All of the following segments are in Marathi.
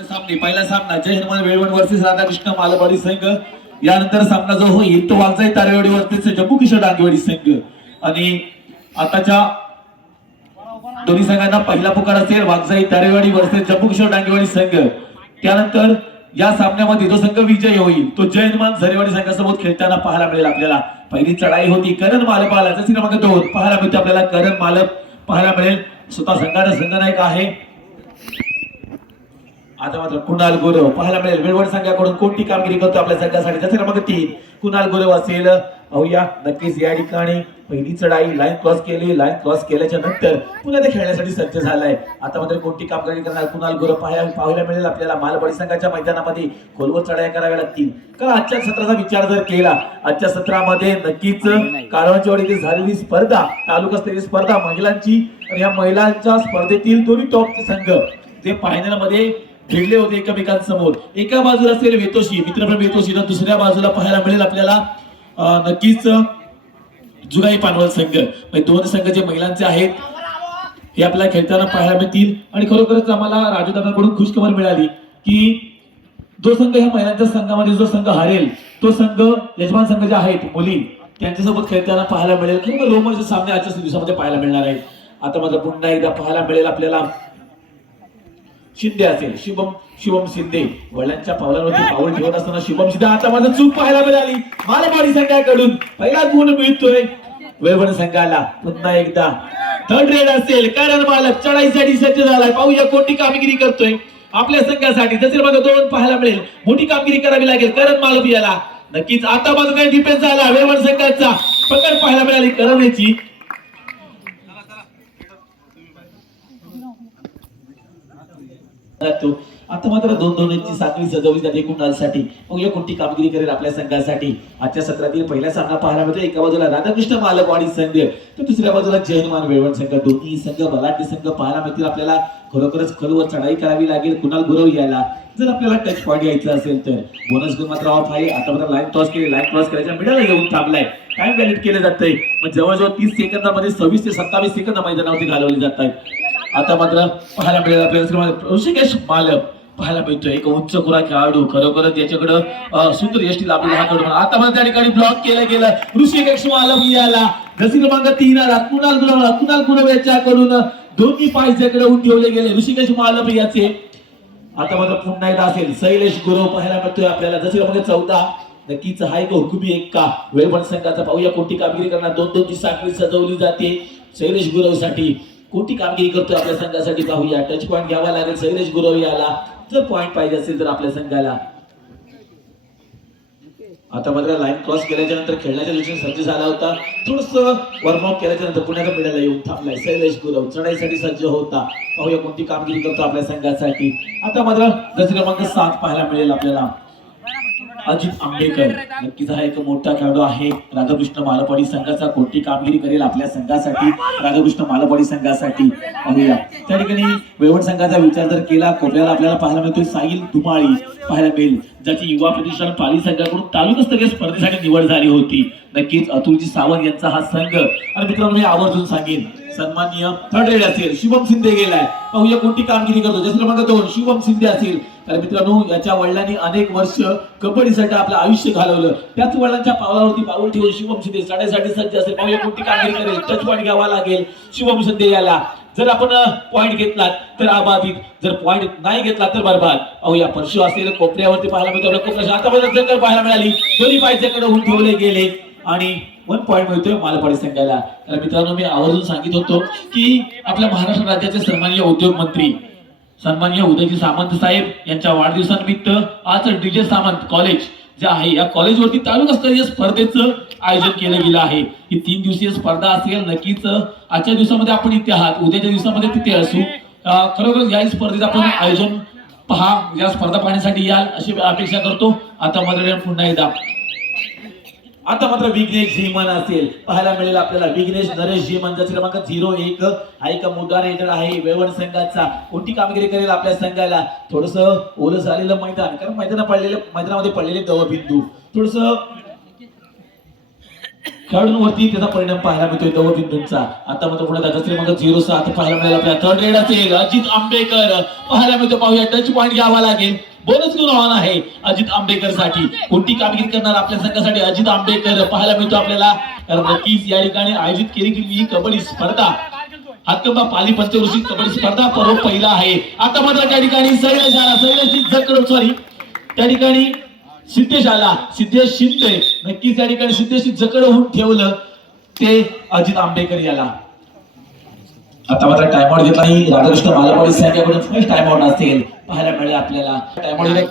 सामने पहिला सामना जय हनुमान वेळवण वर्सेस राधाकृष्ण मालवाडी संघ. यानंतर सामना जो होईल तो वागजाई तारेवाडी वर्सेस जम्मू किशोर डांगेवाडी संघ. आणि आताच्या दोन्ही संघांना पहिला पुकार असेल वागजाई तारेवाडी वर्सेस जम्मू किशोर डांगेवाडी संघ. त्यानंतर या सामन्यामध्ये जो संघ विजयी होईल तो जय हनुमान झरेवाडी संघासोबत खेळताना पाहायला मिळेल. आपल्याला पहिली चढाई होती करण मालपाला जशी क्रमांक 2 पाहायला मिळते. आपल्याला करण मालप पाहायला मिळेल. स्वतः संघाचा संघनायक आहे. आता मात्र कुणाल गुरव पाहायला मिळेल. वेळवण संघाकडून कोणती कामगिरी करतो आपल्या संघासाठी जसे क्रमांक 3 कुणाल गुरव असेल. पाहूया नक्कीच या ठिकाणी पहिली चढाई लाईन क्रॉस केली. लाईन क्रॉस केल्याच्या नंतर पुन्हा ते खेळण्यासाठी सज्ज झालाय. आता मात्र कोणती कामगिरी करणार कुणाल गुरव पाहायला मिळेल. आपल्याला मालवाडी संघाच्या मैदानामध्ये खोलवर चढाई कराव्या लागतील. कारण आजच्या सत्राचा विचार जर केला आजच्या सत्रामध्ये नक्कीच काळवंचवाडी येथे झालेली स्पर्धा तालुकास्तरीय स्पर्धा महिलांची आणि या महिलांच्या स्पर्धेतील दोन्ही टॉपचे संघ जे फायनल मध्ये भिडले होते एकमेकांसमोर. एका बाजूला असेल वेतोशी मित्रप्रेम वेतोशी तर दुसऱ्या बाजूला पाहायला मिळेल आपल्याला नक्कीच जुगाई पानवल संघ. दोन संघ जे महिलांचे आहेत हे आपल्याला खेळताना पाहायला मिळतील. आणि खरोखरच आम्हाला राजूदादांकडून खुशखबर मिळाली की जो संघ ह्या महिलांच्या संघामध्ये जो संघ हारेल तो संघ यजमान संघ जे आहेत मुली त्यांच्यासोबत खेळताना पाहायला मिळेल. खरोखर रोमांचक सामने आजच्या दिवसामध्ये पाहायला मिळणार आहेत. आता मात्र पुन्हा एकदा पाहायला मिळेल आपल्याला शिंदे असेल शिवम शिंदे वडिलांच्या पावलावरती पाऊल ठेवत असताना शिवम शिंदे. आता माझं चूक पाहायला मिळाली मालवाडी संघाकडून. पहिला गुण मिळतोय वेळवण संघाला. पुन्हा एकदा थर्ड रेड असेल कारण मालक चढाईसाठी सज्ज झालाय. पाहूया कोणती कामगिरी करतोय आपल्या संघासाठी जसे बघा 2 पाहायला मिळेल. मोठी कामगिरी करावी लागेल करण मालप याला. नक्कीच आता माझा काही डिफेन्स झाला वेळवण संघाचा पकड पाहायला मिळाली करण्याची. आता मात्र 2-2 साखळी सजवली जाते कुणालसाठी. बघूया कोणती कामगिरी करेल आपल्या संघासाठी. आजच्या सत्रातील पहिला सामना पाहायला मिळतो. एका बाजूला राधाकृष्ण मालवाडी संघ तर दुसऱ्या बाजूला जय हनुमान वेळवण संघ. दोन्ही संघ बलाढ्य संघ पाहायला मिळतील. आपल्याला खरोखरच खोलवर चढाई करावी लागेल कुणाल गुरव यायला जर आपल्याला टच पॉईंट यायचं असेल तर. बोनस गुण मात्र ऑफ आहे. आता मात्र लाईन क्रॉस केली. लाईन क्रॉस करायच्या मिडाला येऊन थांबलाय. टाइम व्हॅलिड केले जातंय. मग जवळजवळ 30 सेकंदामध्ये 26 ते 27 सेकंद मैदानावरती घालवले जात आहेत. आता मात्र पाहायला मिळेल आपल्याला ऋषिकेश मालप पाहायला मिळतोय. एक उंच खुरा खेळाडू खरोखरच याच्याकडं सुंदर यष्टी लाभली कडून. आता मात्र त्या ठिकाणी ब्लॉक केलं गेलं. ऋषिकेश मालप याला जशी क्रमांक 3 आला कुणाल गुरव याच्याकडून दोन्ही पाय जकडे ठेवले गेले ऋषिकेश मालप याचे. आता मात्र पुन्हा एकदा असेल शैलेश गुरव पाहायला मिळतोय आपल्याला जशी क्रमांक 14. नक्कीच हा एक हुकुमी एक का वेळवण संघाचा. पाहूया कोणती कामगिरी करणार. 2-2 साखळी सजवली जाते शैलेश गुरव साठी. कोणती कामगिरी करतोय आपल्या संघासाठी पाहूया. टच पॉईंट घ्यावा लागेल शैलेश गुरव याला जर पॉईंट पाहिजे असेल तर आपल्या संघाला. आता मात्र लाईन क्रॉस केल्याच्या नंतर खेळण्याच्या दृष्टीने सज्ज झाला होता. थोडस वॉर्मअप केल्याच्या नंतर पुण्याचा मिडाला येऊन थांबलाय शैलेश गुरव चढाईसाठी सज्ज होता. पाहूया कोणती कामगिरी करतो आपल्या संघासाठी. आता मात्र गती क्रमांक 7 पाहायला मिळेल आपल्याला अजित आंबेकर. नक्कीच हा एक मोठा खेळाडू आहे राधाकृष्ण मालवाडी संघाचा. कोणती कामगिरी करेल आपल्या संघासाठी राधाकृष्ण मालवाडी संघासाठी पाहूया. त्या ठिकाणी वेळवण संघाचा विचार जर केला कोपऱ्याला आपल्याला पाहायला मिळतोय साहिल धुमाळी पाहायला मिळेल ज्याची युवा प्रतिष्ठान पाली संघाकडून तालुकास्तरीय स्पर्धेसाठी निवड झाली होती. नक्कीच अतुलजी सावंत यांचा हा संघ. आणि मित्रांनो मी आवर्जून सांगेन सन्माननीय थर्ड रेड असेल शिवम शिंदे गेलाय. पाहूया कोणती कामगिरी करतो जसे क्रमांक 2 शिवम शिंदे असेल. तर मित्रांनो याच्या वडिलांनी अनेक वर्ष कबड्डीसाठी आपलं आयुष्य घालवलं. त्याच वडिलांच्या पावलावरती पाऊल ठेवून शिवम शिंदे चढाईसाठी सज्ज असेल. पाहूया कोणती कामगिरी करेल. टच पॉईंट घ्यावा लागेल शिवम शिंदे याला. जर आपण पॉईंट घेतला तर आबाधित जर पॉईंट नाही घेतला तर बरबाद. पाहूया परशु असेल कोपऱ्यावरती पाहायला मिळतो. कोपऱ्याच्या हातामध्ये जंगल पाहायला मिळाली. दोन्ही पायच्याकडे होऊन ठेवले गेले आणि 1 पॉईंट मिळतोय मालवाडी संघाला. तर मित्रांनो मी आवर्जून सांगित होतो की आपल्या महाराष्ट्र राज्याचे सन्माननीय उद्योग मंत्री सन्माननीय उदयजी सामंत साहेब यांच्या वाढदिवसानिमित्त आज डीजे सामंत कॉलेज जे आहे या कॉलेजवरती तालुकास्तरीय स्पर्धेचं आयोजन केलं गेलं आहे. ही 3 दिवसीय स्पर्धा असेल. नक्कीच आजच्या दिवसामध्ये आपण इथे आहात उद्याच्या दिवसामध्ये तिथे असू. खरोखर या स्पर्धेचं आपण आयोजन पहा या स्पर्धा पाहण्यासाठी याल अशी अपेक्षा करतो. आता मात्र पुन्हा एकदा आता मात्र विघ्नेश झीमन असेल पाहायला मिळेल आपल्याला. विघ्नेश नरेश झीमन ज्याचा क्रमांक 01 हा एक मुद्दा रेडर आहे वेळवण संघाचा. कोणती कामगिरी करेल आपल्या संघाला. थोडस ओलं झालेलं मैदान कारण मैदानामध्ये पडलेले दवबिंदू थोडस खेळाडूंवरती त्याचा परिणाम पाहायला मिळतोय दवबिंदूंचा. आता मात्र पुढे त्याचा क्रमांक 07 पाहायला मिळेल आपल्याला. थर्ड रेड असेल अजित आंबेकर पाहायला मिळतो. पाहूया टच पॉईंट घ्यावा लागेल. बोनस गुण ऑन आहे अजित आंबेकर साठी. कोणती कामगिरी करणार आपल्या संघासाठी अजित आंबेकर पाहायला मिळतो आपल्याला. कारण नक्कीच या ठिकाणी आयोजित केली गेलेली कबड्डी स्पर्धा हातकंबा पाली पंचवर्षी कबड्डी स्पर्धा पर्व पहिला आहे. आता मात्र त्या ठिकाणी सैलेश आला. सॉरी त्या ठिकाणी सिद्धेश आला. सिद्धेश शिंदे नक्कीच त्या ठिकाणी सिद्धेशी जकड होऊन ठेवलं ते अजित आंबेकर याला. आता मात्र टाइमआउट घेतला आणि राधाकृष्ण मालपाडी संघाकडून फर्स्ट टाइमआउट असेल पाहायला मिळेल आपल्याला. टाइमआउट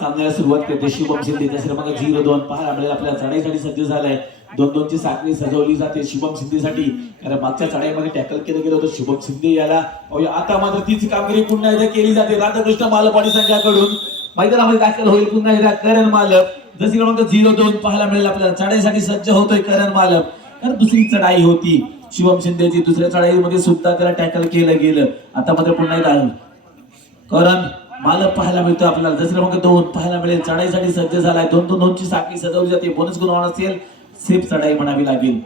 सामन्याला सुरुवात करते शुभम शिंदे. क्रमांक 02 पाहायला मिळेल आपल्याला. चढाईसाठी सज्ज झालाय. 2-2 ची साखळी सजवली जाते शुभम शिंदेसाठी. कारण मागच्या चढाईमध्ये टॅकल केलं गेलं होतं शुभम शिंदे याला. आता मात्र तीच कामगिरी पुन्हा एकदा केली जाते राधाकृष्ण मालपाडी संघाकडून. मैदानामध्ये दाखल होईल पुन्हा एकदा करण मालक. जशी क्रमांक 02 पाहायला मिळेल आपल्याला. चढाईसाठी सज्ज होतोय करण मालक. कारण दुसरी चढाई होती शुभम शिंदेची. दुसऱ्या चढाईमध्ये सुद्धा त्याला टॅकल केलं गेलं. आता मात्र पुन्हा एकदा करण मालक पाहायला मिळतो आपल्याला. जसे क्रमांक 2 पाहायला मिळेल. चढाईसाठी सज्ज झालाय. 2-2 ची साखळी सजवली जाते. बोनस गुण ऑन असेल. सेफ चढाई म्हणावी लागेल.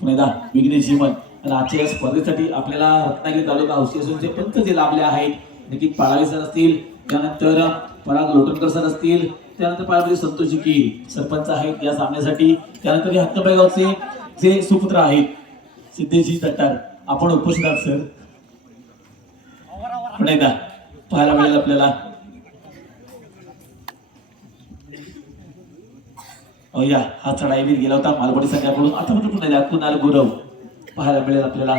पुन्हा विघ्नेश जीवन. आणि आजच्या या स्पर्धेसाठी आपल्याला रत्नागिरी तालुका असोसिएशनचे पंच जे लाभले आहेत नक्की पाळावे सर असतील, त्यानंतर पराग लोटणकर सर असतील, त्यानंतर पाळावले संतोषजी की सरपंच आहेत या सामन्यासाठी, त्यानंतर हे हत्तबाई गावचे जे सुपुत्र आहेत सिद्धेशजी तट्टार आपण उपस्थित आहात सर. पुन्हा एकदा पाहायला मिळेल आपल्याला. या हा चढाईवीर गेला होता मालवडी संघाकडून. आता मात्र पुन्हा कुणाल गुरव पाहायला मिळेल आपल्याला.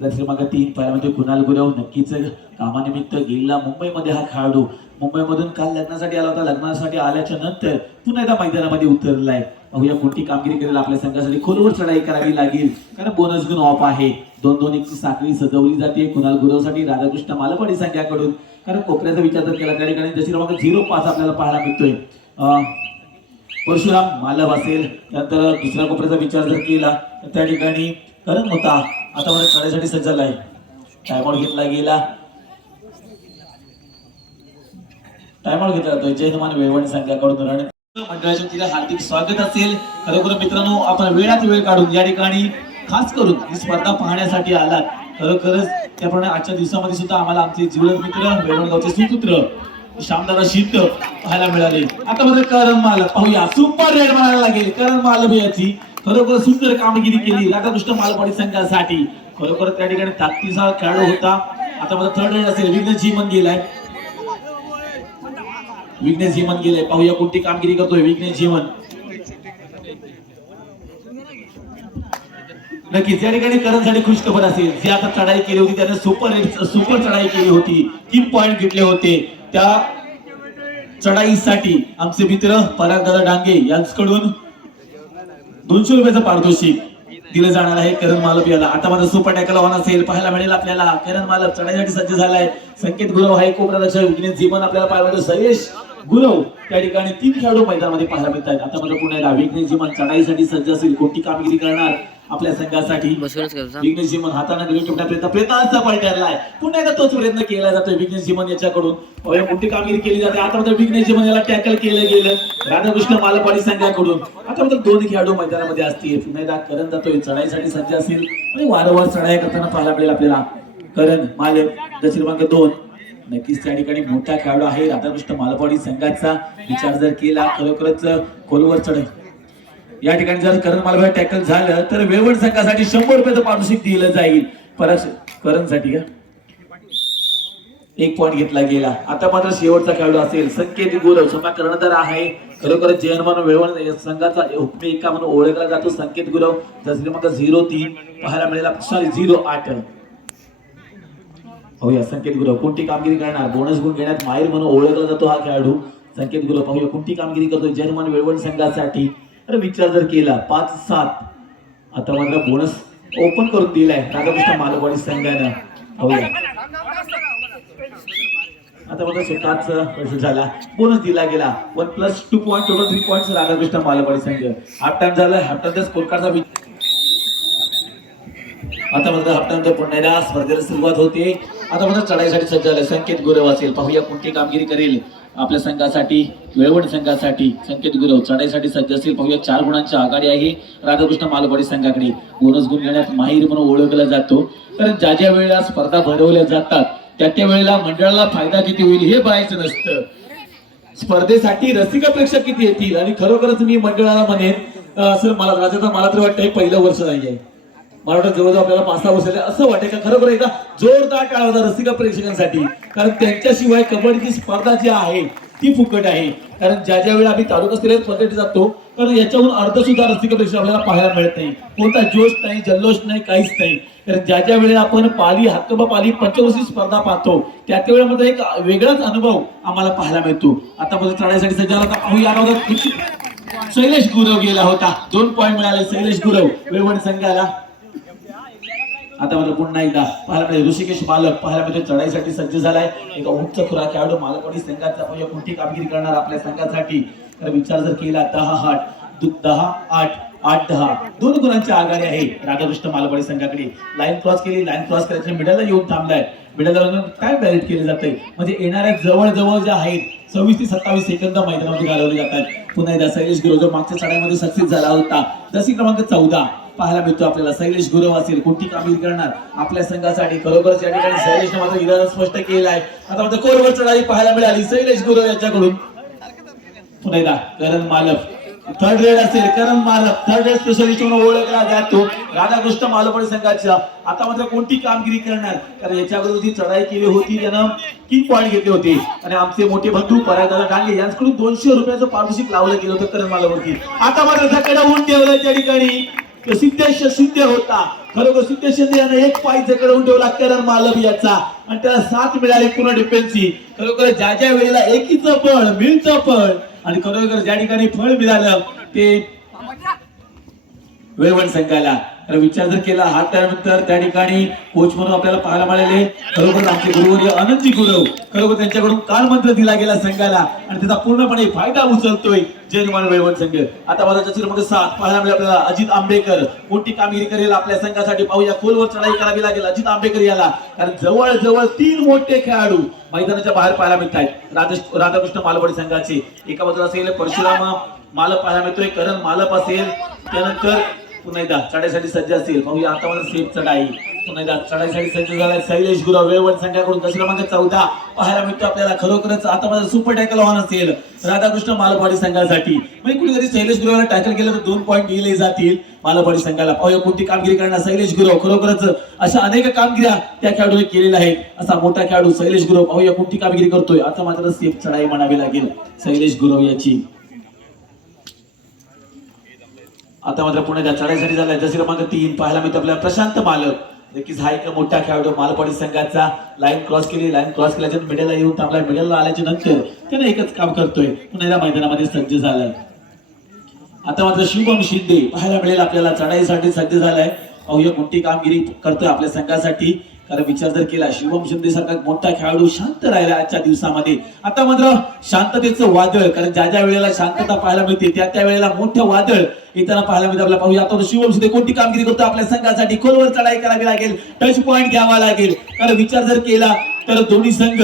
क्रमांक 3 पाहायला मिळतो कुणाल गुरव. नक्कीच कामानिमित्त गेलेला मुंबईमध्ये हा खेळाडू. मुंबईमधून काल लग्नासाठी आला होता. लग्नासाठी आल्याच्या नंतर पुन्हा एकदा मैदानामध्ये उतरलाय. पाहूया कोणती कामगिरी करेल आपल्या संघासाठी. खोलवर चढाई करावी लागेल कारण बोनस गुण ऑफ आहे. 2-2 ची साखळी सजवली जाते कुणाल गुरवसाठी राधाकृष्ण मालपाडी संघाकडून. कारण कोपऱ्याचा विचार जर केला त्या ठिकाणी जशी क्रमांक 05 आपल्याला पाहायला मिळतोय परशुराम मालव असेल. त्यानंतर दुसऱ्या कोपऱ्याचा विचार जर केला तर त्या ठिकाणी करण होता. आता मला चढाईसाठी सज्ज झालाय. टाइमआउट घेतला गेला. टाइमआउट घेतला जातोय जयहनुमान वेळवणी संघाकडून. मंडळाच्या तिला हार्दिक स्वागत असेल. खरोखर मित्रांनो आपण वेळात वेळ काढून या ठिकाणी खास करून ही स्पर्धा पाहण्यासाठी आलात. खरोखरच त्याप्रमाणे आजच्या दिवसामध्ये सुद्धा आम्हाला आमचे जिवलग मित्र वेळवणगावचे सुपुत्र श्यामदादा शिंद पाहायला मिळाले. आता मात्र करण मालक पाहूया. सुपर रेड म्हणायला लागेल करण मालक याची. खरोखर सुंदर कामगिरी केली राधाकृष्ण मालपाडी संघासाठी. खरोखर त्या ठिकाणी ताकदीचा खेळाडू होता. आता मात्र थर्ड रेड असेल. विघ्नेश जीवन गेलाय. विघ्नेश जीवन गेलाय. पाहूया कोणती कामगिरी करतोय विघ्नेश जीवन. नक्कीच या ठिकाणी करणसाठी खुशखबर असेल. जे आता चढाई केली होती त्याने सुपर चढाई केली होती. 3 पॉइंट घेतले होते. त्या चढाईसाठी आमचे मित्र परागदादा डांगे यांच्याकडून 200 रुपयाचं पारितोषिक दिलं जाणार आहे करण मालप याला. आता मात्र सुपर टॅकल ऑन असेल पाहायला मिळेल आपल्याला. करण मालप चढाईसाठी सज्ज झालाय. संकेत गुरव हाय कोपराध्यक्ष. विघ्नेश जीवन आपल्याला पाहायला मिळतो. सयेश गुरव त्या ठिकाणी 3 खेळाडू मैदानामध्ये पाहायला मिळत आहेत. आता मात्र पुन्हा विघ्नेश जीवन चढाईसाठी सज्ज असेल. कोणती कामगिरी करणार आपल्या संघासाठी. विघ्नेश जीवन हाताने प्रयत्नाचा पॉईंट ठरलाय. पुन्हा एकदा तोच प्रयत्न केला जातोय विघ्नेश जीवन याच्याकडून. मोठी कामगिरी केली जाते. आता मात्र विघ्नेश जीवन याला टॅकल केलं गेलं राधाकृष्ण मालपाडी संघाकडून. आता मात्र 2 खेळाडू मैदानामध्ये असतील. पुन्हा एकदा करण जातोय चढाईसाठी सज्ज असेल आणि वारंवार चढाई करताना पाहायला मिळेल आपल्याला. करण मालक जशी क्रमांक 2 नक्कीच त्या ठिकाणी मोठा खेळाडू आहे राधाकृष्ण मालपाडी संघाचा. विचार जर केला खरोखरच खोलवर चढाई या ठिकाणी जर करण मालपाडी टॅकल झालं तर वेळवण संघासाठी 100 रुपयाचं पारितोषिक दिलं जाईल. परत करणसाठी का 1 पॉइंट घेतला गेला. आता मात्र शेवटचा खेळाडू असेल संकेत गुरव. क्षमा कर्णधार आहे खरोखरच जयहनुमान वेळवण संघाचा हुकमेका म्हणून ओळखला जातो संकेत गुरव. जसे मग 03 पाहायला मिळेल. सॉरी 08 पाहूया संकेत गुरव कोणती कामगिरी करणार. बोनस गुण घेण्यात माहिर म्हणून ओळखला जातो हा खेळाडू संकेत गुरव. पाहूया कोणती कामगिरी करतो जयहनुमान वेळवण संघासाठी. अरे विचार जर केला 5-7 आता मात्र बोनस ओपन करून दिलाय राधाकृष्ण मालपाडी संघानं. पाहूया आता मात्र स्वतःच पैसे झाला. बोनस दिला गेला. 1+2 पॉईंट टोटल 3 पॉईंट्स राधाकृष्ण मालपाडी संघ. हाफ टाइम झाला. हाफ टाइमचा स्कोर कार्डचा आता मात्र हप्त्यानंतर पुन्हा एकदा स्पर्धेला सुरुवात होते. आता मात्र चढाईसाठी सज्ज झाले संकेत गुरव असेल, पाहूया कोणती कामगिरी करेल आपल्या संघासाठी. वेळवण संघासाठी संकेत गुरव चढाईसाठी सज्ज असेल, पाहूया 4 गुणांची आघाडी आहे राधाकृष्ण मालपाडी संघाकडे. बोनस गुण घेण्यात माहीर म्हणून ओळखला जातो, कारण ज्या ज्या वेळेला स्पर्धा भरवल्या जातात त्या वेळेला मंडळाला फायदा किती होईल हे पाहायचं नसतं, स्पर्धेसाठी रसिक प्रेक्षक किती येतील. आणि खरोखरच मी मंडळाला म्हणेन सर, मला राजाचा मला तर वाटतं हे पहिलं वर्ष नाहीये, मला वाटतं जवळजवळ आपल्याला 5-6 वर्ष झाले असं वाटतं का. खरोखर एकदा जोरदार टाळा होता रसिक प्रेक्षकांसाठी, कारण त्यांच्याशिवाय कबड्डीची स्पर्धा जी आहे ती फुकट आहे. कारण ज्या ज्या वेळेला आम्ही तालुका स्तरीय स्पर्धेत जातो, कारण याच्याहून अर्ध सुद्धा रसिक प्रेक्षक आपल्याला पाहायला मिळत नाही, कोणता जोश नाही, जल्लोष नाही, काहीच नाही. कारण ज्या ज्या वेळेला आपण पाली हक्कबा पाली पंचवर्षीय स्पर्धा पाहतो त्या वेळेमध्ये एक वेगळाच अनुभव आम्हाला पाहायला मिळतो. आता मध्ये चढाईसाठी सज्ज झाला होता, पाहूया शैलेश गुरव गेला होता, 2 पॉईंट मिळाले शैलेश गुरव वेळवण संघाला. आता मला पुन्हा एकदा पाहायला मिळेल ऋषिकेश मालक पाहायला मिळतो चढाईसाठी सज्ज झालाय. एका उच्च खुरा खेळाडू मालकवाडी संघाचा पाहूया कोणती कामगिरी करणार आपल्या संघासाठी. तर विचार जर केला 10-8 8-10 2 गुणांची आघाडी आहे राधाकृष्ण मालपाडी संघाकडे. लाईन क्रॉस केली, लाईन क्रॉस करायच्या मिडलला येऊन थांबलाय. मिडलला काय बॅलेट केले जाते, म्हणजे येणाऱ्या जवळ ज्या आहेत 26 ते 27 सेकंद मैदानामध्ये घालवले जातात. पुन्हा एकदा शैलेश गुरव जो मागच्या चढाईमध्ये सक्सेस झाला होता, जशी क्रमांक 14 पाहायला मिळतो आपल्याला. शैलेश गुरव असेल, कोणती कामगिरी करणार आपल्या संघासाठी. खरोखरच या ठिकाणी शैलेशने मात्र इरादा स्पष्ट केलाय. आता मात्र कोरवर चढाई पाहायला मिळाली शैलेश गुरव यांच्याकडून. पुन्हा एकदा करण मालक थर्ड रेड असेल, करण मालक थर्ड रेड स्पेशलिस्ट म्हणून ओळखला जातो राधाकृष्ण मालपाडी संघाच्या. आता मात्र कोणती कामगिरी करणार, कारण याच्या अगोदर जी चढाई केली होती त्यानं 3 पॉईंट घेतले होते आणि आमचे मोठे बंधू परागदादा डांगे यांच्याकडून 200 रुपयाचं पारितोषिक लावलं गेलं होतं करण मालकवरती. आता मात्र धकडवून ठेवलं त्या ठिकाणी सिद्धेश होता. खरोखर सिद्धेश यानं 1 पाय जकडवून ठेवला करण मालक याचा आणि त्याला 7 मिळाले पूर्ण डिफेन्सची. खरोखर ज्या ज्या वेळेला एकीचं फळ मिळतं फळ आणि खरोखर ज्या ठिकाणी फळ मिळालं ते वेळवण संघाला. तर विचार जर केला हात त्यानंतर त्या ठिकाणी कोच म्हणून आपल्याला पाहायला मिळाले खरोखर आमचे गुरुवर्य अनंतजी गुरव. खरोखर त्यांच्याकडून काल मंत्र दिला गेला संघाला आणि त्याचा पूर्णपणे फायदा उचलतोय जयमान वेळवण संघ. आता माझा क्रमांक 7 पाहायला मिळाले आपल्याला अजित आंबेकर. कोणती कामगिरी करेल आपल्या संघासाठी पाहूया. खोलवर चढाई करावी लागेल अजित आंबेकर याला, कारण जवळ 3 मोठे खेळाडू मैदानाच्या बाहेर पाहायला मिळत आहेत राधाकृष्ण मालपाडी संघाचे. एका बाजूला असेल परशुराम मालप पाहायला मिळतोय, करण मालप असेल, त्यानंतर पुन्हा एकदा चढाईसाठी सज्ज असेल पाहूया. आता मला सेफ चढाई पुन्हा एकदा चढाईसाठी सज्ज झालाय शैलेश गुरव वेळवण संघाकडून. क्रमांक 14 पाहायला मिळतो आपल्याला. खरोखरच आता माझं सुपर टॅकल ऑन असेल राधाकृष्ण मालपाडी संघासाठी, म्हणजे कुणीतरी शैलेश गुरवला टॅकल केलं तर 2 पॉईंट दिले जातील मालपाडी संघाला. पाहूया कोणती कामगिरी करणार शैलेश गुरव. खरोखरच अशा अनेक कामगिऱ्या त्या खेळाडूने केलेल्या आहेत. असा मोठा खेळाडू शैलेश गुरव. पाहूया कोणती कामगिरी करतोय. आता मात्र सेफ चढाई म्हणावी लागेल शैलेश गुरव याची. आता मात्र पुन्हा चढाईसाठी झालाय जशी क्रमांक 3 पाहायला मिळतो आपल्याला प्रशांत मालक. नक्कीच हा एक मोठा खेळाडू मालपाडी संघाचा. लाईन क्रॉस केली, लाईन क्रॉस केल्याच्या मिडलला येऊन थांबला. मिडलला आल्याच्या नंतर त्याने एकच काम करतोय, पुन्हा एकदा मैदानामध्ये सज्ज झालाय. आता मात्र शुभम शिंदे पाहायला मिळेल आपल्याला चढाईसाठी सज्ज झालाय. पाहूया कोणती कामगिरी करतोय आपल्या संघासाठी. कारण विचार जर केला शुभम शिंदे सारखा मोठा खेळाडू शांत राहिला आजच्या दिवसामध्ये. आता मात्र शांततेचं वादळ, कारण ज्या ज्या वेळेला शांतता पाहायला मिळते त्या वेळेला मोठं वादळ येताना पाहायला मिळतं आपल्याला. पाहूया आता शुभम शिंदे कोणती कामगिरी करतो आपल्या संघासाठी. खोलवर चढाई करावी लागेल, टच पॉईंट घ्यावा लागेल, कारण विचार जर केला तर दोन्ही संघ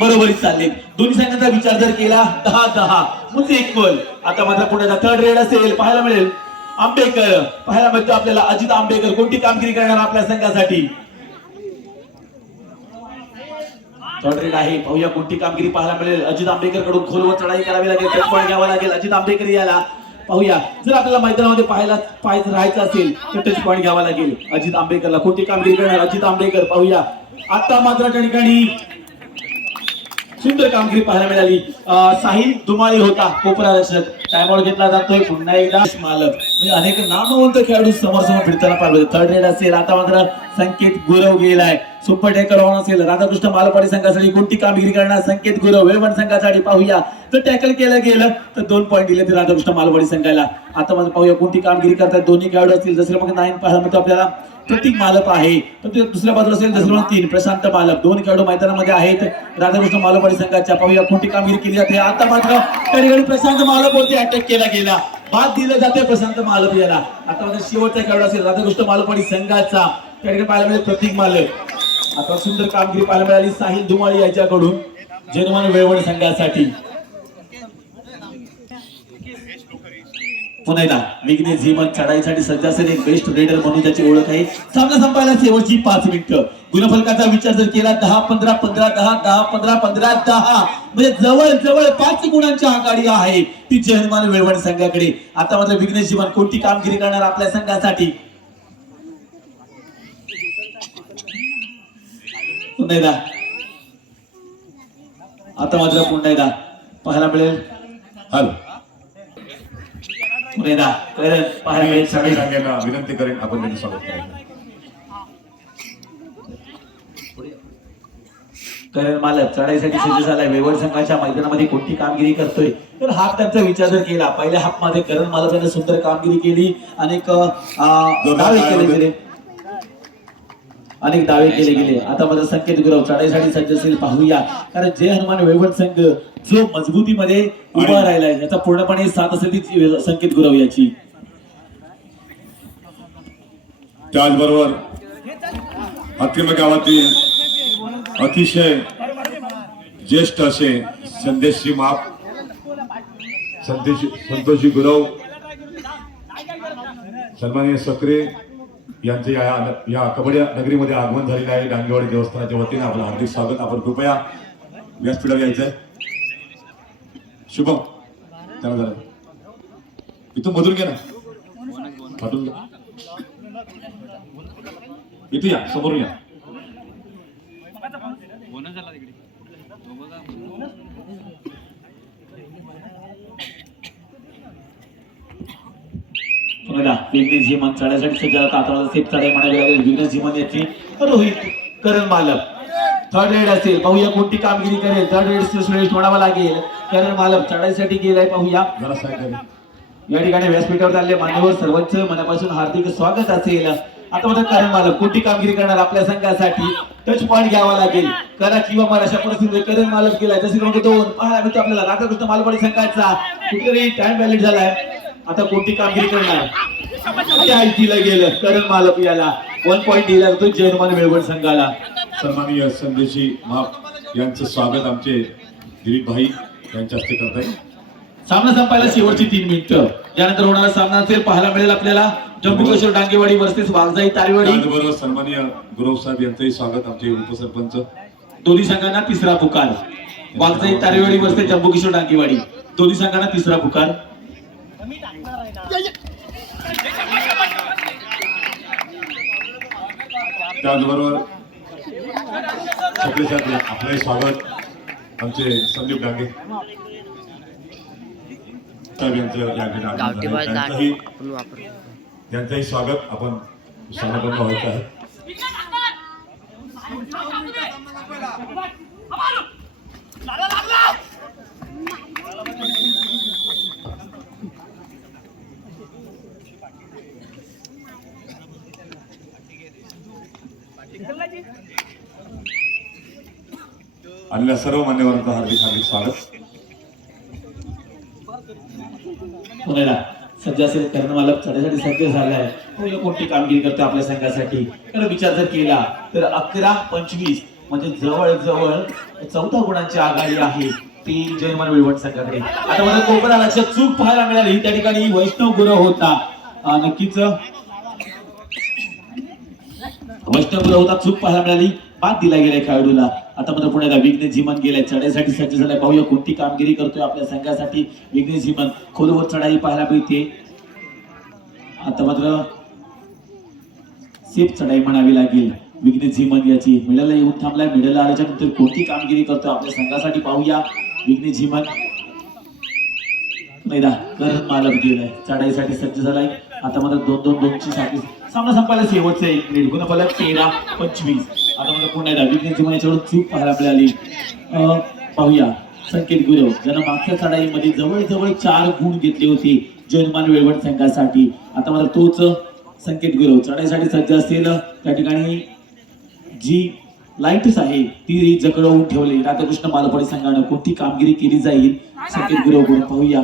बरोबरीच चालले. दोन्ही संघाचा विचार जर केला 10-10 म्हणजे इक्वल. आता मात्र पुढे थर्ड रेड असेल पाहायला मिळेल आंबेकर. पाहायला मिळतो आपल्याला अजित आंबेकर. कोणती कामगिरी करणार आपल्या संघासाठी. थर्ड रेड आहे, पाहूया कोणती कामगिरी पाहायला मिळेल अजित आंबेकर कडून. खोलवर चढाई करावी लागेल, टच पॉईंट घ्यावा लागेल अजित आंबेकर याला. पाहूया जर आपल्याला मैदानामध्ये पाहायचं राहायचं असेल तर टच पॉईंट घ्यावा लागेल अजित आंबेकरला. कोणती कामगिरी करणार अजित आंबेकर. पाहूया आता मात्र त्या ठिकाणी सुंदर कामगिरी पाहायला मिळाली. साहिल दुमाळी होता कोपरा रक्षक. टाइमआउट घेतला जातोय पुन्हा एकदा मालक. म्हणजे अनेक नामवंत खेळाडू समोर फिरताना पाहिजे. थर्ड रेड असेल. आता मात्र संकेत गुरव गेलाय. सुपर टॅकल ऑन असेल राधाकृष्ण मालपाडी संघासाठी. कोणती कामगिरी करणार संकेत गुरव वेळवण संघासाठी. पाहूया जर टॅकल केलं गेलं तर 2 पॉईंट दिले ते राधाकृष्ण मालपाडी संघाला. आता मात्र पाहूया कोणती कामगिरी करतात दोन्ही खेळाडू असतील. जसं मग 9 पाहायला मिळतो आपल्याला प्रतीक मालप आहे, तर दुसऱ्या बाजूला असेल जसं 3 प्रशांत मालप. 2 खेळाडू मैदानामध्ये आहेत राधाकृष्ण मालपाडी संघाच्या. पाहूया कोणती कामगिरी केली जाते. आता मात्र त्या ठिकाणी प्रशांत मालप वरती अटॅक केला गेला. बाद दिलं जाते प्रशांत मालप याला. आता माझा शेवटचा खेळ असेल राधाकृष्ण मालपाडी संघाचा. त्या ठिकाणी पाहायला मिळेल प्रतीक मालक. आता सुंदर कामगिरी पाहायला मिळाली साहिल धुमाळी याच्याकडून जनमान वेळवड संघासाठी. पुन्हा एकदा विघ्नेश जीवन चढाईसाठी सज्ज असेल. एक बेस्ट रेडर म्हणून त्याची ओळख आहे. सामना संपायला शेवटची 5 मिनिटं. गुणफलकाचा विचार जर केला 10-15 15-10 10-15 15-10 म्हणजे जवळ जवळ 5 गुणांची आघाडी आहे ती जनमान वेळवड संघाकडे. आता मात्र विघ्नेश जीवन कोणती कामगिरी करणार आपल्या संघासाठी. पुन्हा एकदा आता मात्र पुन्हा एकदा पाहायला मिळेल. पुन्हा एकदा पाहायला मिळेल. सगळ्यांना विनंती करेन आपण त्यांचं स्वागत करायचं. करण मालक चढाईसाठी सज्ज झालाय. वेवड संघाच्या मैदानामध्ये कोणती कामगिरी करतोय तर हाफ त्यांचा विचार जर केला. पहिल्या हाफ मध्ये करण मालक यांनी सुंदर कामगिरी केली. अनेक दावे केले गेले. आता माझा संकेत गुरव चढाईसाठी सज्ज असेल. पाहूया कारण जय हनुमान वेवड संघ जो मजबूतीमध्ये उभा राहिलाय याचा पूर्णपणे साथ असेल ती संकेत गुरव याची. त्याचबरोबर हातकिंबा गावातील अतिशय ज्येष्ठ असे संदेशजी माप संतोषजी गुरव सन्माननीय सक्रे यांचे या कबड्डी नगरीमध्ये आगमन झालेले आहे. डांगेवाडी देवस्थानाच्या वतीने आपलं हार्दिक स्वागत. आपण कृपया व्यासपीठावर यायचंय. शुभम त्याला जरा इथून मधून घ्या ना. पाठवून घ्या. इथं या समोरून या. विघ्नेश जीवन चढाईसाठी सज्ज झाला. आता सेफ चढाई म्हणावी लागेल विघ्नेश जीवन याची. रोहित करण मालक थर्ड रेड असेल. पाहूया कोणती कामगिरी करेल. थर्ड रेड श्रेष्ठ म्हणावा लागेल. करण मालक चढाईसाठी गेलाय. पाहूया या ठिकाणी व्यासपीठावर आलेले मान्यवर सर्वांचं मनापासून हार्दिक स्वागत असेल. आता मात्र करण मालक कोणती कामगिरी करणार आपल्या संघासाठी. टच पॉईंट घ्यावा लागेल. करा किंवा मार अशा परिस्थितीत करण मालक गेलाय. जसे क्रमांक 2 पाहायला मिळतो आपल्याला राधाकृष्ण मालपाडी संघाचा. कुठेतरी टाइम व्हॅलिड झालाय. आता कोणती कामगिरी करणार दिलं गेलं. करण मालक याला 1 पॉईंट दिला जातो जय हनुमान वेळवड संघाला. सन्माननीय संदेशी माप यांचं स्वागत आमचे दिलीप भाई यांच्या हस्ते करत आहे. सामना संपायला शेवटची 3 मिनिटं. यानंतर होणारा सामना असेल पाहायला मिळेल आपल्याला जम्मू काश्मीर डांगेवाडी वर्सेस वाघजाई तारेवाडी. बरोबर सन्माननीय गुरव साहेब यांचंही स्वागत. आमचे उपसरपंच दोन्ही संघांना तिसरा पुकार. वाघजाई तारेवाडी वर्सेस जम्मू काश्मीर डांगेवाडी दोन्ही संघांना तिसरा पुकार. त्याचबरोबर आपले स्वागत आमचे संदीप डांगे साहेब यांचंही स्वागत आपण शाळेकडून व्हायचं आहे. आणि सर्व मान्यवरांचं हार्दिक हार्दिक स्वागत. पुण्याला सध्या असेल करण मालक चढाईसाठी सज्ज झालाय. कोणती कामगिरी करतो आपल्या संघासाठी तर विचार जर केला तर 11-25 म्हणजे जवळ जवळ 14 गुणांची आघाडी आहे ती जय हनुमान वेळवड संघाकडे. आता मला कोपरा लक्षात चूक पाहायला मिळाली. त्या ठिकाणी वैष्णव गुरव होता. नक्कीच वैष्णव गुरव होता. चूक पाहायला मिळाली. बाद दिला गेलाय खेळाडूला. आता मात्र पुण्याला विघ्नेश जीवन गेलाय. चढाईसाठी सज्ज झालाय. पाहूया कोणती कामगिरी करतोय आपल्या संघासाठी विघ्नेश जीवन. खोलवर चढाई पाहायला मिळते. आता मात्र सेफ चढाई म्हणावी लागेल विघ्नेश जीवन याची. मिडलला येऊन थांबलाय. मिडलला आल्याच्या नंतर कोणती कामगिरी करतोय आपल्या संघासाठी पाहूया विघ्नेश जीवन. नाही दा करण मालक गेलाय. चढाईसाठी सज्ज झालाय. आता मात्र 2-2-2 ची सामना संपायला शेवटचं 1 मिनिट. गुणफलक 13-25. आता मला पुन्हा एकदा विघ्नेश जीवन याच्यावर चूक पाहायला मिळाली. पाहूया संकेत गुरव ज्यांना मागच्या चढाईमध्ये जवळजवळ 4 गुण घेतले होते जय हनुमान वेळवड संघासाठी. आता मात्र तोच संकेत गुरव चढाईसाठी सज्ज असेल. त्या ठिकाणी जी लाईटच आहे ती जकडवून ठेवली. राधाकृष्ण मालपाडी संघानं कोणती कामगिरी केली जाईल संकेत गुरव कडून पाहूया.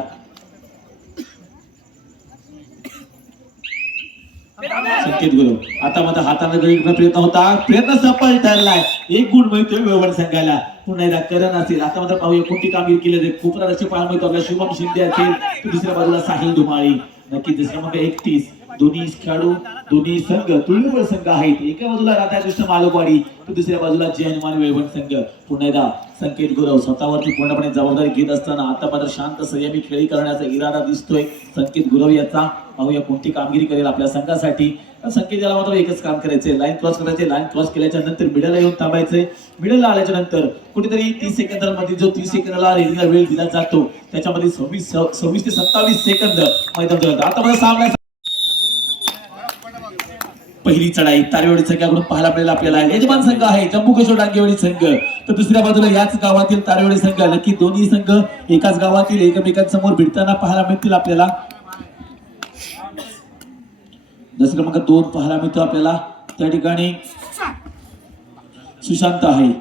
संकेत गुरव आता मध्ये हाताने गडी प्रयत्न होता, प्रयत्न सफल ठरलाय, 1 गुण मिळतोय वेवण संघाला. पुन्हा एकदा करण असेल, आता मात्र पाहूया कोणती कामगिरी केली जाते. कोपराचे पाहायला मिळतो आपल्या शुभम शिंदे असेल, तर दुसऱ्या बाजूला साहिल धुमाळी. नक्कीच दुसऱ्या मग 31 दोन्ही खेळाडू दोन्ही संघ तुल्यबळ संघ आहेत. एका बाजूला राधाकृष्ण मालकवाडी, तर दुसऱ्या बाजूला जय हनुमान वेवण संघ. पुन्हा एकदा संकेत गुरव स्वतःवरती पूर्णपणे जबाबदारी घेत असताना आता मात्र शांत संयमी खेळी करण्याचा इरादा दिसतोय संकेत गुरव याचा. पाहूया कोणती कामगिरी करेल आपल्या संघासाठी. संकेत याला मात्र एकच काम करायचंय, लाईन क्रॉस करायचे. लाईन क्रॉस केल्याच्या नंतर मिडलला येऊन थांबायचंय. मिडलला आल्याच्या नंतर कुठेतरी 30 सेकंदांमध्ये जो 30 सेकंदाला रेडिंगला वेळ दिला जातो त्याच्यामध्ये 26 ते 27 सेकंद मैदान. आता मला सामना पहिली चढाई तारेवाडी संघाकडून पाहायला मिळेल आपल्याला. यजमान संघ आहे जम्मू काश्मीर डांगेवाडी संघ, तर दुसऱ्या बाजूला याच गावातील तारेवाडी संघ. नक्की दोन्ही संघ एकाच गावातील एकमेकांसमोर भिडताना पाहायला मिळतील आपल्याला. जसं क्रमांक 2 पाहायला मिळतो आपल्याला, त्या ठिकाणी सुशांत आहे.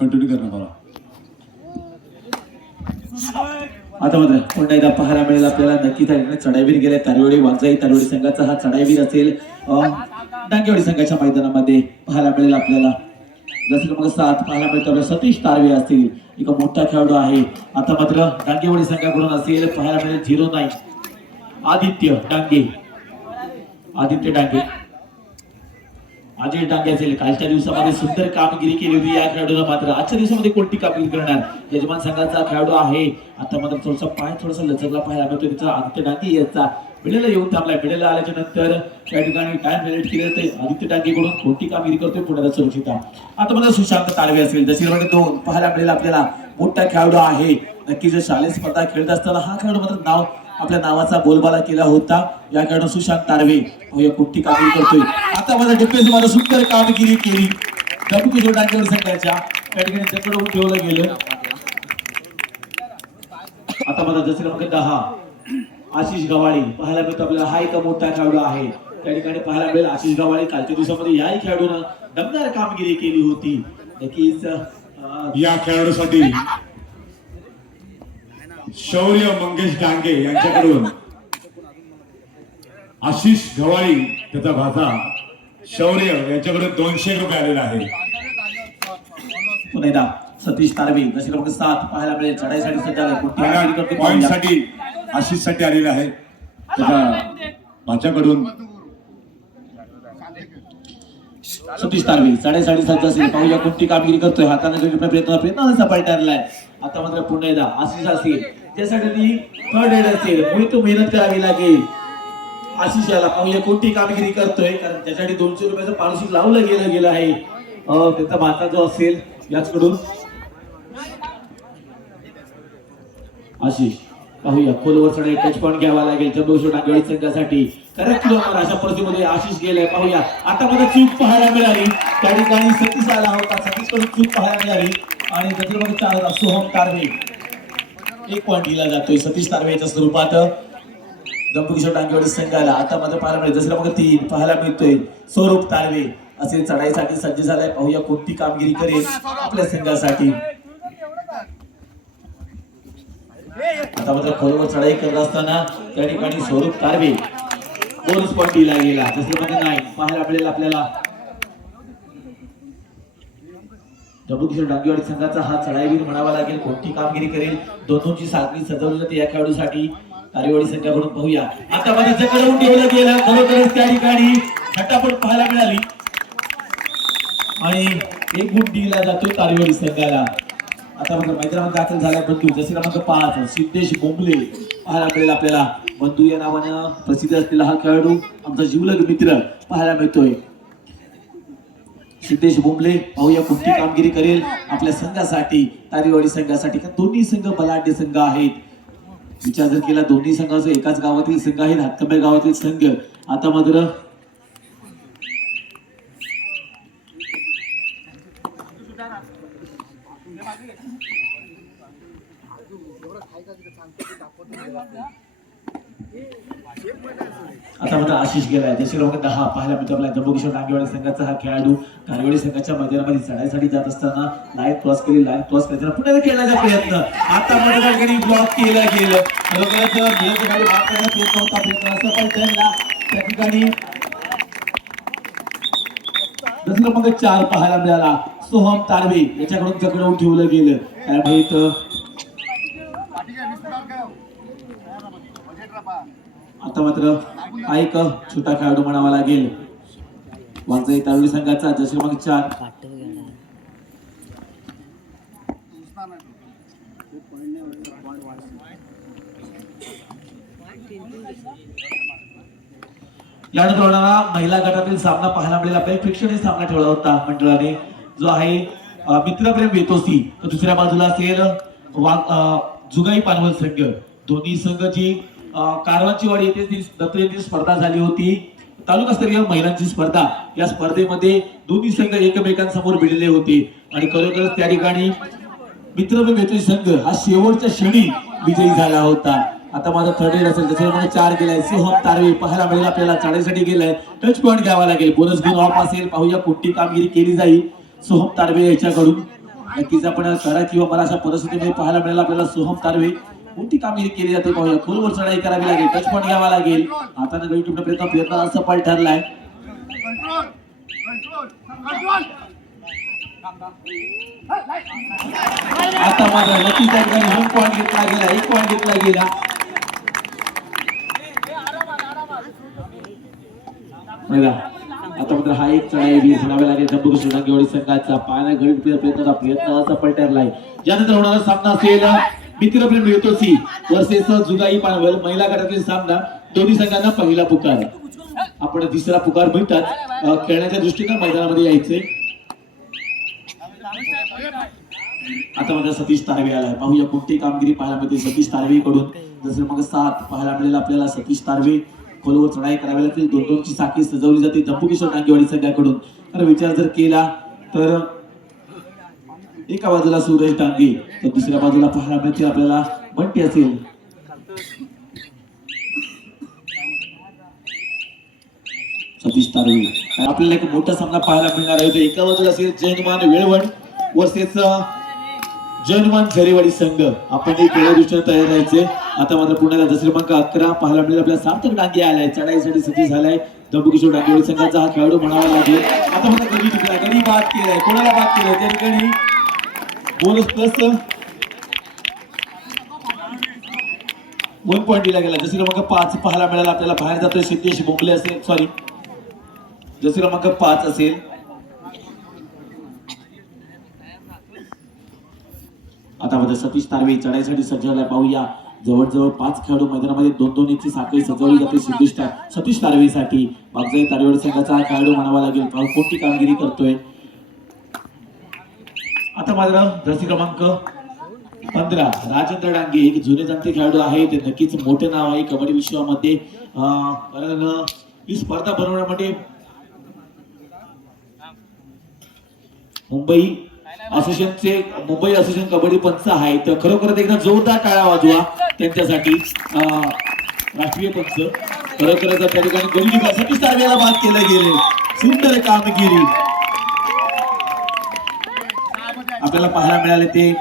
कंटिन्यू करणं मला. आता मात्र पुन्हा एकदा पाहायला मिळेल आपल्याला. नक्की त्या ठिकाणी चढाईवीर गेले तारेवाडी वाघजाई. तारेवाडी संघाचा हा चढाईवीर असेल डांगेवाडी संघाच्या मैदानामध्ये पाहायला मिळेल आपल्याला. जसं मग 7 पाहायला मिळतो आपल्याला सतीश तारवे असतील, एक मोठा खेळाडू आहे. आता मात्र डांगेवाडी संघाकडून असेल पाहायला मिळेल 09 आदित्य डांगे. आदित्य डांगे अजय डांगे असेल. कालच्या दिवसामध्ये सुंदर कामगिरी केली होती या खेळाडूला, मात्र आजच्या दिवसामध्ये कोणती कामगिरी करणार यजमान संघाचा खेळाडू आहे. आता मात्र थोडासा पाय थोडासा लचकला पाहायला मिळतो त्याचा आदित्य डांगे याचा. मिडलला येऊन थांबलाय. मिडलला आल्याच्या नंतर त्या ठिकाणी टाइम रिलेट केले जाते. आदित्य डांगेकडून कोणती कामगिरी करतोय पुण्याला सुरक्षित. आता मात्र सुशांत तारवे असेल जशी क्रमांक 2 पाहायला मिळेल आपल्याला. मोठा खेळाडू आहे. नक्कीच शालेय स्पर्धा खेळत असताना हा खेळाडू मात्र नाव आपल्या नावाचा बोलबाला केला होता. या खेळाडू सुशांत तारवे कोणती कामगिरी करतोय. आता माझा डिफेन्स मध्ये सुंदर कामगिरी केली जम्मू काश्मीर डांगेवाडी संघाच्या. त्या ठिकाणी चकडवून ठेवलं गेलं. आता माझा जसे क्रमांक 10 आशिष गवाळी पाहायला मिळतो आपल्याला. हा एक मोठा खेळाडू आहे. त्या ठिकाणी पाहायला मिळेल आशिष गवाळी. कालच्या दिवसामध्ये याही खेळाडूनं दमदार कामगिरी केली होती. नक्कीच या खेळाडूसाठी शौर्य मंगेश डांगे यांच्याकडून आशिष गवाळी त्याचा भाचा शौर्य यांच्याकडून 200 रुपये आलेला आहे. पुन्हा एकदा सतीश तारवे जसे क्रमांक 7 पाहायला मिळेल. चढाईसाठी सज्ज आहे. पॉइंट साठी आशिष साठी आलेला आहे त्याच्या भाच्याकडून. सतीश तारवे चढाईसाठी सज्ज असेल. पाहूया कोणती कामगिरी करतोय. हाताने प्रयत्न सफल ठरलाय. आता मात्र पुन्हा एकदा आशिष असेल त्यासाठी थर्ड एड असेल. पुढे तो मेहनत करावी लागेल आशिष याला. पाहूया कोणती कामगिरी करतोय, कारण त्यासाठी 200 रुपयाचं पारितोषिक लावलं गेलं आहे. त्याचा भाचा जो असेल याचकडून आशिष. पाहूया खोलवर चढाई टच पॉइंट घ्यावा लागेल जम्मू काश्मीर डांगेवाडी संघासाठी. करेक्ट अशा परिस्थितीमध्ये आशिष गेलाय. पाहूया आता मध्ये चूक पाहायला मिळाली. त्या ठिकाणी सतीश आला होता. सतीश कडून चूक पाहायला मिळाली आणि त्याच्यामध्ये 4 सोहम तारवे 1 पॉइंट दिला जातोय सतीश तारवेच्या स्वरूपात जम्मू काश्मीर डांगेवाडी संघाला. आता मध्ये पाहायला मिळेल जसं मग 3 पाहायला मिळतोय स्वरूप तारवे असे चढाईसाठी सज्ज झालाय. पाहूया कोणती कामगिरी करेल आपल्या संघासाठी. आता मात्र खोलवर चढाई करत असताना त्या ठिकाणी स्वरूप तारवे बोनस पॉइंट दिला गेला. जसं म्हणजे 9 पाहायला मिळेल आपल्याला. जम्मू काश्मीर डांगेवाडी संघाचा हा चढाईवीर म्हणावा लागेल. कोणती कामगिरी करेल दोनोंची साखळी सजवली जाते या खेळाडूसाठी तारेवाडी संघाकडून. पाहूया आता मध्ये जकडवून ठेवलं गेलं. खरोखरच त्या ठिकाणी झटापट पाहायला मिळाली आणि 1 गुण दिला जातो तारेवाडी संघाला. आता मात्र मैदानात दाखल झाला बंधू जसे क्रमांक 5 सिद्धेश बोंबले पाहायला मिळेल आपल्याला. बंधू या नावानं प्रसिद्ध असलेला हा खेळाडू आमचा जीवलग मित्र पाहायला मिळतोय सिद्धेश बोंबले. पाहूया कोणती कामगिरी करेल आपल्या संघासाठी तारेवाडी संघासाठी. दोन्ही संघ बलाढ्य संघ आहेत. विचार जर केला दोन्ही संघाचे एकाच गावातील संघ आहेत, हातकंबे गावातील संघ. आता मात्र आशिष गेलाय त्याची क्रमांक 10 पाहायला मिळतो आपल्या जम्बूकिशोर नागेवाडी संघाचा हा खेळाडू. नागेवाडी संघाच्या मैदानामध्ये चढाईसाठी जात असताना लाईन क्रॉस करताना पुन्हा खेळण्याचा प्रयत्न. आता मध्ये ब्लॉक केला गेलं. खरोखरच मिळत गाडी बाद करण्यात येत नव्हता प्रयत्न असं पण त्यांना त्या ठिकाणी दुसरा क्रमांक 4 पाहायला मिळाला. सोहम तारवे याच्याकडून पकडून ठेवलं गेलं. काय माहित आता मात्र हा एक छोटा खेळाडू म्हणावा लागेल वांजई तालुका संघाचा जशी क्रमांक 4. यानंतर होणारा महिला गटातील सामना पाहायला मिळेल. आपल्या प्रेक्षणीय सामना ठेवला होता मंडळाने जो आहे मित्रप्रेम वेतोसी. तर दुसऱ्या बाजूला असेल जुगाई पानवल संघ. दोन्ही संघ जी कारवांची वाडी येथे दत्त येथे स्पर्धा झाली होती तालुकास्तरीय महिलांची स्पर्धा. या स्पर्धेमध्ये दोन्ही संघ एकमेकांसमोर भिडले होते आणि खरोखरच त्या ठिकाणी मित्रप्रेम वेतोसी संघ हा शेवटच्या क्षणी विजयी झाला होता. आता माझा थर्ड एड असेल त्याच्यामध्ये 4 गेलाय. सोहम तारवे पाहायला मिळेल आपल्याला चढाईसाठी गेलाय. टच पॉईंट घ्यावा लागेल. बोनस घेऊन ऑफ असेल. पाहूया कोणती कामगिरी केली जाईल सोहम तारवे याच्याकडून. नक्कीच आपण करा किंवा मला अशा परिस्थितीमध्ये पाहायला मिळेल आपल्याला सोहम तारवे कोणती कामगिरी केली जाते पाहूया. खोलवर चढाई करावी लागेल. टच पॉईंट घ्यावा लागेल. आता गडी टिपण्याचा प्रयत्न सफल ठरलाय. आता मात्र नक्कीच त्या ठिकाणी 1 पॉईंट घेतला गेला. 1 पॉईंट घेतला गेला. आता मात्र हा एक चढाई म्हणावे लागेल जम्बूकिशोर नागेवाडी संघाचा. पायाने गडी टिपण्याचा प्रयत्न सफल ठरलाय. यानंतर होणारा सामना असेल मित्रप्रेम वेतोसी वर्सेस जुगाई पानवल महिला गटातील सामना. दोन्ही संघांना पहिला पुकार. आपण तिसरा पुकार मिळतात खेळण्याच्या दृष्टीने मैदानामध्ये यायचे. आता माझा सतीश तारवे आलाय. पाहूया कोणती कामगिरी पाहायला मिळते सतीश तारवे कडून. जसं मग 7 पाहायला मिळेल आपल्याला. सतीश तारवे खोलवर चढाई करावी लागतील. 2-2 ची साखळी सजवली जाते जम्बूकिशोर नागेवाडी संघाकडून. तर विचार जर केला तर एका बाजूला सूरज डांगे तर दुसऱ्या बाजूला पाहायला मिळते आपल्याला बंटी असेल. सतीश तारवे. आपल्याला एक मोठा सामना पाहायला मिळणार आहे. एका बाजूला असेल जैनमान वेळवण वर्सेस जैनमान झरेवाडी संघ. आपण एक वेगळ्या दृष्टीने तयार राहायचे. आता मात्र पुण्याला दसरे क्रमांक 11 पाहायला मिळेल आपल्याला. सार्थक डांगे आलाय चढाईसाठी सज्ज झालाय. जम्बूकिशोर नागेवाडी संघाचा हा खेळाडू म्हणावा लागेल. आता मात्र गडी बाद केलाय. कोणाला बाद केलाय त्या ठिकाणी बोनस प्लस 1 पॉईंट दिला गेला. जसे क्रमांक 5 पाहायला मिळाला आपल्याला. बाहेर जातोय सिद्धेश बोंबले असेल. सॉरी जसे क्रमांक 5 असेल. आता मध्ये सतीश तारवे चढाईसाठी सज्ज झालाय. पाहूया जवळजवळ 5 खेळाडू मैदानामध्ये 2-2 इंची साखळी सजवली जाते सतीश तारवेसाठी. वाघजाई तारवेवाडी संघाचा हा खेळाडू म्हणावा लागेल. पाहू कोणती कामगिरी करतोय. आता मात्र जर्सी क्रमांक 15 राजेंद्र डांगे एक जुने जाणते खेळाडू आहे. ते नक्कीच मोठे नाव आहे कबड्डी विश्वामध्ये. कारण ही स्पर्धा बनवण्यामध्ये मुंबई असोसिएशन कबड्डी पंच आहे. तर खरोखरच एकदा जोरदार टाळ्या वाजवा त्यांच्यासाठी. राष्ट्रीय पंच खरोखरच त्या ठिकाणी गडी सतीश तारवेला बाद केलं गेले. सुंदर कामगिरी आपल्याला पाहायला मिळाले. ते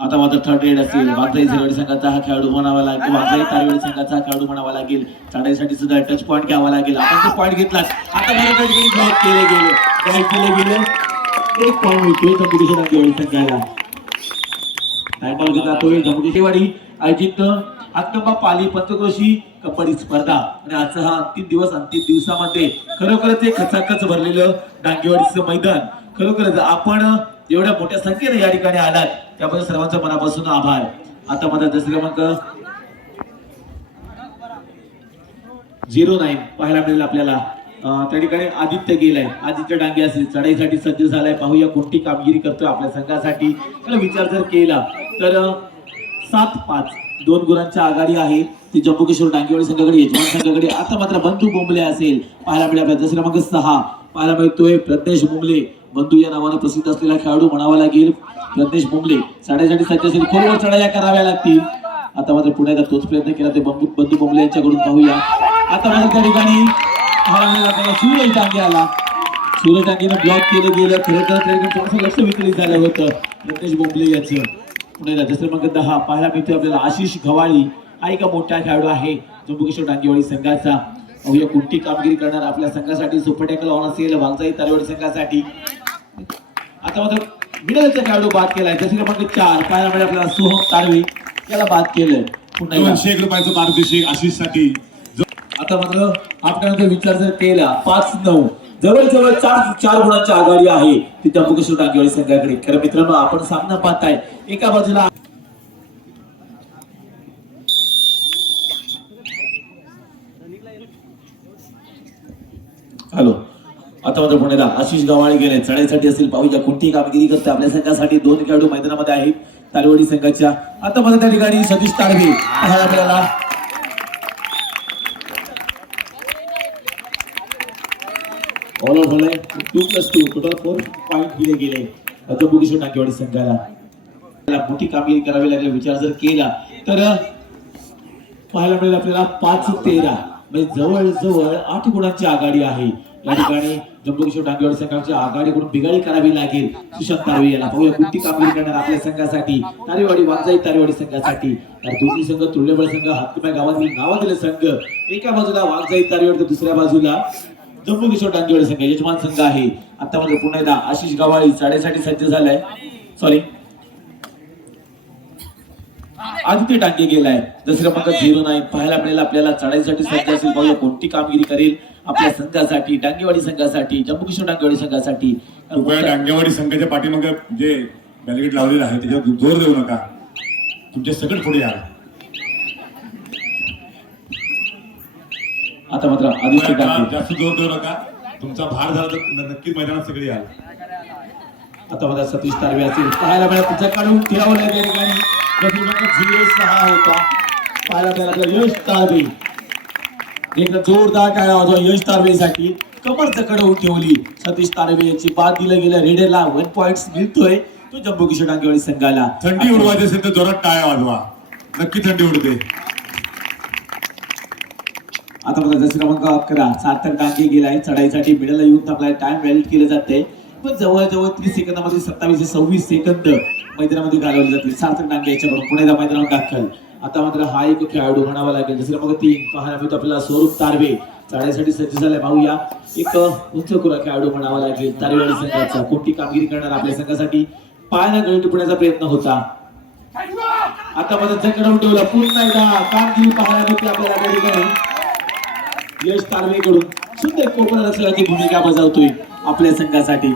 आता मात्र थर्ड एड असेल. वाघजाई झरेवाडी संघाचा हा खेळाडू म्हणावा लागेल. वाघजाई तारवेवाडी संघाचा हा खेळाडू म्हणावा लागेल. चढाईसाठी सुद्धा टच पॉईंट घ्यावा लागेल. आपण तो पॉईंट घेतला. आता ब्लॉक केले गेले. 1 पॉईंट मिळतोय जम्बूकिशोर नागेवाडी संघाला. टाइमआउट घेतला तो जम्बूकिशोरवाडी आयोजित हातकंबा पाली पंचक्रोशी कबड्डी स्पर्धा. आणि आजचा हा अंतिम दिवसामध्ये खरोखरच एक खचाखच भरलेलं डांगेवाडीचं मैदान. खरोखरच आपण एवढ्या मोठ्या संख्येने या ठिकाणी आलात त्याबद्दल सर्वांचा मनापासून आभार. आता माझा दसरा क्रमांक 09 पाहायला मिळेल आपल्याला. त्या ठिकाणी आदित्य गेलाय, आदित्य डांगे असेल चढाईसाठी सज्ज झालाय. पाहूया कोणती कामगिरी करतोय आपल्या संघासाठी. त्याला विचार जर केला तर 7-5 2 गुणांच्या आघाडी आहे ती जम्मू किशोर डांगेवाडी संघाकडे, यजमान संघाकडे. आता मात्र बंधू बोंबले असेल पाहायला मिळेल आपल्याला. दुसरा क्रमांक 6 पाहायला मिळतोय प्रज्ञेश बोंबले, बंधू या नावाने प्रसिद्ध असलेला खेळाडू म्हणावा लागेल. प्रज्ञेश बोंबले चढाईसाठी सज्ज असेल, खोलवर चढाया कराव्या लागतील. आता मात्र पुण्याचा तोच प्रयत्न केला ते बंधू बोंबले यांच्याकडून. पाहूया आता मात्र त्या ठिकाणी आपल्याला सूरज डांगे आला. सूरज डांगेनं ब्लॉक केलं गेलं. खरं थोडंसं लक्ष विचलित झालं होतं प्रज्ञेश बोंबले याचं. पुण्याला दुसरा क्रमांक 10 पाहायला मिळतोय आपल्याला आशिष गवाळी. हा एक मोठा खेळाडू आहे जम्मू किशोर डांगेवाडी संघाचा. पाहूया कोणती कामगिरी करणार आपल्या संघासाठी. सुपर टॅकल ऑन असेल वाघजाई तारेवाडी संघासाठी. आता मात्र मिडलचा खेळाडू बाद केलाय. दुसरा क्रमांक 4 पाहायला मिळेल आपल्याला सोहम तारवे, याला बाद केलंय. पुन्हा 201 रुपयाचं पारितोषिक आशिष साठी. आता मात्र आपल्याला विचार जर केला 5-9 जवळजवळ 4 गुणांची आघाडी आहे ती जम्मू किशोर डांगेवाडी संघाकडे. खरं मित्रांनो आपण सामना पाहताय एका बाजूला हॅलो. आता मात्र पुण्याला आशिष गवाळी गेले चढाईसाठी असेल. पाहूया कोणती कामगिरी करते आपल्या संघासाठी. 2 खेळाडू मैदानामध्ये आहेत तारवाडी संघाच्या. आता मात्र त्या ठिकाणी सतीश तारवे पाहायला मिळाला. ऑल आउट झालाय. 2+2 टोटल 4 पॉईंट दिले गेले जम्मू किशोर डांगेवाडी संघाला. त्याला मोठी कामगिरी करावी लागली विचार जर केला तर पाहायला मिळेल आपल्याला 5-13 म्हणजे जवळजवळ 8 गुणांची आघाडी आहे या ठिकाणी जम्मू किशोर डांगेवाडी संघाच्या आघाडीकडून बिघाडी करावी लागेल सुशांत तारवे याला. पाहूया कोणती कामगिरी करणार आपल्या संघासाठी तारेवाडी वाघजाई तारेवाडी संघासाठी. तर दोन्ही संघ तुल्यबळ संघ हातकम्या गावातील नावाजलेले संघ. एका बाजूला वाघजाई तारेवाडी तर दुसऱ्या बाजूला जम्मू किशोर डांगेवाडी संघ यजमान संघ आहे. आता मात्र पुन्हा एकदा आशिष गवाळी चढाईसाठी सज्ज झालाय. सॉरी आदित्य डांगे गेलाय. दुसरा क्रमांक 09 पाहायला मिळेल आपल्याला चढाईसाठी सज्ज असेल. पाहूया कोणती कामगिरी करेल आपल्या संघासाठी डांगेवाडी संघासाठी जम्मू किशोर डांगेवाडी संघासाठी. डांगेवाडी संघाच्या पाठीमागे जे बॅरिकेड लावलेलं आहे त्याच्यावर जोर देऊ नका, तुमचे सकट पुढे या. आता मात्र आदित्य डांगे जास्त जोर देऊ नका, तुमचा भार झाला तर नक्कीच मैदानात सगळे याल. आता मात्र सतीश तारवे असेल पाहायला मिळेल तुझ्याकडून ठेवलं या ठिकाणी. 06 होता पाहायला मिळाला यश तारवे. एक जोरदार टाळ्या वाजवा यश तारवेसाठी. कमर चकडवून ठेवली सतीश तारवे याची. बाद दिलं गेलं. रेडरला 1 पॉइंट मिळतोय तो जम्मू किशोर डांगेवाडी संघाला. थंडी उडवायची असेल तर जोरात टाळ्या वाजवा, नक्की थंडी उडते. आता बघा दुसरा क्रमांक 11 सार्थक डांगे गेलाय चढाईसाठी. मिडलला येऊन थांबलाय. टाइम व्हॅलिड केलं जाते पण जवळजवळ 30 सेकंदामध्ये 27 ते 26 सेकंद मैदानामध्ये घालवले जातील सार्थक डांगे याच्याकडून. पुण्याला मैदानावर दाखल. आता मात्र हा एक खेळाडू म्हणावा लागेल. दुसरा क्रमांक 3 पाहायला मिळतो आपल्याला स्वरूप तारवे चढाईसाठी सज्ज झालाय. पाहूया एक उंचकुरा खेळाडू म्हणावा लागेल तारेवाडी संघाचा. कोणती कामगिरी करणार आपल्या संघासाठी. पायाला गळी टिपण्याचा प्रयत्न होता. आता मात्र जकडवून ठेवला. पुन्हा एकदा कामगिरी पाहायला मिळते आपल्याला त्या ठिकाणी यश तारवेकडून. सुंदर कोपरा रक्षकाची भूमिका बजावतोय आपल्या संघासाठी.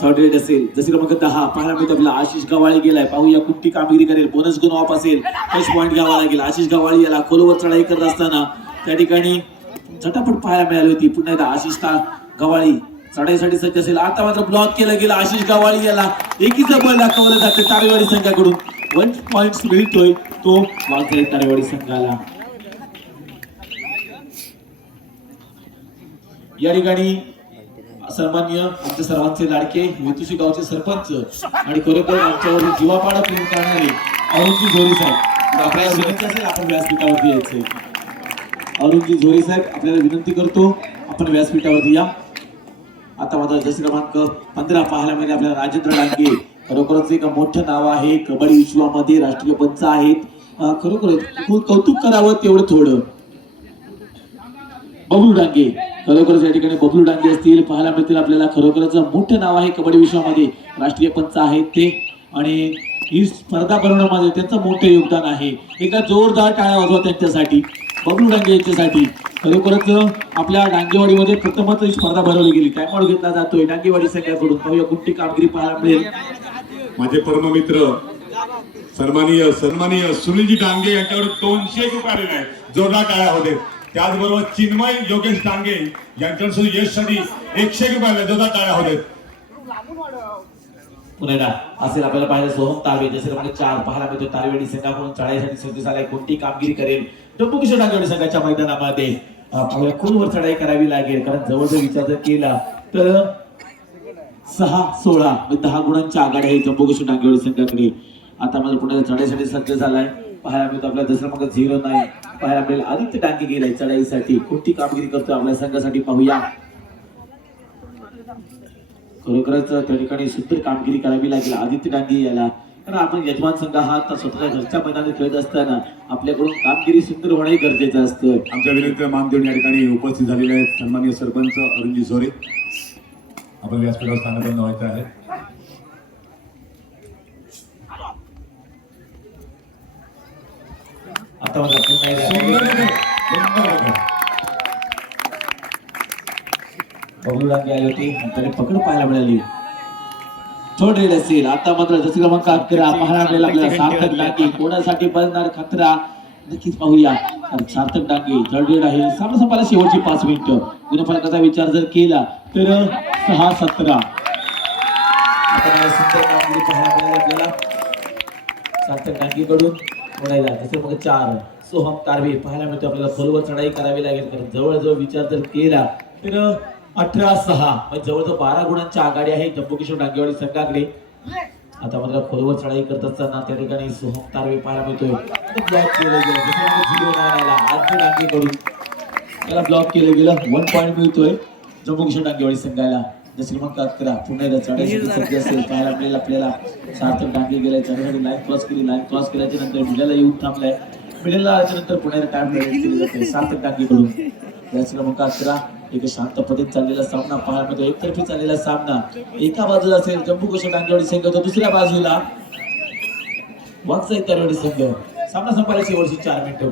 थर्ड रेड असेल. दुसरी क्रमांक 10 पाहायला मिळतो आपला आशिष गवाळी गेलाय. पाहूया कुठली कामगिरी करेल. बोनस गुण ऑफ असेल. फर्स्ट पॉईंट घ्यावा लागेल. आशिष गवाळी याला खोलवर चढाई करत असताना त्या ठिकाणी झटापट पाहायला मिळाली होती. पुन्हा एकदा आशिष गवाळी चढाईसाठी सज्ज असेल. आता मात्र ब्लॉक केलं गेलं. आशिष गवाळी याला एकीचं बळ दाखवलं जाते तारेवाडी संघाकडून. 1 पॉइंट मिळतोय तो वाघजाई तारेवाडी संघाला. या ठिकाणी सन्माननीय आमचे सर्वांचे लाडके वेतुशी गावचे सरपंच आणि खरोखर आमच्यावर जीवापाडा प्रेम करणारे अरुणजी झोरी साहेब आपल्याला विनंती असेल आपण व्यासपीठावरती यायचे. अरुणजी झोरी साहेब आपल्याला विनंती करतो आपण व्यासपीठावरती या. आता माझा जस क्रमांक 15 पाहायला मिळेल आपल्याला राजेंद्र डांगे. खरोखरच एक मोठं नाव आहे कबड्डी विश्वामध्ये. राष्ट्रीय पंच आहेत. खरोखर कौतुक करावं तेवढं थोडं. बबलू डांगे खरोखरच या ठिकाणी बबलू डांगे असतील पाहायला मिळतील आपल्याला. खरोखरच मोठं नाव आहे कबड्डी विश्वामध्ये. राष्ट्रीय पंच आहेत ते आणि ही स्पर्धा बनवण्यामध्ये त्यांचं मोठं योगदान आहे. एका जोरदार टाळ्या वाजवा त्यांच्यासाठी बबलू डांगे यांच्यासाठी. खरोखरच आपल्या डांगेवाडीमध्ये प्रथमच ही स्पर्धा भरवली गेली. टाइमआउट घेतला जातोय डांगेवाडी संघाकडून. पाहूया कुठली कामगिरी पाहायला मिळेल. माझे परम मित्र सन्माननीय सुनीलजी डांगे यांच्याकडे 200 रुपये आलेले आहेत. जोरदार टाळ्या होते त्याचबरोबर चिन्मय योगेश डांगे यांच्याकडून यशसाठी 101 रुपयाला जोरदार टाळ्या होते. पुन्हा असेल आपल्याला पाहिजे सोहम तारवे जसे म्हणजे 4 पाहायला मिळतो. तारवेडी संघाकडून चढाईसाठी सज्ज झालाय. कोणती कामगिरी करेल डब्बू किशोर डांगेवाडी संघाच्या मैदानामध्ये. आपल्याला खोलवर चढाई करावी लागेल कारण जवळ जर विचार जर केला तर 6-16 10 गुणांच्या आघाडी आहे जम्बू किशोर डांगेवाडी संघाकडे. आता मला पुन्हा चढाईसाठी सज्ज झालाय. पाहायला मिळतो आपल्याला दुसरा मग 0 नाही. पाहायला मिळेल आदित्य डांगे गेलाय चढाईसाठी. कोणती कामगिरी करतो आपल्या संघासाठी पाहूया. खरोखरच त्या ठिकाणी सुंदर कामगिरी करावी लागेल आदित्य डांगे याला. कारण आपण यजमान संघ हा स्वतःच्या घरच्या मैदानात खेळत असताना आपल्याकडून कामगिरी सुंदर होणे गरजेचं असतं. आमच्या विरुद्ध मान देऊन या ठिकाणी उपस्थित झालेले आहेत सन्माननीय सरपंच अरुणजी झोरे. आपण व्यासपीठावर स्थानापन्न व्हायचं आहे. आता मला बबलू डांगे आले होते त्याने पकड पाहायला मिळाली. थोड रेड असेल. आता मात्र जसे क्रमांक 11 पाहायला मिळेल आपल्याला सार्थक डांगे. कोणासाठी बनणार खतरा नक्कीच पाहूया. सार्थक डांगे थर्ड रेड आहे. सामना संपायला शेवटची 5 मिनिटं. गुणफलकाचा विचार जर केला तर 6-17. आता मला सुंदर कामगिरी पाहायला मिळाली आपल्याला सार्थक डांगेकडून. म्हणायला जसे मग 4 सोहम तारवे पाहायला मिळतो आपल्याला. खोलवर चढाई करावी लागेल कारण जवळजवळ विचार जर केला तर 18-6 म्हणजे जवळजवळ 12 गुणांच्या आघाडी आहे जम्बू किशोर डांगेवाडी संघाकडे. आता मात्र खोलवर चढाई करत असताना त्या ठिकाणी सोहम तारवे पाहायला मिळतोय. ब्लॉक केलं गेलं जसं 0 आला आदित्य डांगेकडून. त्याला ब्लॉक केलं गेलं. 1 पॉईंट मिळतोय जम्बू किशोर डांगेवाडी संघाला. जसे क्रमांक 11 पुन्हा एकदा चढाईसाठी सज्ज असेल. पाहायला मिळेल आपल्याला सार्थक डांगे गेलाय चढाईसाठी. लाईन क्रॉस केली. लाईन क्रॉस केल्याच्या नंतर मिडलला येऊन थांबलाय. मिडलला आल्याच्या नंतर पुन्हा टाइम केली जाते सार्थक डांगेकडून. जसे क्रमांक 11 एक शांत पद्धतीत चाललेला सामना पाहायला मिळतो. एकतर्फी चाललेला सामना. एका बाजूला असेल जम्बू किशोर डांगेवाडी संघ तर दुसऱ्या बाजूला वागसाई तारवाडी संघ. सामना संपायला शेवटची 4 मिनिटं.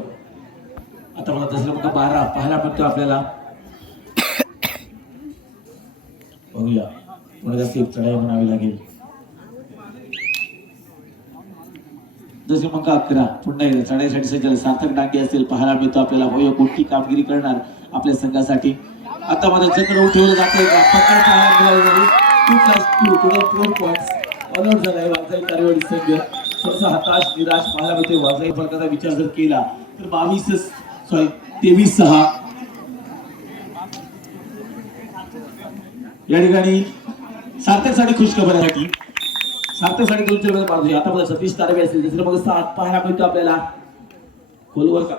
आता मला जसे क्रमांक 12 पाहायला मिळतो आपल्याला. बघूया पुन्हा जास्त एक चढाई म्हणावी लागेल. जसे मग 11 पुन्हा एकदा चढाईसाठी सज्ज सार्थक डांगे असेल. पाहायला मिळतो आपल्याला होय कोणती कामगिरी करणार आपल्या संघासाठी. आता माझं चक्र उठवलं जाते का पकड पाहायला मिळाली. 2+2 टोटल 4 पॉईंट्स ऑल आउट झालाय वागसाई तारवाडी संघ. थोडासा हताश निराश पाहायला मिळते. वागसाई फलकाचा विचार जर केला तर 23-6 या ठिकाणी सार्थकसाठी खुशखबर आहे. सार्थकसाठी 2 चेंडू मारतोय. आता बघा सतीश तारवे असेल दुसरं मग 7 पाहायला मिळतो आपल्याला. खोलवर का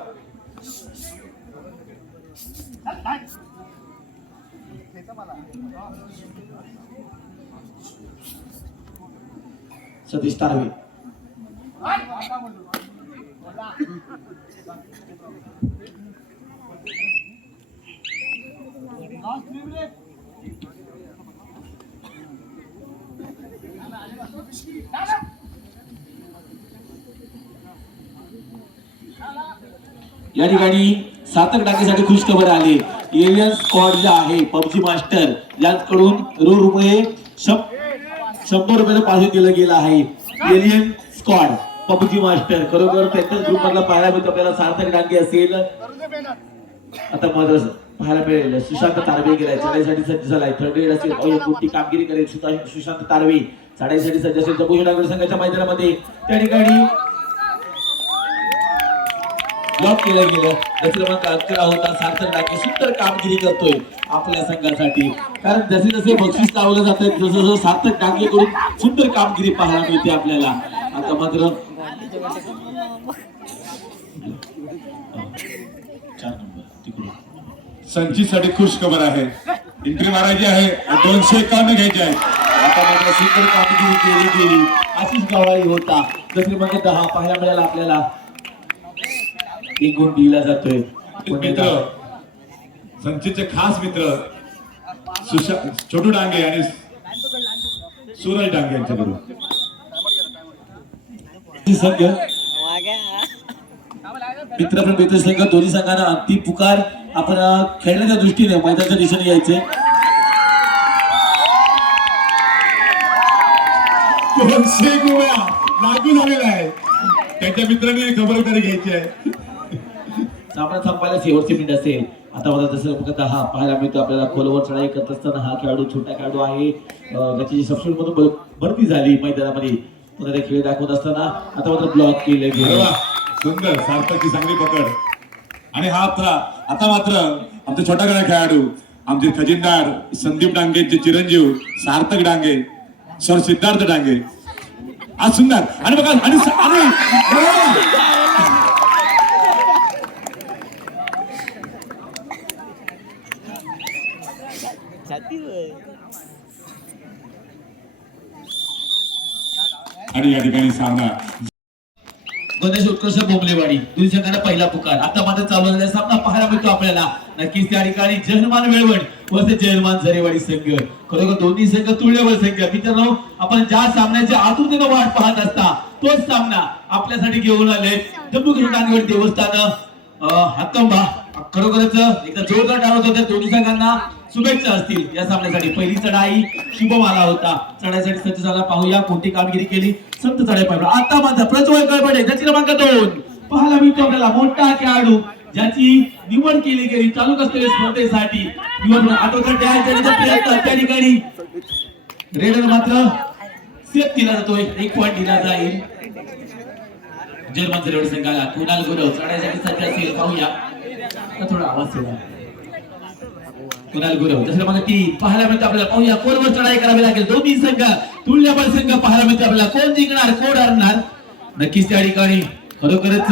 सतीश तारवे या ठिकाणी सार्थक डांगेसाठी खुशखबर आली. एलियन स्क्वॉड जे आहे पबजी मास्टर यांच्याकडून रुपये 100 रुपयाचं पारितोषिक दिलं गेलं आहे. एलियन स्क्वॉड पबजी मास्टर खरोखर त्यांच्या ग्रुप मधला पाहायला मिळतो आपल्याला. सार्थक डांगे असेल. आता मग पाहायला मिळेल सुशांत तारवे गेलाय चढाईसाठी सज्ज झालाय. थर्ड रेड असेल कोणती कामगिरी करेल सुशांत तारवे चढाईसाठी सज्ज असेल जम्बू किशोर डांगेवाडी संघाच्या मैदानामध्ये. त्या ठिकाणी ब्लॉक केलं गेलं. क्रमांक 11 होता. सार्थक डांगे सुंदर कामगिरी करतोय आपल्या संघासाठी. कारण जसे जसे बक्षीस लावलं जातं जसं जसं सार्थक डांगे कडून सुंदर कामगिरी पाहायला मिळते आपल्याला. आता मात्र 4 नंबर तिकडून संचितसाठी खुश खबर आहे. एंट्री मारायची आहे 251 घ्यायची आहे. आता मात्र सुंदर कामगिरी केली. आशिष गवाळी होता. क्रमांक 10 पाहायला मिळाला आपल्याला. 1 गुण दिला जातोय. मित्र संचितचे खास मित्र छोटू डांगे आणि सूरज डांगे यांच्याकडून संघ मित्र संघ दोन्ही संघांना अंतिम पुकार आपण खेळण्याच्या दृष्टीने मैदानाच्या दिशेने यायचे. लागू झालेला आहे. त्यांच्या मित्रांनी खबरदारी घ्यायची आहे. सामना संपायला शेवटची मिनिट असेल. आता मला जसं फक्त हा पाहायला मिळतो आपल्याला खोलवर चढाई करत असताना हा खेळाडू छोटा खेळाडू आहे. त्याची सबस्टिट्यूट मधून भरती झाली मैदानामध्ये पुन्हा खेळ दाखवत असताना आता मात्र ब्लॉक केले अरे गेले. वा, सुंदर सार्थकची चांगली पकड. आणि हा आता मात्र आमचे छोटा गणा खेळाडू आमचे खजिनदार संदीप डांगेचे चिरंजीव सार्थक डांगे सर सिद्धार्थ डांगे आज सुंदर आणि बघा आणि या ठिकाणी सामना गणेश उत्कर्ष बोंबलेवाडी दोन्ही संघांना पहिला पुकार. आता मात्र चालू झालेला सामना पाहायला मिळतो आपल्याला. नक्कीच त्या ठिकाणी जयमान वेळवड वर्सेस जयमान झरेवाडी संघ. खरोखर दोन्ही संघ तुल्यबळ संघ. मित्रांनो, आपण ज्या सामन्याची आतुरतेने वाट पाहत असता तोच सामना आपल्यासाठी घेऊन आले जम्मू काश्मीर देवस्थान हातंबा. खरोखरच एकदा जोरदार डावत होत्या. दोन्ही संघांना शुभेच्छा असतील या सामन्यासाठी. पहिली चढाई शुभम आला होता. चढाईसाठी सज्ज झाला. पाहूया कोणती कामगिरी केली. संत चढाई पाहिजे. आता मात्र प्रज्वल कळपडे ज्याची क्रमांक 2 पाहायला मिळतो आपल्याला. मोठा खेळाडू ज्याची निवड केली गेली तालुकास्तरीय स्पर्धेसाठी. त्या ठिकाणी रेडर मात्र सेफ दिला जातोय. 1 पॉइंट दिला जाईल जर्मन झरेवाडी संघाला. कुणाल गुरव चढाईसाठी सज्ज असेल. पाहूया थोडा आवाज ठेवा. कुणाल गुरव जसं मग ती पाहायला मिळते आपल्याला. पाहूया कोणवर चढाई करावी लागेल. दोन्ही संघ तुल्यबळ संघ पाहायला मिळते आपल्याला. कोण जिंकणार कोण हरणार नक्कीच त्या ठिकाणी. खरोखरच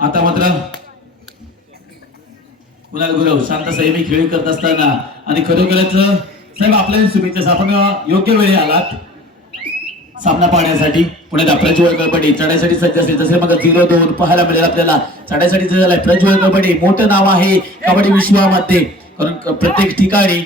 आता मात्र कुणाल गुरव शांत संयमी खेळ करत असताना आणि खरोखरच साहेब आपल्या शुभेच्छा. आपण योग्य वेळी आलात सामना पाहण्यासाठी. पुण्यात प्रज्वल कळपडे चढाईसाठी सज्ज असेल. जसे मग 0-2 पाहायला मिळेल आपल्याला. चढाईसाठी सज्ज झालाय प्रज्वल कळपडे. मोठं नाव आहे कबड्डी विश्वामध्ये. कारण प्रत्येक ठिकाणी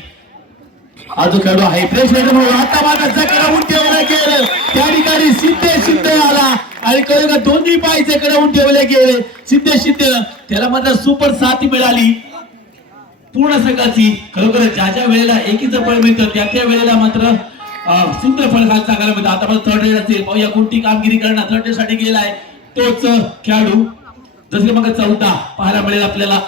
हा जो खेळाडू आहे आता मात्र जकडावून ठेवलं गेलं. त्या ठिकाणी सिद्धे आला आणि खरोखर दोन्ही पाय जकडावून ठेवले गेले. सिद्धे त्याला मात्र सुपर साथ मिळाली पूर्ण संघाची. खरोखर ज्या वेळेला एकीचं फळ मिळतं त्या वेळेला मात्र सुंदर फळ सांगायला मिळतं. आता मला थर्ड रेड असेल. पाहूया कोणती कामगिरी करणार. थर्ड रेड साठी गेलाय तोच खेळाडू. जसे मग 14 पाहायला मिळेल आपल्याला.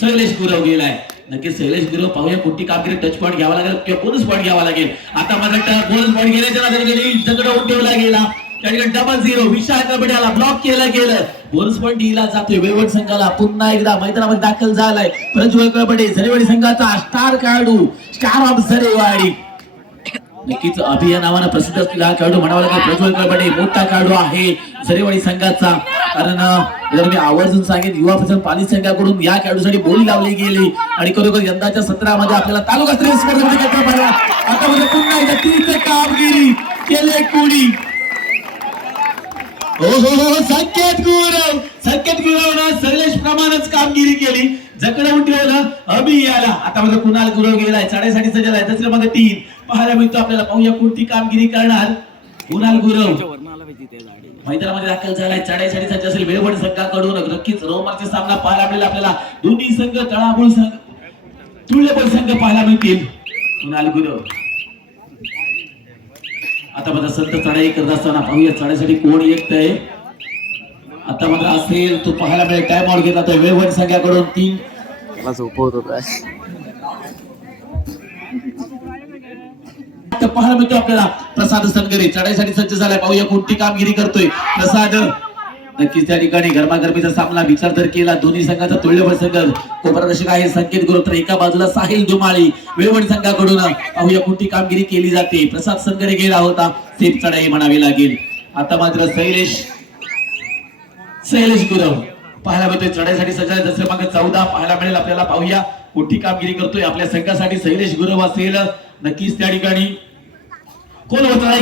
शैलेश गुरव गेलाय. नक्कीच शैलेश गुरव. पाहूया कोणती कामगिरी. टच पॉईंट घ्यावा लागेल किंवा बोनस पॉईंट घ्यावा लागेल. आता माझा बोनस पॉईंट गेल्याच्या जगडवून ठेवला गेला. त्या ठिकाणी 0-0 विशाल कबड्याला ब्लॉक केलं गेलं. बोनस पॉईंट दिला जातोय वेळवड संघाला. पुन्हा एकदा मैदानामध्ये दाखल झालाय प्रज्वल कबड्डे झरेवाडी संघाचा स्टार खेळाडू. Star of Jharewadi. नक्कीच अभिया नावानं प्रसिद्ध असलेला हा खेळाडू म्हणावा लागेल. प्रज्वल कळपडे मोठा खेळाडू आहे झरेवाडी संघाचा. कारण मी आवर्जून सांगेन युवा प्रसंग पाली संघाकडून या खेळाडूसाठी बोली लावली गेली आणि खरोखर यंदाच्या सत्रामध्ये आपल्याला तालुकास्तरीय स्पर्धेमध्ये आता मध्ये पुन्हा एकदा तीच कामगिरी केले कुणी. हो संकेत गुरव शैलेश प्रमाणच कामगिरी केली. जकडावून ठेवलं अभियाला. आता मध्ये कुणाल गुरव गेलाय. चढाईसाठी सज्ज झालाय. दुसऱ्या मध्ये 3 पाहायला मिळतो आपल्याला. पाहूया कोणती कामगिरी करणार कुणाल गुरव. मैदानामध्ये दाखल झालाय. चढाईसाठी सज्ज असेल वेळवड संघाकडून. नक्कीच रोमांचक सामना पाहायला मिळेल आपल्याला. दोन्ही संघ तळाबोळ संघ तुल्यबळ संघ पाहायला मिळतील. कुणाल गुरव आता मात्र संत चढाई करत असताना पाहूया चढाईसाठी कोण येतंय. आता मात्र असेल तो पाहायला मिळेल. टाइम आउट घेतला तर वेळवड संघाकडून 3 पाहायला मिळतो आपल्याला. प्रसाद संगरे चढाईसाठी सज्ज झालाय. पाहूया कोणती कामगिरी करतोय प्रसाद. नक्कीच त्या ठिकाणी गरमागरमीचा सामना विचार जर केला दोन्ही संघाचा तुल्यबळ संघ कोपरदर्शक आहे संकेत गुरव. तर एका बाजूला साहिल दुमाळी वेळवड संघाकडून. पाहूया कोणती कामगिरी केली जाते. प्रसाद संगरे गेला होता. सेफ चढाई म्हणावी लागेल. आता मात्र शैलेश गुरव पाहायला मिळतोय चढाईसाठी सज्ज. जसं मग 14 पाहायला मिळेल आपल्याला. पाहूया कोणती कामगिरी करतोय आपल्या संघासाठी शैलेश गुरव असेल. नक्कीच त्या ठिकाणी कोण होता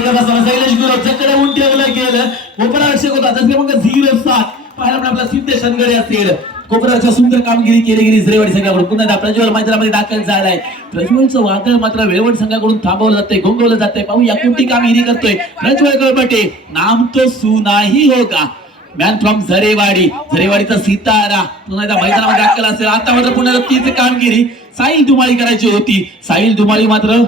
शैलेश गुरव. जकडावून ठेवलं गेलं. कोपरदर्शक होता. जसं मग 0-7 पाहायला मिळेल आपला सिद्धेश संगरे असेल. कोपराच्या सुंदर कामगिरी केली गेली झरेवाडी संघाकडून. पुन्हा प्रज्वल मैदानामध्ये दाखल झालाय. प्रज्वलचं वादळ मात्र वेळवड संघाकडून थांबवलं जातंय गोंगवलं जातंय. पाहूया कोणती कामगिरी करतोय प्रज्वल कळपटे. नाम तो सुनाही होगा. मॅन फ्रॉम झरेवाडीचा सितारा पुन्हा एकदा मैदानामध्ये दाखल असेल. आता मात्र पुन्हा तीच कामगिरी साहिल दुमाळी करायची होती. साहिल दुमाळी मात्र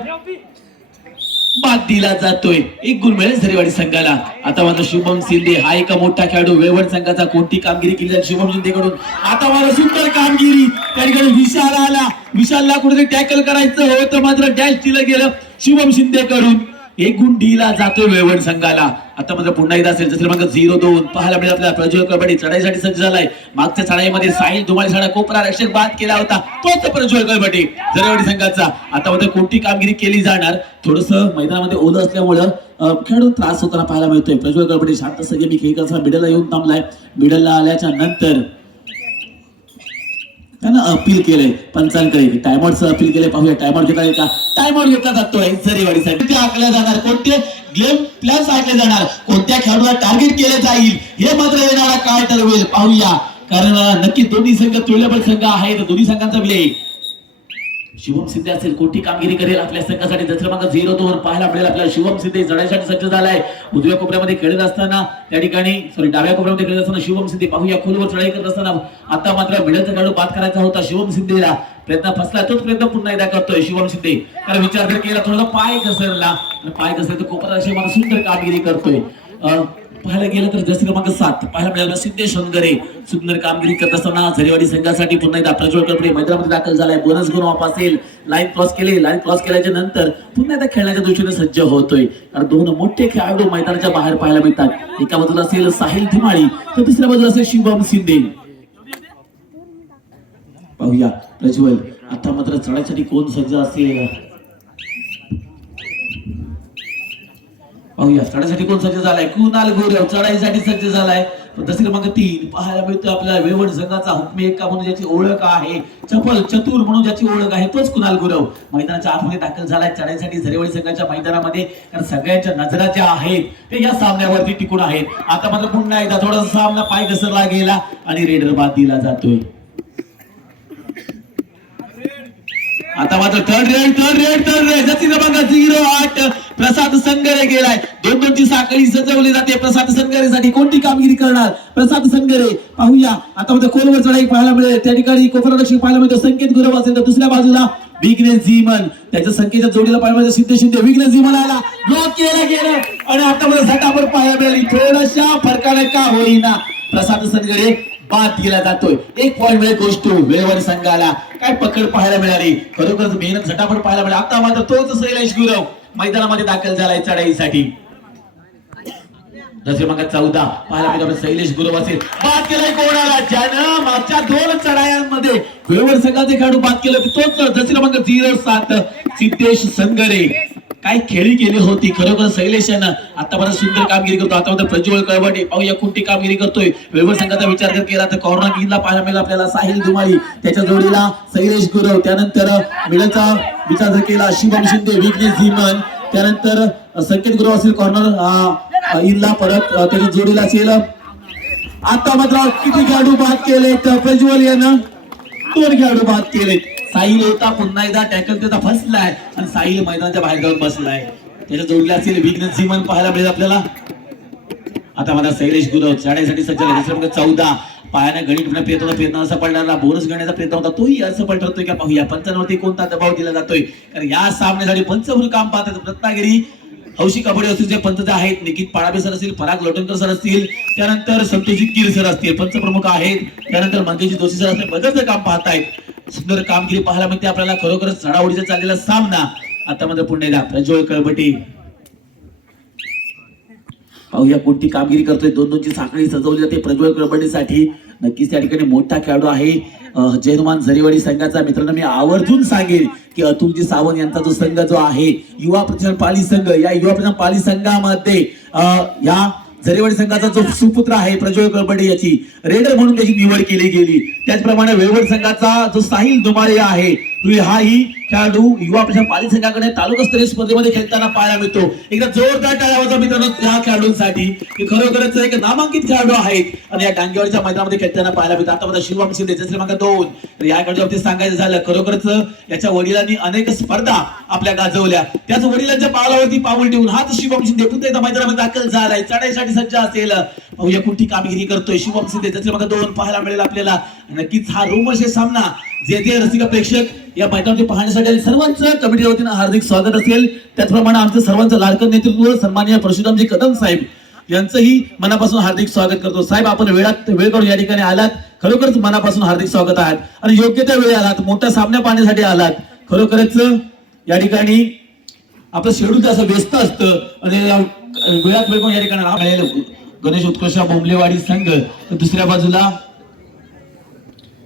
बाद दिला जातोय. एक गुण मिळेल झरेवाडी संघाला. आता मात्र शुभम शिंदे हा एक मोठा खेळाडू वेवण संघाचा कोणती कामगिरी केली जाईल शुभम शिंदेकडून. आता मात्र सुंदर कामगिरी त्या ठिकाणी विशाल आला. विशालला कुठेतरी टॅकल करायचं होतं मात्र डॅश दिलं गेलं शुभम शिंदेकडून. एक गुण दिला जातोय वेवण संघाला. आता मात्र पुन्हा एकदा असेल जसं मग 0-2 पाहायला मिळेल आपल्याला. प्रज्वल कबड्डी चढाईसाठी सज्ज झालाय. मागच्या चढाईमध्ये साहिल धुमाळी साडा कोपरा रक्षक बाद केला होता तोच प्रज्वल कबड्डी झरेवाडी संघाचा. आता मात्र कोणती कामगिरी केली जाणार. थोडस मैदानामध्ये ओलं असल्यामुळं खेळून त्रास होताना पाहायला मिळतोय. प्रज्वल कबड्डी शांत सगळे मी खेळ करताना मिडलला येऊन थांबलाय. मिडलला आल्याच्या नंतर त्यानं अपील केलंय पंचांकडे. टाइमआउटचं अपील केलंय. पाहूया टाइमआउट घेतला का. टाइमआउट घेतला जातोय झरेवाडीसाठी. आखल्या जाणार कोणते गेम प्लॅन्स आखले जाणार. कोणत्या खेळाडूला टार्गेट केले जाईल हे मात्र येणारा काय ठरवेल पाहूया. कारण नक्की दोन्ही संघ तुल्यबळ संघ आहेत. दोन्ही संघांचा विजय. शुभम शिंदे असेल कोणती कामगिरी करेल आपल्या संघासाठी. जसं मग 0-2 पाहायला मिळेल आपल्याला. शुभम शिंदे चढाईसाठी सज्ज झालाय. उजव्या कोपऱ्यामध्ये खेळत असताना त्या ठिकाणी डाव्या कोपऱ्यामध्ये खेळत असताना शुभम शिंदे पाहूया खोलवर चढाई करत असताना. आता मात्र मिडलचा खेळाडू बाद करायचा होता शुभम शिंदेला. प्रयत्न फसला. तोच प्रयत्न पुन्हा एकदा करतोय शुभम शिंदे. कारण विचार जर केला थोडासा पाय घसरला. पाय घसरला तर कोपरा अशी मला सुंदर कामगिरी करतोय. पाहायला गेलं तर जसं क्रमांक 7 पाहायला मिळाला सिद्धेश सोनगरे सुंदर कामगिरी करत असताना झरेवाडी संघासाठी पुन्हा एकदा प्रज्वल कबड्डी मैदानामध्ये दाखल झालाय. बोनस गुण वापस असेल. लाईन क्रॉस केले. लाईन क्रॉस केल्याच्या नंतर पुन्हा एकदा खेळण्याच्या दृष्टीने सज्ज होतोय. कारण दोन मोठे खेळाडू मैदानाच्या बाहेर पाहायला मिळतात. एका बाजूला असेल साहिल धुमाळी तर दुसऱ्या बाजूला असेल शुभम शिंदे. पाहूया प्रज्वल आता मात्र चढाईसाठी कोण सज्ज असेल. पाहूया चढाईसाठी कोण सज्ज झालाय. कुणाल गोरेव चढाईसाठी सज्ज झालाय. दस क्रमांक 3 पाहायला मिळतो आपल्याला वेवण संघाचा हुकमे एक्का म्हणून ज्याची ओळख आहे. चपल चतुर म्हणून ज्याची ओळख आहे तोच कुणाल गुरव मैदानाच्या आतमध्ये दाखल झालाय चढाईसाठी झरेवाडी संघाच्या मैदानामध्ये. कारण सगळ्यांच्या नजरा ज्या आहेत ते या सामन्यावरती टिकून आहेत. आता मात्र पुन्हा एकदा थोडासा सामना पाय घसरला गेला आणि रेडर बाद दिला जातोय. आता मात्र थर्ड रेड जसी क्रमांक 08 प्रसाद संगरे गेलाय. 2-2 ची साखळी सजवली जाते. प्रसाद संगरेसाठी कोणती कामगिरी करणार प्रसाद संगरे पाहूया. आता मध्ये खोलवर चढाई पाहायला मिळेल. त्या ठिकाणी कोपरारक्षक पाहायला मिळतो संकेत गुरव असेल तर दुसऱ्या बाजूला विघ्नेश झीमन त्याच्या संकेतच्या जोडीला पाहायला मिळतो सिद्धेश शिंदे. विघ्नेश झीमन आला ब्लॉक केला गेलं आणि आता मध्ये झटापट पाहायला मिळाली. थोड्याशा फरकाने का होईना प्रसाद संगरे बाद केला जातोय. 1 पॉइंट मिळेल गोष्ट वेवण संघाला. काय पकड पाहायला मिळाली. खरोखरच मेहनत झटापट पाहायला मिळाली. आता मात्र तोच शैलेश गुरव मैदानामध्ये दाखल झालाय चढाईसाठी. जसे मग 14 पाहायला मिळतो शैलेश गुरव असेल. बाद केलाय कोणाला ज्यानं मागच्या 2 चढायांमध्ये वेवण संघाचे खेळाडू बाद केलं तोच जसे क्रमांक 07 सिद्धेश संगरे. काय खेळी केली होती खरोखर शैलेशानं. आतापर्यंत सुंदर कामगिरी करतो. आता मात्र प्रज्वल कबड्डी पाहूया कोणती कामगिरी करतोय. वेवण संघाचा विचार जर केला तर कॉर्नर किनला पाहायला मिळेल आपल्याला साहिल धुमाळी त्याच्या जोडीला शैलेश गुरव. त्यानंतर मिडलचा विचार जर केला शुभम शिंदे विघ्नेश झीमन. त्यानंतर संकेत गुरव असेल कॉर्नर इनला परत त्याच्या जोडीला असेल. आता मात्र किती खेळाडू बाद केले तर प्रज्वल यानं 2 खेळाडू बाद केले. साहिल होता पुन्हा एकदा टॅकल त्याचा फसलाय आणि साहिल मैदानाच्या बाहेर जाऊन बसलाय. त्याच्या जोडीला असेल विघ्नेश झीमन पाहायला मिळेल आपल्याला. आता मला शैलेश गुरव चढाईसाठी सज्ज झाला. 14 पायाने गणित प्रयत्न असा पडणारा बोनस घेण्याचा प्रयत्न होता तोही असफल ठरतोय का पाहूया. पंचांवरती कोणता दबाव दिला जातोय. कारण या सामन्यासाठी पंचभूर काम पाहतात. रत्नागिरी हौशी कबड्डी असतील जे पंच आहेत निकित पाडाबे सर असतील पराग लोटणकर सर असतील त्यानंतर संतोषजी कीर सर असतील पंच प्रमुख आहेत. त्यानंतर मंगेशजी जोशी सर असतील बदलचं काम पाहतायत. सुंदर कामगिरी पाहायला मिळते आपल्याला. खरोखरच चढाओढीचा चाललेला सामना. आता मात्र पुन्हा एकदा प्रज्वल कबड्डी पाहूया कोणती कामगिरी करतोय. 2-2 ची साखळी सजवली जाते प्रज्वल कबड्डीसाठी. नक्कीच त्या ठिकाणी मोठा खेळाडू आहे जयनुमान झरेवाडी संघाचा. मित्रांनो मी आवर्जून सांगेल की अतुलजी सावंत यांचा जो संघ जो आहे युवा प्रतिष्ठान पाली संघ या युवा प्रतिष्ठान पाली संघामध्ये या झरेवाडी संघाचा जो सुपुत्र आहे प्रज्वल कबड्डी याची रेडर म्हणून त्याची निवड केली गेली. त्याचप्रमाणे वेवण संघाचा जो साहिल धुमाळे आहे हाही खेळाडू युवा प्रतिष्ठान पाली संघाकडे तालुकास्तरीय स्पर्धेमध्ये खेळताना पाहायला मिळतो. एकदा जोरदार टाळ्या वाजवा मित्रांनो त्या खेळाडूंसाठी की खरोखरच एक नामांकित खेळाडू आहेत आणि या डांगेवाडीच्या मैदानामध्ये खेळताना पाहायला मिळतात. आता शिवम शिंदे क्रमांक 2 तर या खेळाडूच्या बाबतीत सांगायचं झालं खरोखरच याच्या वडिलांनी अनेक स्पर्धा आपल्या गाजवल्या. त्याच वडिलांच्या पावलावरती पाऊल ठेवून हाच शिवम शिंदे पुन्हा एकदा मैदानामध्ये दाखल झालाय. चढाईसाठी सज्ज असेल. पाहूया कोणती कामगिरी करतोय शुभम शिंदे. त्याचे मग 2 पाहायला मिळेल आपल्याला. नक्कीच हा रोमहर्षक सामना जे ते रसिक प्रेक्षक या मैदानावरती पाहण्यासाठी सर्वांचं कमिटीच्या वतीनं हार्दिक स्वागत असेल. त्याचप्रमाणे आमचं सर्वांचं लाडकं नेतृत्व सन्माननीय परशुरामजी कदम साहेब यांचंही मनापासून हार्दिक स्वागत करतो. साहेब, आपण वेळ काढून या ठिकाणी आलात, खरोखरच मनापासून हार्दिक स्वागत आहात आणि योग्य त्या वेळी आलात, मोठ्या सामन्या पाहण्यासाठी आलात. खरोखरच या ठिकाणी आपलं शेड्यूल असं व्यस्त असतं आणि वेळात वेळ या ठिकाणी गणेश उत्कृष्ट बोंबलेवाडी संघ. दुसऱ्या बाजूला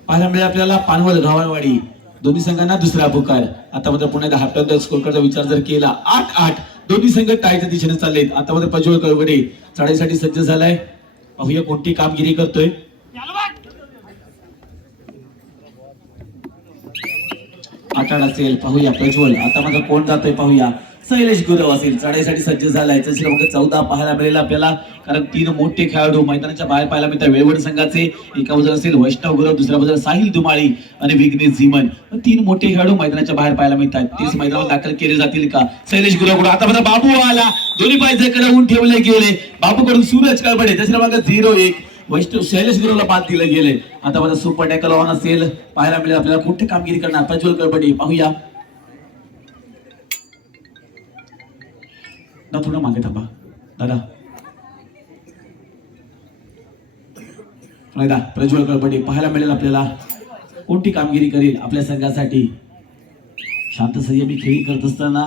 पाहायला मिळेल आपल्याला पानवल गावावाडी. दोन्ही संघांना दुसरा पुकार. आता मात्र पुन्हा हाफ स्कोर चा विचार जर केला 8-8 दोन्ही संघ टायच्या दिशेने चाललेत. आता मात्र प्रज्वल कळवडे चढाईसाठी सज्ज झालाय. पाहूया कोणती कामगिरी करतोय. 8-8 असेल. पाहूया प्रज्वल. आता मात्र कोण जातोय पाहूया. शैलेश गुरव असेल, चढाईसाठी सज्ज झालाय. क्रमांक 14 पाहायला मिळेल आपल्याला, कारण 3 मोठे खेळाडू मैदानाच्या बाहेर पाहायला मिळतात. वेळवड संघाचे एका बाजूला असेल वैष्णव गुरव, दुसऱ्या बाजूला साहिल दुमाळी आणि विघ्नेश झिमन. 3 मोठे खेळाडू मैदानाच्या बाहेर पाहायला मिळतात. तेच मैदानावर दाखल केले जातील का. शैलेश गुरव आता माझा बाबू आला, दोन्ही पायचे कडवून ठेवले गेले. बाबूकडून सूरज कळबडे. क्रमांक 0-1 वैष्णव शैलेश गुरुला बाद दिले गेले. आता माझा सुपर टॅकल ऑन असेल. पाहायला मिळेल आपल्याला कुठे कामगिरी करणार प्रज्वल कळबडे. पाहूया ना, थोडं मागे थांबा दादा. प्रज्वल कळबडे पाहायला मिळेल आपल्याला कोणती कामगिरी करेल आपल्या संघासाठी. शांत संयमी खेळी करत असताना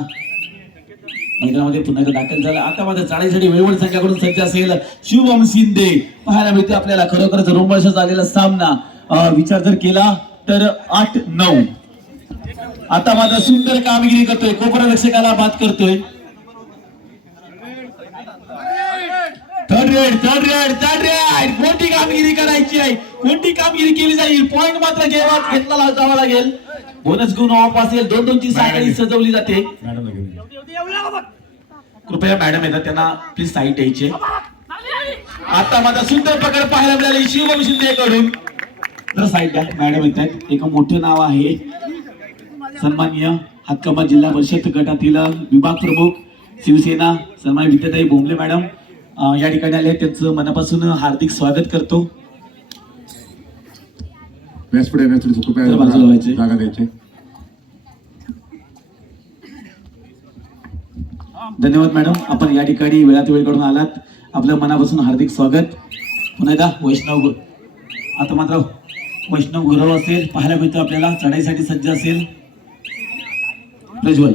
मैदानामध्ये पुन्हा दाखल झाला. आता माझ्या चाळीसाठी वेळवड संघाकडून सज्ज असेल शुभम शिंदे. पाहायला मिळते आपल्याला खरोखरच रोमहर्षक झालेला सामना विचार जर केला तर 8-9. आता माझा सुंदर कामगिरी करतोय, कोपरा रक्षकाला बाद करतोय. थर्ड रेड कोणती कामगिरी करायची आहे, कोणती कामगिरी केली जाईल. पॉइंट मात्र घेतला जावा लागेल. बोनस गुण ऑफ असेल. 2-2ची साखळी सजवली जाते. कृपया मॅडम येतात, त्यांना प्लीज साईट यायचे. आता माझा सुंदर प्रकार पाहायला मिळाले शिवम शिंदे कडून. तर साईट द्या, मॅडम येतात. एक मोठं नाव आहे सन्माननीय हातकंबा जिल्हा परिषद गटातील विभाग प्रमुख शिवसेना सन्माननीय विद्याताई बोंबले मॅडम या ठिकाणी आले. त्यांचं मनापासून हार्दिक स्वागत करतो. जागा द्यायची. धन्यवाद मॅडम, आपण या ठिकाणी वेळात वेळ काढून आलात. आपल्या मनापासून हार्दिक स्वागत. पुन्हा एकदा वैष्णव. आता मात्र वैष्णव गुरव असेल. पाहायला मिळतं आपल्याला चढाईसाठी सज्ज असेल प्रज्वल.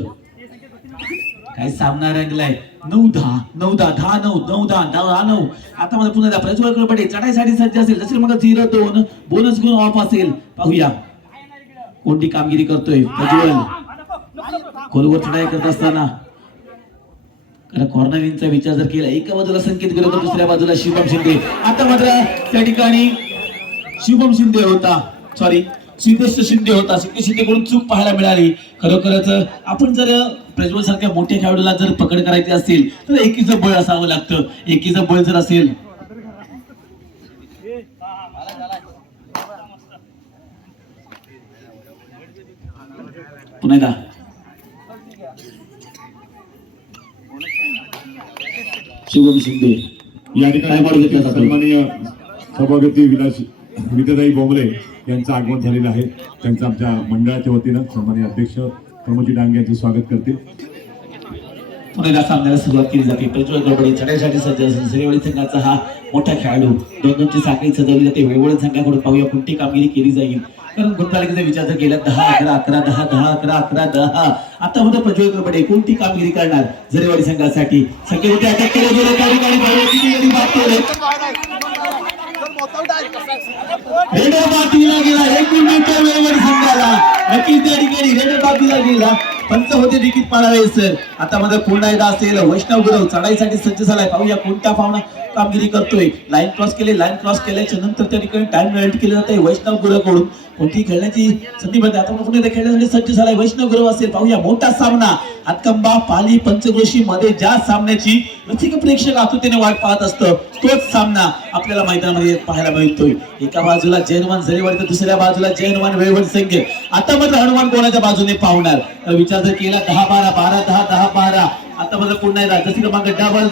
काय सामना रंगलाय. 9-10 9-10 10-9 9-10 10-9. आता मला पुन्हा प्रज्वल कळबडे चढाईसाठी सज्ज असेल. जसे मग 0-2 बोनस गुण ऑफ असेल. पाहूया कोणती कामगिरी करतोय प्रज्वल. खोलवर चढाई करत असताना कॉर्नरिंगचा विचार जर केला, एका बाजूला संकेत केला तर दुसऱ्या बाजूला शुभम शिंदे. आता मात्र त्या ठिकाणी शुभम शिंदे होता, सॉरी सिद्धेश शिंदे होता. सिद्धेश शिंदेकडून चूक पाहायला मिळाली. खरोखरच आपण जर प्रज्वल सारख्या मोठ्या खेळाडूला जर पकड करायची असेल तर एकीचं बळ असावं लागतं. एकीचं बळ जर असेल पुन्हा एकदा शुभम शिंदे या ठिकाणी सन्माननीय सभापती विद्याताई बोंबले यांचं आगमन झालेलं आहे. त्यांचं आमच्या मंडळाच्या वतीनं सन्माननीय अध्यक्ष प्रमोदजी डांगे यांचं स्वागत करतील. पुन्हा सामन्याला सुरुवात केली जाते. प्रज्वल कळबडे चढाईसाठी सज्ज असेल. श्रीवळी संघाचा हा मोठा खेळाडू. 2-2ची साखळी सजवली जाते. वेळवड संघाकडून पाहूया कोणती कामगिरी केली जाईल. कारण गुंतालिकेचा विचार जर केला 10-11 11 10 10 10. आता होतं प्रज्वल कळबडे कोणती कामगिरी करणार झरेवाडी संघासाठी. संख्येवरती अटक केले गेले. रेडर बाद दिला गेला. 1 मिनिट वेळेवर संघाला नक्कीच त्या ठिकाणी रेडर बाद दिला गेला. पंच होते देखील पाळावे सर. आता मध्ये पुन्हा एकदा असेल वैष्णव गुरव चढाईसाठी सज्ज झालाय. पाहूया कोणत्या पाहुणा कामगिरी करतोय. लाईन क्रॉस केल्याच्या नंतर त्या ठिकाणी टाइम वेल्ट केले जाते वैष्णव गुरव कडून. कोणती खेळण्याची संधी मिळते. आता पुन्हा एकदा खेळण्यासाठी सज्ज झालाय वैष्णव गुरव असेल. पाहूया मोठा सामना हातकंबा पाली पंचक्रोशी मध्ये ज्या सामन्याची रसिक प्रेक्षक आतुरतेने वाट पाहत असतं तोच सामना आपल्याला मैदानामध्ये पाहायला मिळतोय. एका बाजूला जयनवान झरेवाडी तर दुसऱ्या बाजूला जयनवान वेळवड संघ. आता मात्र हनुमान कोणाच्या बाजूने पाहणार विचार जर केला 10-12 12-10 10-12 आता बघा पुन्हा एकदा जशी क्रमांक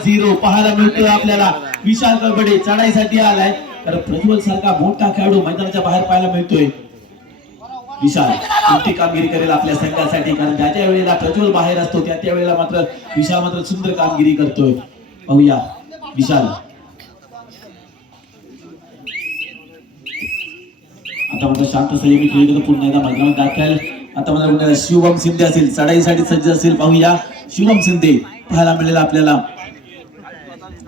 00 पाहायला मिळतोय आपल्याला विशाल कळबडे चढाईसाठी आलाय तर प्रज्वल सारखा मोठा खेळाडू मैदानाच्या बाहेर पाहायला मिळतोय विशाल मोठी कामगिरी करेल आपल्या संघासाठी कारण ज्या ज्या वेळेला प्रज्वल बाहेर असतो त्या वेळेला मात्र विशाल मात्र सुंदर कामगिरी करतोय पाहूया विशाल आता मात्र शांत संयमी खेळ करतो पुन्हा एकदा मैदानात दाखल आता मात्र शिवम शिंदे असेल चढाईसाठी सज्ज असेल पाहूया शिवम शिंदे पाहायला मिळेल आपल्याला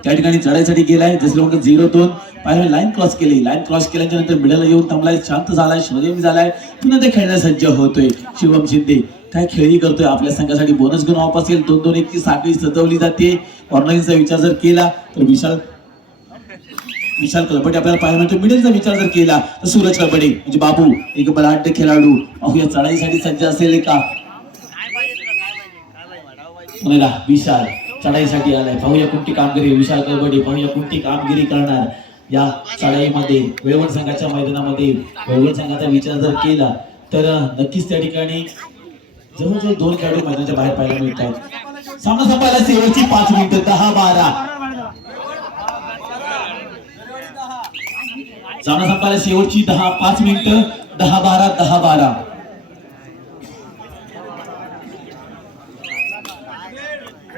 त्या ठिकाणी चढाईसाठी गेलाय जसं मग 02 पाहिजे लाईन क्रॉस केली लाईन क्रॉस केल्याच्या नंतर मिडल येऊन थांबलाय शांत झालाय संयमी झालाय पुन्हा ते खेळण्यास सज्ज होतोय शिवम शिंदे काय खेळी करतोय आपल्या संघासाठी बोनस गुण ऑफ असेल 2-2-1 ची साखळी सजवली जाते ऑनलाईनचा विचार जर केला तर विशाल कळबडे आपल्याला पाहायला मिळतो मिडलचा विचार जर केला तर सूरज कळबडे म्हणजे बाबू एक बलाढ्य खेळाडू या चढाईसाठी सज्ज असेल का विशाल चढाईसाठी आलाय पाहूया कोणती कामगिरी विशाल कळबडे पाहूया कोणती कामगिरी करणार या चढाईमध्ये वेळवण संघाच्या मैदानामध्ये वेळवण संघाचा विचार जर केला तर नक्कीच त्या ठिकाणी जवळजवळ 2 खेळाडू मैदानाच्या बाहेर पाहायला मिळतात सामना संपायला शेवटची 5 मिनिटं 10-12 सामना संपायला शेवटची 5 मिनिटं 10-12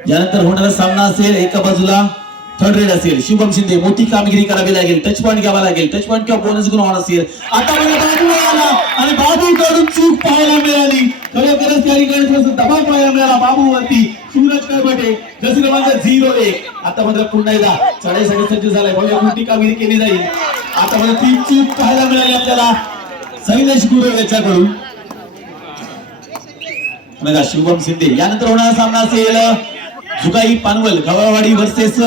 यानंतर होणारा सामना असेल एका बाजूला थर्ड रेड असेल शुभम शिंदे मोठी कामगिरी करावी लागेल टच पॉईंट घ्यावा लागेल टच पॉईंट किंवा बोनस गुण ऑन असेल आता बाबू आला आणि बाबू कडून चूक पाहायला मिळाली खरोखरच त्या ठिकाणी थोडासा दबाव पाहायला मिळाला बाबू वरती सूरज कळबडे जसं क्रमांक 01 आता मात्र पुन्हा एकदा चढाईसाठी सज्ज झालाय बघूया मोठी कामगिरी केली जाईल आता मात्र ती चूक पाहायला मिळाली आपल्याला शैलेश गुरव याच्याकडून बघा शुभम शिंदे यानंतर होणारा सामना असेल जुगाई पानवल गवावाडी वर्सेस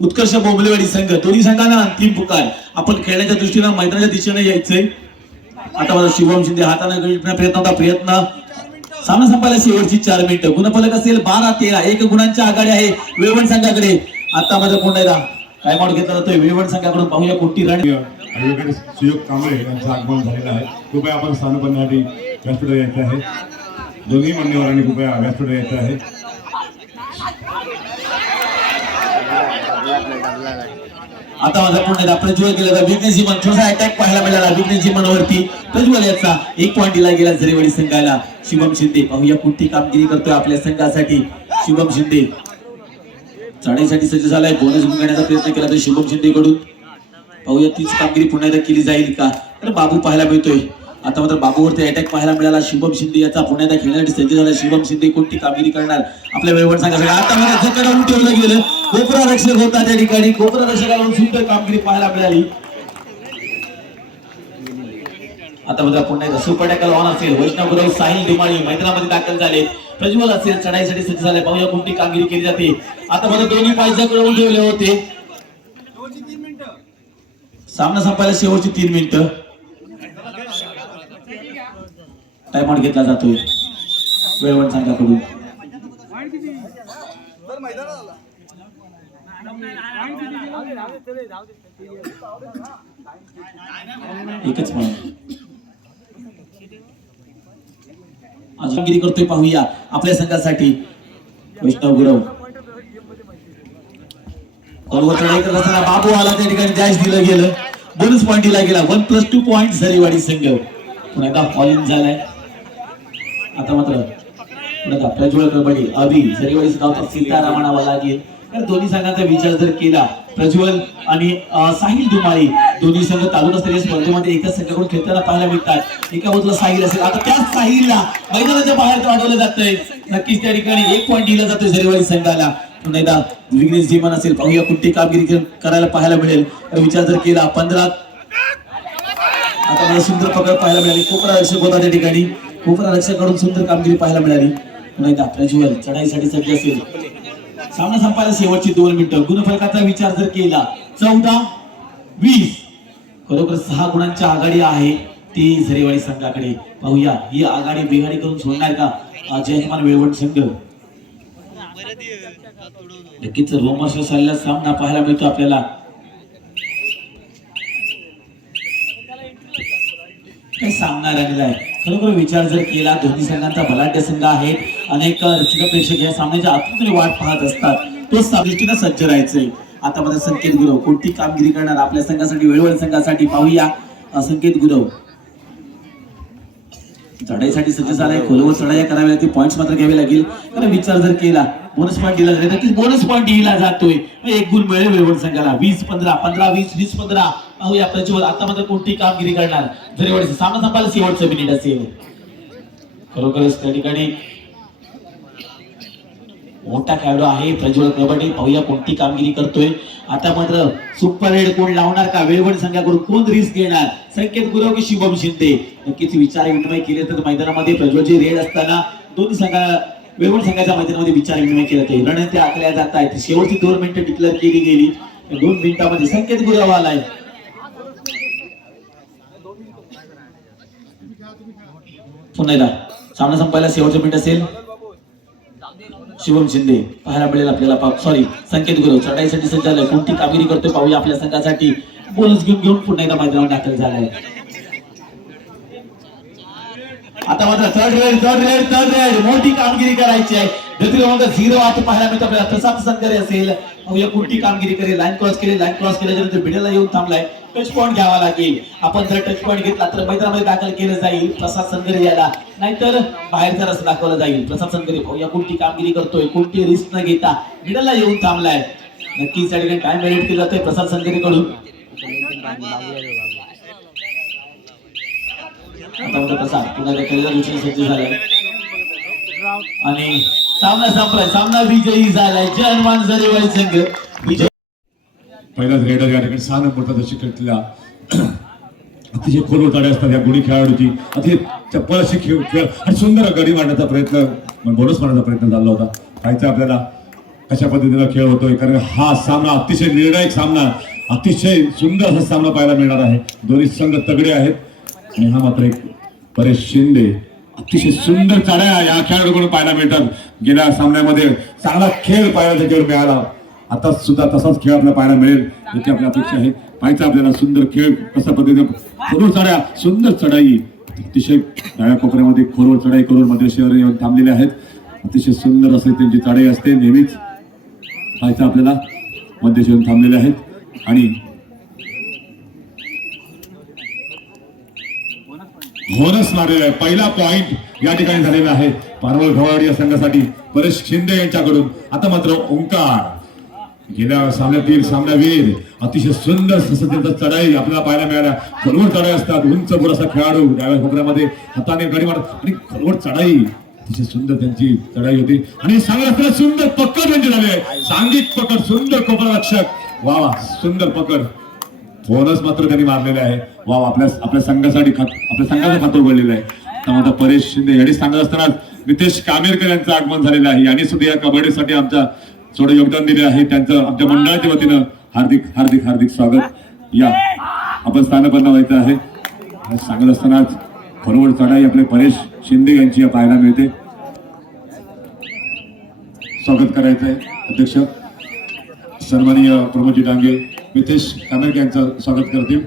उत्कर्ष बोंबलेवाडी संघ दोन्ही संघांना अंतिम पुकार आपण खेळण्याच्या दृष्टीने मैदानाच्या दिशेने यायचंय आता माझा शुभम शिंदे हाताने प्रयत्न सामना संपायला शेवटची 4 मिनिटं गुणफलक असेल 12-13 1 गुणांच्या आघाडी आहे वेळवण संघाकडे आता माझा पुन्हा टाइम आउट घेतला जातोय वेळवण संघाकडून पाहूया कोणती रण सुयोग कांबळे यांचं आगमन झालेलं आहे कृपया आपण स्थानबंधासाठी व्यासपीठावर यायचं आहे दोन्ही मान्यवरांनी कृपया व्यासपीठावर यायचं आहे आता माझा पुन्हा प्रज्वल गेला विघ्नेश जीवन थोडासा अटॅक पाहायला मिळाला विघ्नेश जीवनवरती प्रज्वल याचा 1 पॉईंट दिला गेला झरेवाडी संघाला शुभम शिंदे पाहूया कोणती कामगिरी करतोय आपल्या संघासाठी शुभम शिंदे चढाईसाठी सज्ज झालाय बोनस गुंगण्याचा प्रयत्न केला तर शुभम शिंदे कडून पाहूया तीच कामगिरी पुन्हा एकदा केली जाईल का तर बाबू पाहायला मिळतोय आता मात्र बाबूवरती अटॅक पाहायला मिळाला शुभम शिंदे याचा पुन्हा एकदा खेळण्यासाठी सज्ज झाला शुभम शिंदे कोणती कामगिरी करणार आपल्या वेळवण संघासाठी आता मात्र झटकावून ठेवलं गेलं कोपरा रक्षक होता त्या ठिकाणी कोपरा रक्षकाकडून सुंदर कामगिरी पाहायला मिळाली आता मात्र पुन्हा एकदा सुपर टॅकल ऑन असेल वैष्णव गुरव साहिल धुमाळी मैदानामध्ये दाखल झाले प्रज्वल असेल चढाईसाठी सज्ज झाले पाहूया कोणती कामगिरी केली जाते आता मात्र दोन्ही पाय जखडवून ठेवले होते सामना संपायला शेवटची 3 मिनिटं टाइम आउट घेतला जातोय वेळवण संघाकडून एकच मिनिट अजूनगिरी करतोय पाहूया आपल्या संघासाठी वैष्णव गुरव बाबू आला त्या ठिकाणी डॅश दिलं गेलं बोनस पॉईंट दिला गेला 1+2 पॉईंट झरेवाडी संघ पुन्हा एकदा ऑल इन झालाय आता मात्र पुन्हा प्रज्वल कळबडे अभि झरेवाडी गावचा सीताराम म्हणावा लागेल तर दोन्ही संघांचा विचार जर केला प्रज्वल आणि साहिल धुमाळी दोन्ही संघ तालुकास्तरीय स्पर्धेमध्ये एकाच संघाकडून खेळताना पाहायला मिळतात एका बाजूला साहिल असेल आता त्याच साहिलला मैदानाच्या बाहेर काढवलं जातंय नक्कीच त्या ठिकाणी 1 पॉईंट दिला जातोय झरेवाडी संघाला पुन्हा एकदा विघ्नेश जीवन असेल पाहूया कुठली कामगिरी करायला पाहायला मिळेल तर विचार जर केला 15 आता मला सुंदर पकड पाहायला मिळाली कोपरा रक्षक होता त्या ठिकाणी कोपरा रक्षकाकडून सुंदर कामगिरी पाहायला मिळाली पुन्हा एकदा प्रज्वल चढाईसाठी सज्ज असेल सामना संपायला शेवटची 2 मिनिटं गुणफलकाचा विचार जर केला 14-20 खरोखर 6 गुणांची आघाडी आहे ती झरेवाडी संघाकडे पाहूया ही आघाडी बिघाडी करून सोडणार का जयमान वेळवण संघ नक्कीच रोमर्ष चाललेला सामना पाहायला मिळतो आपल्याला काय सामना राहिलेला आहे खरोखर विचार जर केला दोन्ही संघांचा बलाढ्य संघ आहे अनेक रसिक प्रेक्षक या सामन्याच्या आतून वाट पाहत असतात. तोच दृष्टीनं सज्ज राहायचंय. आता मात्र संकेत गुरव कोणती कामगिरी करणार आपल्या संघासाठी, वेळोवेळ संघासाठी पाहूया. संकेत गुरव चढाईसाठी सज्ज झालाय. खोलवर चढाई कराव्या लागतील, पॉईंट्स मात्र घ्यावे लागेल. कारण विचार जर केला बोनस पॉईंट दिला जाईल, नक्कीच बोनस पॉईंट दिला जातोय. एक गुण मिळेल वेळोवेळ संघाला. 20-15, 15-20, 20-15. पाहूया प्रज्वल आता मात्र कोणती कामगिरी करणार. जरी वेळेस सामना संपायला शेवटचं मिनिट असेल. खरोखरच त्या ठिकाणी मोठा खेळाडू आहे प्रज्वल कबड्डी. पाहूया कोणती कामगिरी करतोय. आता मात्र सुपर हेड कोण लावणार का, वेळवण संघाकडून कोण रिस्क घेणार, संकेत गुरव की शुभम शिंदे. नक्कीच विचार विनिमय केले तर मैदानामध्ये प्रज्वलची रेड असताना दोन्ही संघा वेळवण संघाच्या मैदानामध्ये विचार विनिमय केले ते रणनीती आखल्या जात आहेत. शेवटची 2 मिनिटं डिक्लेअर केली गेली. 2 मिनिटांमध्ये संकेत गुरव आलाय. पुन्हा एकदा सामना संपायला शेवटचं मिनिट असेल. शुभम शिंदे पाहायला मिळेल आपल्याला. सॉरी संकेत गुरव चढाईसाठी सज्ज झालाय. कोणती कामगिरी करतोय पाहूया आपल्या संघासाठी. बोनस घेऊन पुन्हा एकदा मैदानावर दाखल झालाय. आता मात्र थर्ड रेड मोठी कामगिरी करायची आहे. गती क्रमांक 0-8 पाहायला मिळतो आपल्याला. प्रसाद संकरे असेल. पाहूया कोणती कामगिरी करेल. लाईन क्रॉस केल्यानंतर मिडलला येऊन थांबलाय. टच पॉईंट घ्यावा लागेल. आपण जर टच पॉईंट घेतला तर मैदानामध्ये दाखल केलं जाईल प्रसाद संकरे याला, नाहीतर बाहेरचा रस्ता दाखवला जाईल. प्रसाद संकरे पाहूया कोणती कामगिरी करतोय, कोणती रिस्क न घेता मिडलला येऊन थांबलाय. नक्कीच त्या ठिकाणी टाइम वेट केला जातोय प्रसाद संकरे कडून. आता प्रसाद पुन्हा सज्ज झालाय आणि सामना संपलाय. सामना विजयी झालाय. जनमान जरेवाडी संघ विजय. पहिलाच रेडर या ठिकाणी 6 नंबरचा दर्शक खेळलेला अतिशय खोलवर चढाई असतात या गुणी खेळाडूची. अतिशय चप्पल अशी खेळ आणि सुंदर गडी मारण्याचा प्रयत्न, बोनस मारण्याचा प्रयत्न झाला होता. पाहायचं आपल्याला कशा पद्धतीने खेळ होतोय, कारण हा सामना अतिशय निर्णायक सामना, अतिशय सुंदर असा सामना पाहायला मिळणार आहे. दोन्ही संघ तगडे आहेत आणि हा मात्र एक परेश शिंदे. अतिशय सुंदर चढाया या खेळाडूकडून पाहायला मिळतात. गेल्या सामन्यामध्ये चांगला खेळ पाहायला त्याच्यावर मिळाला. आता सुद्धा तसाच खेळ आपल्याला पाहायला मिळेल याची आपली अपेक्षा आहे. पाहायचं आपल्याला सुंदर खेळ कशा पद्धतीने खोलवर चढाया, सुंदर चढाई, अतिशय डाव्या कोपऱ्यामध्ये खोलवर चढाई करून मध्य शहर येऊन थांबलेले आहेत. अतिशय सुंदर असे त्यांची चढाई असते नेहमीच. पाहायचं आपल्याला मध्य शहर थांबलेले आहेत आणि बोनस मारलेला आहे. पहिला पॉइंट या ठिकाणी झालेला आहे पानवळ घवाडी या संघासाठी परेश शिंदे यांच्याकडून. आता मात्र ओंकार गेल्या सामन्यातील सामनावीर, अतिशय सुंदर असं त्यांचा चढाई आपल्याला पाहायला मिळाल्या. खोलवर चढाई असतात, उंच बोर असा खेळाडू डाव्या कोपऱ्यामध्ये हाताने गडी मारत आणि खोलवर चढाई, अतिशय सुंदर त्यांची चढाई होती. आणि सांगत सुंदर पकड त्यांची झाली आहे. सांघिक पकड, सुंदर कोपरा रक्षक, वा सुंदर पकड. बोनस मात्र त्यांनी मारलेले आहे. वाव आपल्या संघासाठी आपल्या संघाचं खातं उघडलेलं आहे. त्यामध्ये परेश शिंदे यांनी सांगत असताना नितेश कामेरकर यांचं आगमन झालेलं आहे. यांनी सुद्धा या कबड्डीसाठी आमच्या थोडं योगदान दिले आहे. त्यांचं आमच्या मंडळाच्या वतीनं हार्दिक हार्दिक हार्दिक स्वागत. या आपण स्थानपन्न व्हायचं आहे. सांगत असतानाच खोलवर चढाई आपले परेश शिंदे यांची पाहायला मिळते. स्वागत करायचं आहे. अध्यक्ष सन्माननीय प्रमोदजी डांगे नितेश कामेरकर यांचं स्वागत करतील.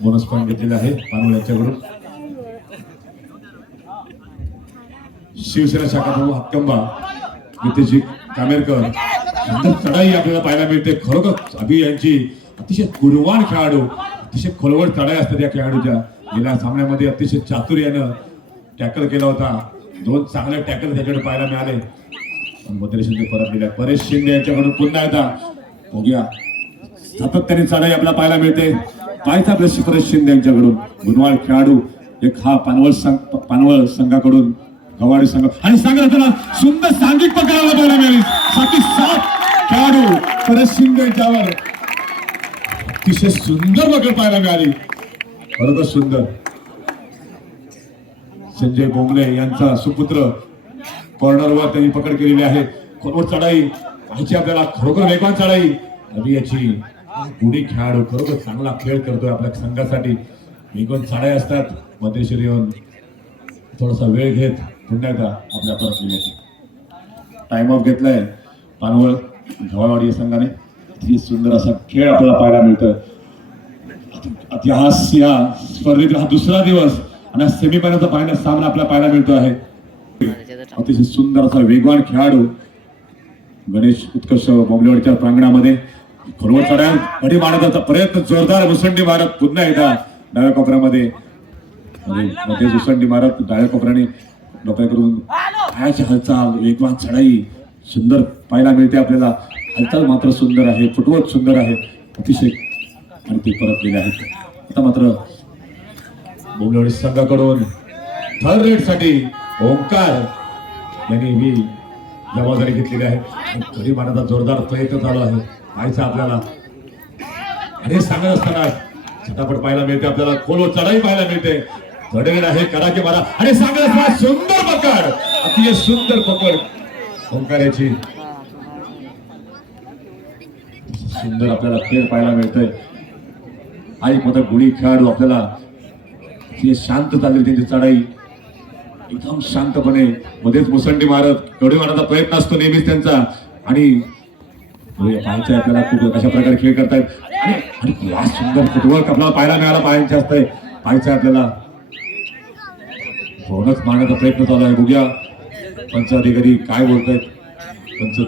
बोनस पॉईंट घेतलेला आहे पानवळ यांच्याकडून. शिवसेना शाखा प्रमुख हक्कंबा नितेशजी कामेरकर, चढाई आपल्याला पाहायला मिळते. खरोखर अभि यांची अतिशय गुणवान खेळाडू, अतिशय खोलवर चढाई असतात या खेळाडूच्या. गेल्या सामन्यामध्ये अतिशय चातुर्यानं टॅकल केला होता. 2 चांगले टॅकल त्याच्याकडे पाहायला मिळाले. मधुरे शिंदे परत दिल्या. परेश शिंदे यांच्याकडून पुन्हा एकदा बघूया सातत्याने चढाई आपल्याला पाहायला मिळते. पाहायचं आपल्या परेश शिंदे यांच्याकडून गुणवान खेळाडू. एक हा पानवळ संघाकडून गवाडी संघ आणि सांगत सुंदर सांघिक पकडायला पाहायला मिळाली. 7 खेळाडू परेश शिंदे यांच्यावर अतिशय सुंदर पकड पाहायला मिळाली. बरोबर सुंदर. संजय बोंगले यांचा सुपुत्र कॉर्नरवर त्यांनी पकड केलेली आहे. खोलवर चढाई पाहिजे आपल्याला. खरोखर वेगवान चढाई. अभि याची गुणी खेळाडू खरोखर चांगला खेळ करतोय आपल्या संघासाठी. वेगवान चढाई असतात. मध्येश्वरी येऊन थोडासा वेळ घेत पुन्हा एकदा आपल्या परत येण्याची टाइम ऑफ घेतलाय पानवळ घवावाडी या संघाने. अतिशय सुंदर असा खेळ आपल्याला पाहायला मिळतोय. इतिहास या स्पर्धेतील हा दुसरा दिवस आणि सेमीफायनलचा सामना आपल्याला पाहायला मिळतो आहे. अतिशय सुंदर असा वेगवान खेळाडू गणेश उत्कर्ष बोंबलेवाडीच्या प्रांगणामध्ये खोलवर चढायला कडी मारण्याचा प्रयत्न, जोरदार मुसंडी मारत पुन्हा एकदा डाव्या कोपऱ्यामध्ये मध्ये मुसंडी मारत डाव्या कोपऱ्याने डोक्याकडून पायाची हालचाल, वेगवान चढाई सुंदर पाहायला मिळते आपल्याला. हालचाल मात्र सुंदर आहे, फुटवत सुंदर आहे अतिशय, आणि ते परतलेले आहेत. आता मात्र बोंबलेवाडी संघाकडून थर्ड रेड साठी ओंकार यांनी ही जबाबदारी घेतलेली आहे. कडी मारण्याचा जोरदार प्रयत्न चालू आहे पाहायचा आपल्याला. आणि सांगत असताना झटापट पाहायला मिळते आपल्याला, खोलवर चढाई पाहायला मिळते. थर्ड रेड आहे, करा की मारा, आणि सांगत असताना सुंदर पकड, अतिशय सुंदर पकड ओंकाराची. सुंदर आपल्याला खेळ पाहायला मिळतोय. आणि मग गुणी खेळाडू आपल्याला शांत चालली त्यांची चढाई, एकदम शांतपणे मध्येच मुसंडी मारत कडी मारण्याचा प्रयत्न असतो नेहमीच त्यांचा. आणि पाहायचं आपल्याला खूप कशा प्रकारे खेळ करतायत. आणि सुंदर फुटवर्क आपल्याला पाहायला मिळाला पाहायचं असतंय. पाहायचं आपल्याला बोनस मारण्याचा प्रयत्न चालू आहे. बघूया पंच अधिकारी काय बोलतायत. पंच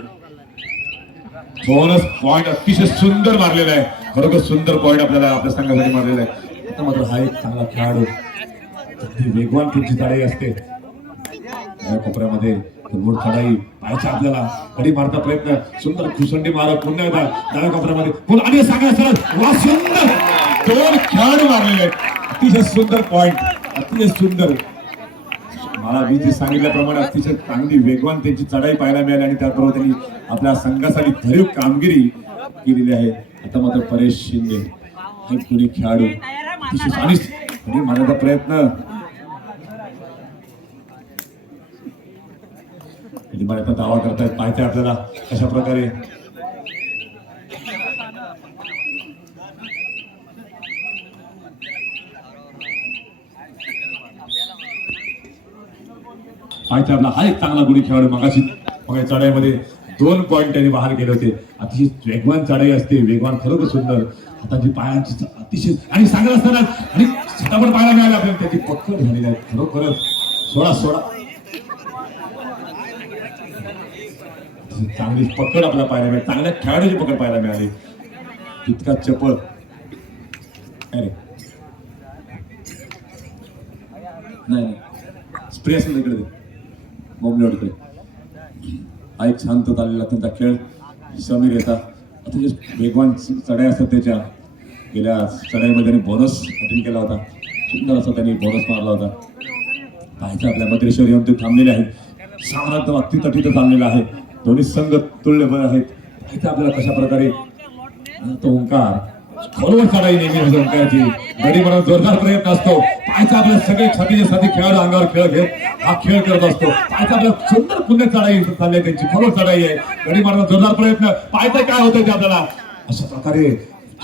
बोनस पॉइंट अतिशय सुंदर मारलेला आहे, खरोखर सुंदर पॉइंट आपल्याला आपल्या संघासाठी मारलेला आहे. आता मात्र हा एक चांगला खेळाडू, वेगवान त्यांची चढाई असते कोपऱ्यामध्ये, चढाई पाहायचा आपल्याला. कडी मारता प्रयत्न, सुंदर खुसंडी मारत पुन्हा एकदा डाव्या कोपऱ्यामध्ये पुन्हा, आणि सांगायचं वा सुंदर दोन खेळाडू मारलेले आहेत. अतिशय सुंदर पॉइंट, अतिशय सुंदर. मला मी जे सांगितल्याप्रमाणे अतिशय चांगली वेगवान त्यांची चढाई पाहायला मिळाली, आणि त्याबरोबर त्यांनी आपल्या संघासाठी भरीव कामगिरी केलेली आहे. आता मात्र परेश शिंदे हे कोणी खेळाडू अतिशय मारण्याचा प्रयत्न, दावा करतायत. पाहिजे आपल्याला कशा प्रकारे पाहिजे आपला हा एक चांगला गुणी खेळाडू. मगाशी चढाईमध्ये 2 पॉइंट त्यांनी बाहेर केले होते. अतिशय वेगवान चढाई असते, वेगवान खरोखर सुंदर हाताची पायांची अतिशय, आणि सांगत असताना आणि झटापट पाहायला मिळाले आपल्याला त्याची पक्कड झालेली आहे. खरोखरच 16 चांगली पकड आपल्याला पाहायला मिळाली, चांगल्या खेळाडूची पकड पाहायला मिळाली. तितका चपळ अरे नाही स्प्रे असेल इकडे बोंबलेवाडीकडे. हा एक शांत चाललेला त्यांचा खेळ. समीर येतात अतिशय वेगवान चढाई असतात त्याच्या. गेल्या चढाईमध्ये त्यांनी बोनस अटेंड केला होता, सुंदर असा त्यांनी बोनस मारला होता. पाहायचं आपल्या मद्रेश्वर येऊन ते थांबलेले आहेत. सामना अगदी तटीत चाललेला आहे, दोन्ही संघ तुल्यबळ आहेत. पाहायचं आपल्याला कशा प्रकारे तो ओंकार खोलवर चढाई नेहमी ओंकारची गडी म्हणून जोरदार प्रयत्न असतो. पाहायचं आपल्या सगळे छातीचे साथी खेळाडू अंगावर खेळ घेत हा खेळ करत असतो. पाहायचं आपल्याला सुंदर पुण्य चढाई चालली आहे त्यांची, खोलवर चढाई आहे, गडी मारण्याचा जोरदार प्रयत्न. पाहायचं काय होतंय ते आपल्याला. अशा प्रकारे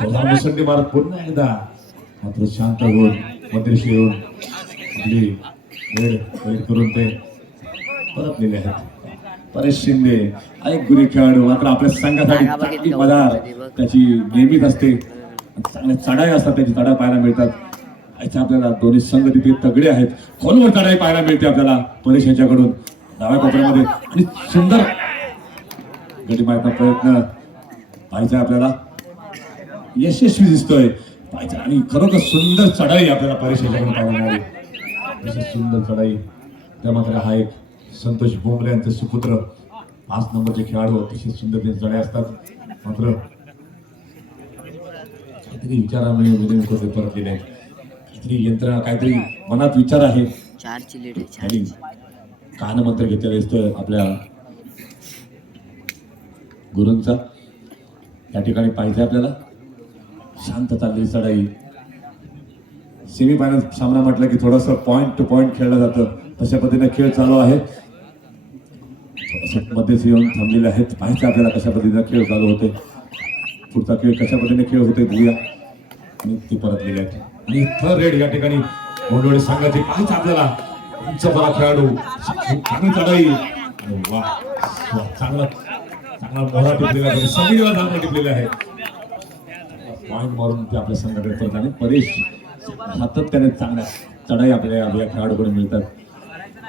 जोरदार मुसंडी मारत पुन्हा एकदा मात्र शांत होऊन मद्रेश्वर येऊन आपली वेळ करून ते परतलेले आहेत. परेश शिंदे एक गुरी खेळाडू, मात्र आपल्या संघासाठी चांगली पदार त्याची नेहमीच असते. चांगल्या चढाई असतात, त्याची चढाई पाहायला मिळतात. आपल्याला दोन्ही संघ तिथे तगडे आहेत. खोलवर चढाई पाहायला मिळते आपल्याला परेश यांच्याकडून डाव्या कोपऱ्यामध्ये, आणि सुंदर गडी मारण्याचा प्रयत्न पाहायचा आपल्याला यशस्वी दिसतोय. पाहायचा आणि खरोखर सुंदर चढाई आपल्याला परेश यांच्याकडून पाहायला मिळाली. सुंदर चढाई. त्या मात्र हा एक संतोष बोंबले यांचे सुपुत्र 5 नंबरचे खेळाडू अतिशय सुंदर त्यांचे चढाई असतात. मात्र काहीतरी विचारामुळे विनय परत गेले, काहीतरी यंत्रणा, काहीतरी मनात विचार आहे. आणि कानमंत्र घेतलेला दिसतोय आपल्या गुरूंचा. या ठिकाणी पाहिजे आपल्याला शांत चाललेली चढाई. सेमीफायनल सामना म्हटलं की थोडंसं पॉइंट टू पॉइंट खेळलं जातं, तशा पद्धतीने खेळ चालू आहे. मध्येच येऊन थांबलेले आहेत. पाहायचं आपल्याला कशा पद्धतीने खेळ चालू होते, पुढचा खेळ कशा पद्धतीने खेळ होते बघूया. आणि ते परतलेले आहेत. आणि थर्ड रेड या ठिकाणी बोंबलेवाडी संघाची. पाहायचं आपल्याला उंच बरा खेळाडू, चांगली चढाई, चांगला मोहरा टिपलेला आहे, समीरला धारणा टिपलेले आहे. पॉइंट मारून ते आपल्या संघाकडे परत. आणि परेश सातत्याने चांगल्या चढाई आपल्याला या खेळाडूकडून मिळतात.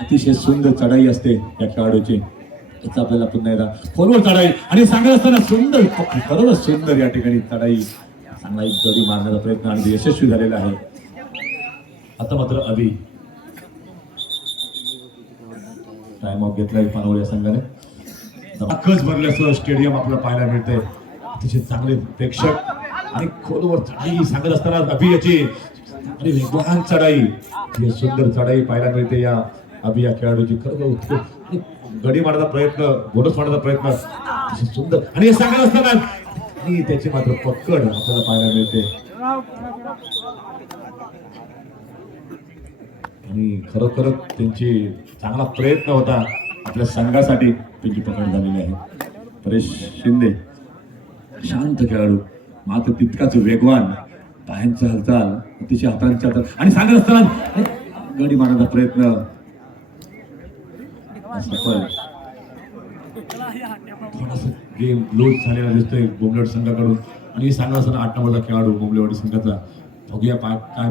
अतिशय सुंदर चढाई असते या खेळाडूची. याचा आपल्याला पुन्हा एकदा खोलवर चढाई आणि सांगत असताना सुंदर, खरोखर सुंदर या ठिकाणी चढाई, चांगला एक गडी मारण्याचा प्रयत्न आणि यशस्वी झालेला आहे. आता मात्र अभि टाइम ऑफ घेतलाय पानवड या संघाने. कच भरल्याचं स्टेडियम आपल्याला पाहायला मिळतंय. अतिशय चांगले प्रेक्षक आणि खोलवर चढाई सांगत असताना अभि याची आणि वेगवान चढाई, ही सुंदर चढाई पाहायला मिळते या अभि या खेळाडूची. खरोखर गडी मारण्याचा प्रयत्न, बोनस मारण्याचा प्रयत्न अतिशय सुंदर आणि हे सांगत असताना आणि त्याची मात्र पकड आपल्याला पाहायला मिळते. आणि खरोखरच त्यांची चांगला प्रयत्न होता आपल्या संघासाठी, त्यांची पकड झालेली आहे. परेश शिंदे शांत खेळाडू मात्र तितकाच वेगवान, पायांची हालचाल, अतिशय हातांची हालचाल आणि सांगत असताना गडी मारण्याचा प्रयत्न सफल. थोडासा गेम लूज झालेला दिसतोय बोंबलेवाडी संघाकडून आणि सांगत असताना 8 नंबरचा खेळाडू बोंबलेवाडी संघाचा. बघूया काय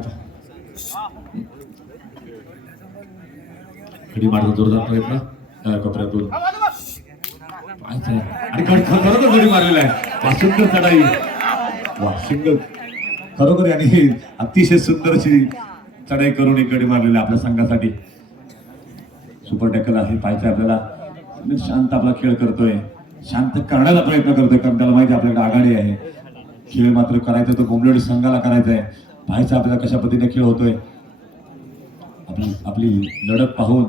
गडी मारण्याचा जोरदार प्रयत्न कपड्यातून आणि खरोखर गडी मारलेला आहे. सुंदर चढाई, वा सिंगल, खरोखर यांनी अतिशय सुंदर अशी चढाई करून एक गडी मारलेला आपल्या संघासाठी. सुपर टॅकल आहे, पाहायचं आपल्याला. शांत आपला खेळ करतोय, शांत करण्याचा प्रयत्न करतोय, कारण त्याला माहिती आपल्याकडे आघाडी आहे. खेळ मात्र करायचा तो बोंबलेवाडी संघाला करायचा आहे. पाहायचं आपल्याला कशा पद्धतीने खेळ होतोय. आपली लढत पाहून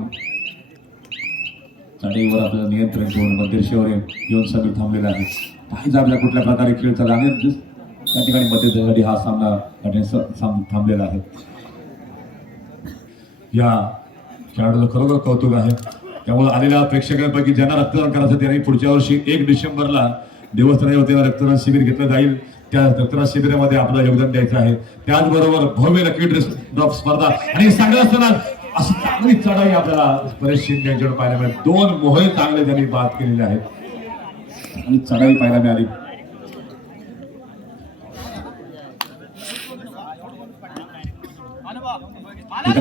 चढाईवर आपल्याला नियंत्रण ठेवून मध्यरेषेवर येऊन समीर थांबलेला आहे. पाहिजे आपल्या कुठल्या प्रकारे खेळ चालला आणि त्या ठिकाणी मध्यरेषेसाठी हा सामना थांबलेला आहे. या खेळाडूला खरोखर कौतुक आहे. त्यामुळे आलेल्या प्रेक्षकांपैकी ज्यांना रक्तदान करायचं त्यांनी पुढच्या वर्षी 1 डिसेंबरला देवस्थानाच्या वतीनं रक्तदान शिबिर घेतलं जाईल. त्या रक्तदान शिबिरामध्ये आपलं योगदान द्यायचं आहे. त्याचबरोबर भव्य लकी ड्रॉप स्पर्धा आणि सांगत असताना अशी चांगली चढाई आपल्याला परेश शिंदे यांच्याकडे पाहायला मिळेल. 2 मोहरे चांगले त्यांनी बाद केलेले आहेत आणि चढाई पाहायला मिळाली.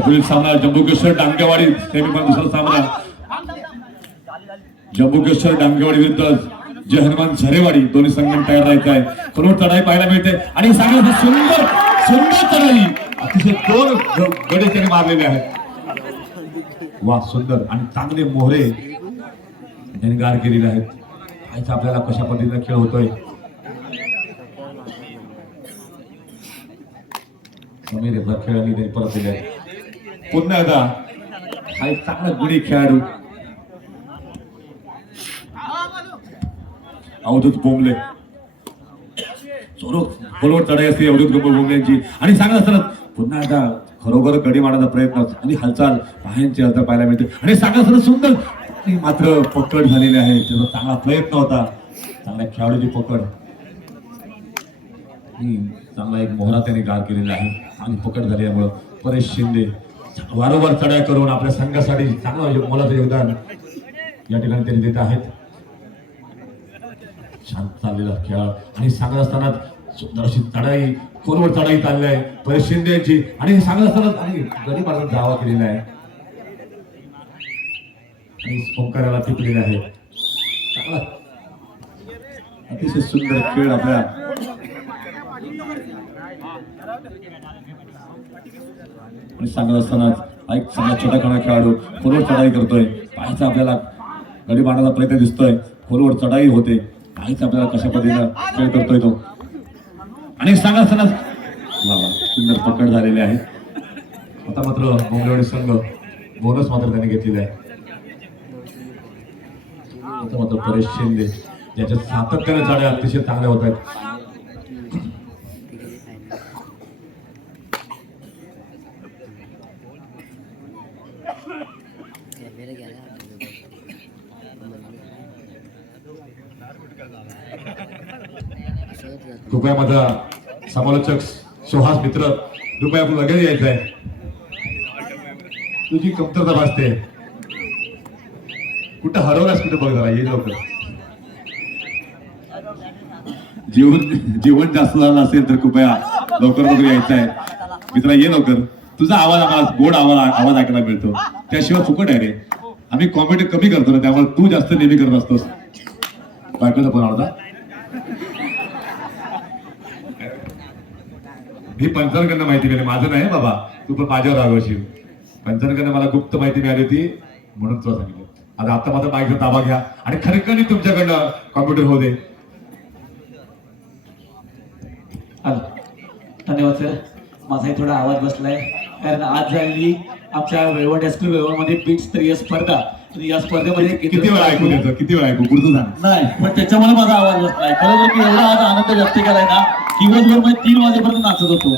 पुढील सामना जम्बूकेश्वर डांगेवाडी सेमीफायनल दुसरा सामना जम्बूकेश्वर डांगेवाडी विरुद्ध जय हनुमान झरेवाडी, दोन्ही संघांनी तयार राहायचं आहे. खरोखर चढाई पाहायला मिळते आणि सांगत सुंदर सुंदर चढाई, अतिशय 2 गडे त्याने मारलेले आहेत. वा सुंदर आणि चांगले मोहरे त्यांनी गार केलेले आहेत. पाहायचं आपल्याला कशा पद्धतीने खेळ होतोय. समीर याचा खेळांनी त्यांनी परत दिले आहे. पुन्हा एकदा हा एक चांगला गुणी खेळाडू अवधूत बोंबले, खोलवर चढाई असते अवधूत बोंबले यांची आणि सांगत असताना पुन्हा एकदा खरोखर गडी मारण्याचा प्रयत्न आणि हालचाल, पायांची हालचाल पाहायला मिळते आणि सांगत असताना सुंदर मात्र पकड झालेली आहे. त्याचा चांगला प्रयत्न होता, चांगल्या खेळाडूची पकड, चांगला एक मोहरा त्याने गार केलेला आहे आणि पकड झाल्यामुळं परेश शिंदे वारंवार चढाई करून आपल्या संघासाठी चांगलं मोलाचं योगदान या ठिकाणी त्यांनी देत आहेत. शांत चाललेला खेळ आणि सांगत असताना सुंदर अशी चढाई, खोलवर चढाई चालली आहे परेश शिंदे यांची आणि सांगत असताना आणि गडी मारण्याचा दावा केलेला आहे आणि ओंकाराला टिपलेला आहे. चांगला अतिशय सुंदर खेळ आपल्या आणि सांगत असताना एक चांगला छोटा खाना खेळाडू खोलवर चढाई करतोय. पाहायचं आपल्याला गडी मारण्याचा प्रयत्न दिसतोय, खोलवर चढाई होते. पाहायचं आपल्याला कशा पद्धतीनं खेळ करतोय तो आणि सांगत असताना सुंदर पकड झालेली आहे. आता मात्र बोंबलेवाडी संघ बोनस मात्र त्यांनी घेतलेला आहे. आता मात्र परेश शिंदे ज्याच्या सातत्याने चढाई अतिशय चांगल्या होत आहेत. कृपया माझा समालोचक सुहास मित्र, कृपया आपण लगेच यायचं आहे. तुझी कमतरता भासते, कुठं हरवलास, कुठं बघ जरा, ये लवकर. जीवन जास्त झालं असेल तर कृपया लवकर यायचं आहे मित्रा, ये लवकर. तुझा आवाज आम्हाला गोड आवाज ऐकायला मिळतो, त्याशिवाय फुकट आहे रे. आम्ही कॉमेडी कमी करतो ना, त्यामुळे तू जास्त नेहमी करत असतोस. बायकोचा फोन आवडता. ही पंचांकडनं माहिती मिळाली, माझं नाही बाबा, तू पण माझ्यावर रागवशील. पंचांकडनं मला गुप्त माहिती मिळाली होती म्हणून तुला सांगितलं. आता मात्र बाईकचा ताबा घ्या आणि खरकनी तुमच्याकडनं कॉम्प्युटर होऊ दे. धन्यवाद सर. माझाही थोडा आवाज बसलाय कारण आज झाली आमच्या वेळवंड हायस्कूल वेळवंडमध्ये बीट स्तरीय स्पर्धा. तर या स्पर्धेमध्ये किती वेळा ऐकू देतो, किती वेळा ऐकू पुढचं सांग. नाही पण त्याच्यामुळे माझा आवाज बसलाय. खरोखर मी एवढा आज आनंद व्यक्त केलाय ना, दिवसभर मी 3 वाजेपर्यंत नाचत होतो.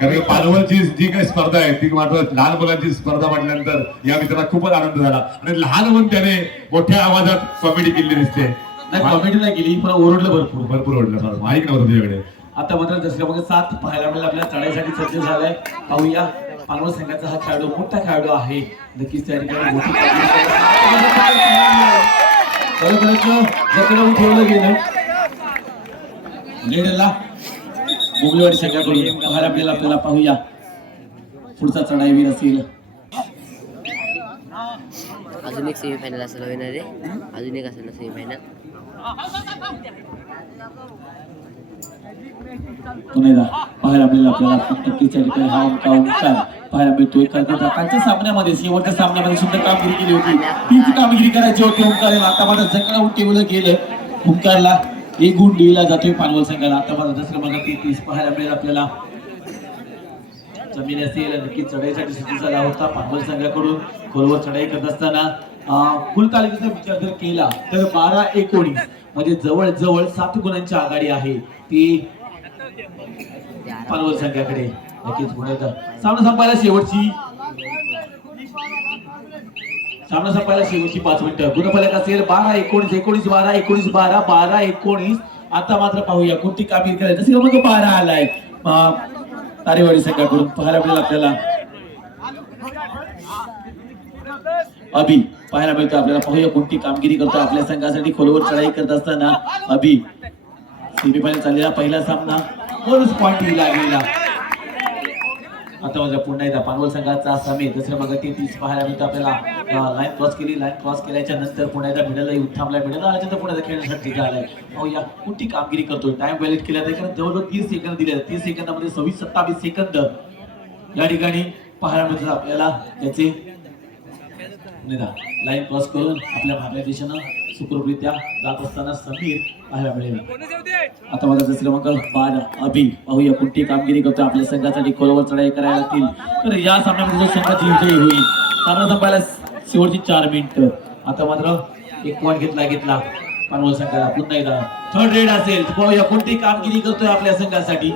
कारण पालवलची जी काही स्पर्धा आहे ती मात्र लहान मुलांची स्पर्धा म्हटल्यानंतर या मित्राला खूपच आनंद झाला आणि लहान म्हणून त्याने मोठ्या आवाजात कॉमेडी केली दिसते. नाही कॉमेडी नाही केली पण ओरडलं भरपूर भरपूर ओढलं, माहीत नव्हतं तुझ्याकडे. आता मात्र जसं मग 7 पाहायला मिळेल आपल्या चढाईसाठी सज्ज झालाय. पाहूया पानवळ संघाचा हा खेळाडू मोठा खेळाडू आहे. नक्कीच त्या ठिकाणी मोठी जखडवून ठेवलं गेलं. लेडरला मुगलेवाडी संघाकडून पाहायला मिळेल आपल्याला. पाहूया पुढचा चढाईवीर असेल. अजून एक सेमीफायनल असेल होणार रे, अजून एक असेल ना सेमीफायनल. पुन्हा पाहायला मिळेल आपल्याला. नक्कीच त्या ठिकाणी हा ओंकार पाहायला मिळतोय. कारण कालच्या सामन्यामध्ये शेवटच्या सामन्यामध्ये सुद्धा कामगिरी केली होती, तीच कामगिरी करायची होती ओंकारला. आता मात्र जखडवून ठेवलं गेलं. ओंकारला 1 गुण दिला जातोय पानवल संघाला. आता मात्र दुसऱ्या क्रमांक 33 पाहायला मिळेल आपल्याला. जमीन असेल नक्कीच चढाईसाठी सुरू झाला होता पानवल संघाकडून. खोलवर चढाई करत असताना कुल तालुक्याचा विचार जर केला तर 12-19 म्हणजे जवळ 7 गुणांची आघाडी आहे ती पानवल संघाकडे. नक्कीच पुढे सामना संपायला शेवटची 5 मिनिटं. गुणफलक असेल 12-19, 19-12, 19-12, 12-19. आता मात्र पाहूया कोणती कामगिरी करायची. जसे मग 12 आलाय तारेवाडी संघाकडून पाहायला मिळेल आपल्याला. अभि पाहायला मिळतो आपल्याला. पाहूया कोणती कामगिरी करतो आपल्या संघासाठी. खोलवर चढाई करत असताना अभि. सेमीफायनल चाललेला पहिला सामना बोनस पॉइंट लागलेला. आता माझ्या पुन्हा एकदा पानवल संघाचा समेत दुसऱ्या मग 33 पाहायला मिळतो आपल्याला. लाईन क्रॉस केली. लाईन क्रॉस केल्याच्या नंतर पुन्हा एकदा मिडलला येऊन थांबलाय. मिडल आल्यानंतर पुन्हा एकदा खेळण्यासाठी झालाय. पाहूया कोणती कामगिरी करतोय. टाइम व्हॅलिड केला आहे कारण जवळजवळ 30 सेकंद दिले. 30 सेकंदामध्ये 26-27 सेकंद या ठिकाणी पाहायला मिळतात आपल्याला. त्याचे लाईन क्रॉस करून आपल्या भारतीय दिशेनं सुखरूपरित्या जात असताना समीर पाहायला मिळेल. आता माझा दुसरा क्रमांक 12 अभि. पाहूया कोणती कामगिरी करतो आपल्या संघासाठी. खोलवर चढाई करायला लागतील तर या सामन्यामध्ये जो संघाची विजयी होईल. सामना संपायला शेवटची 4 मिनिटं. आता मात्र 1 पॉईंट घेतला पानवल संघाला. पुन्हा एकदा थर्ड रेड असेल. पाहूया कोणती कामगिरी करतोय आपल्या संघासाठी.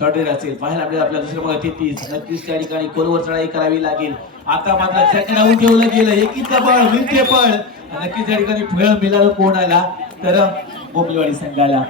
थर्ड रेड असेल पाहायला आपल्याला. आपल्या दुसऱ्या भागात 33 नक्कीच त्या ठिकाणी खोलवर चढाई करावी लागेल. आता मात्र जखडवून ठेवलं गेलं. एकीचं बळ विंटे बळ. नक्कीच त्या ठिकाणी फळ मिळालं कोणाला तर बोंबलेवाडी संघाला.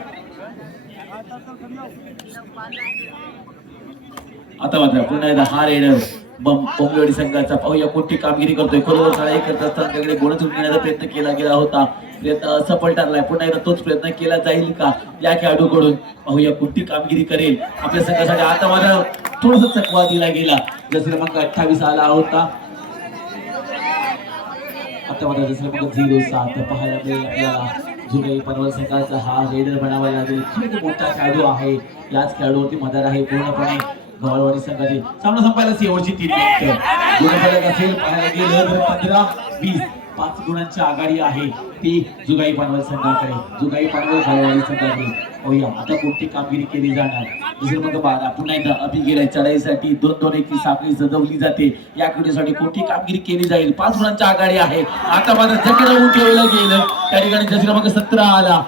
आता मात्र पुन्हा एकदा हा रेडर बोंबलेवाडी संघाचा. पाहूया कोणती कामगिरी करतोय. खोलवर चढाई करत असताना त्याकडे गोळा सुटण्याचा प्रयत्न केला गेला होता. प्रयत्न असफल ठरलाय. पुन्हा एकदा तोच प्रयत्न केला जाईल का या खेळाडूकडून. पाहूया कोणती कामगिरी करेल आपल्या संघासाठी. आता मात्र थोडस चकवा दिला गेला. जसं क्रमांक 28 आला होता. आता मात्र दुसऱ्या क्रमांक 07 पाहायला मिळेल आपल्याला. जुगाई पानवल संघाचा हा रेडर बनावा लागेल. खूप मोठा खेळाडू आहे. याच खेळाडूवरती मदार आहे पूर्णपणे गवळवाडी संघाची. सामना संपायला शेवटची 3 मिनिटं. गुणफलक असेल पाहायला गेलं तर 15-20 5 गुणांची आघाडी आहे ती जुगाई पानवल संघाकडे. जुगाई पानवल गवळवाडी संघाकडे. होया आता कोणती कामगिरी केली जाणार. दुसरं मग 12 पुन्हा एकदा अभि गेलाय चढाईसाठी. 2-2-1 साखळी सजवली जाते. या क्रीडेसाठी कोणती कामगिरी केली जाईल. 5 गुणांची आघाडी आहे. आता मात्र जखडवून ठेवलं गेलं. त्या ठिकाणी दुसरं मग 17 आला.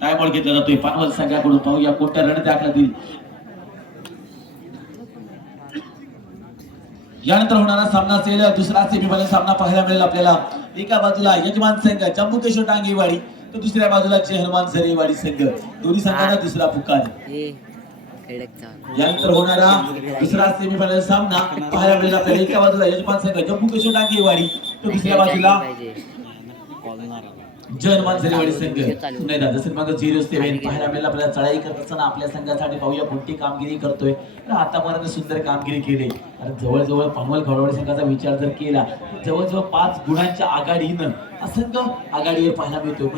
टाइमआउट घेतला जातोय पानवल संघाकडून. पाहूया कोणत्या रण दाखला देईल. यानंतर होणारा सामना असेल दुसरा सेमीफायनल सामना पाहायला मिळेल आपल्याला. एका बाजूला यजमान संघ जम्मू केशर टांगेवाडी तर दुसऱ्या बाजूला हनुमान झरेवाडी संघ. दोन्ही संघांना दुसरा पुकार. यानंतर होणारा दुसरा सेमीफायनल सामना पाहायला मिळेल आपल्याला. एका बाजूला यजमान संघ जम्मू केशर टांगेवाडी तर दुसऱ्या बाजूला जन मानसरेवाडी संघ पुन्हा एकदा जसं मग 0-7 पाहायला मिळालं आपल्याला चढाई करत असताना आपल्या संघासाठी पाहूया कोणती कामगिरी करतोय तर आतापर्यंत सुंदर कामगिरी केली आणि जवळजवळ पानवल खवडवाडी संघाचा विचार जर केला तर जवळजवळ 5 गुणांच्या आघाडीनं असंख्य आघाडीवर पाहायला मिळतोय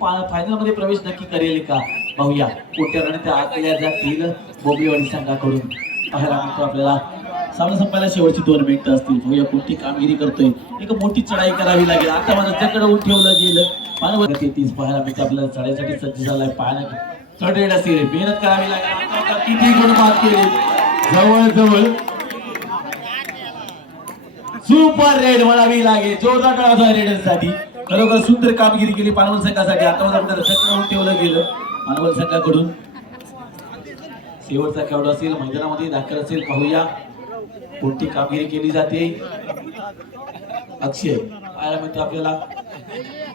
पण फायनल मध्ये प्रवेश नक्की करेल का पाहूया कोणत्या रणे त्या आतल्या जातील बोबलीवाडी संघाकडून पाहायला मिळतो आपल्याला सामना संपायला शेवटची 2 मिनिटं असतील पाहूया कोणती कामगिरी करतोय एक मोठी चढाई करावी लागेल आता मला त्याकडे ऊन ठेवलं गेलं पानवल 33 पाहायला मिळतं आपल्याला चढाईसाठी सज्ज झालाय पाहणं थर्ड रेड असेल मेहनत करावी लागेल आता किती गुण बाद केले जवळजवळ सुपर रेड म्हणावी लागेल जोरदार टाळा रेडरसाठी खरोखर सुंदर कामगिरी केली पानवल संघासाठी आता मला आपल्याला त्याकडे ऊन ठेवलं गेलं पानवल संघाकडून शेवटचा खेळाडू असेल मैदानामध्ये दाखल असेल पाहूया कोणती कामगिरी केली जाते अक्षय पाहायला मिळतो आपल्याला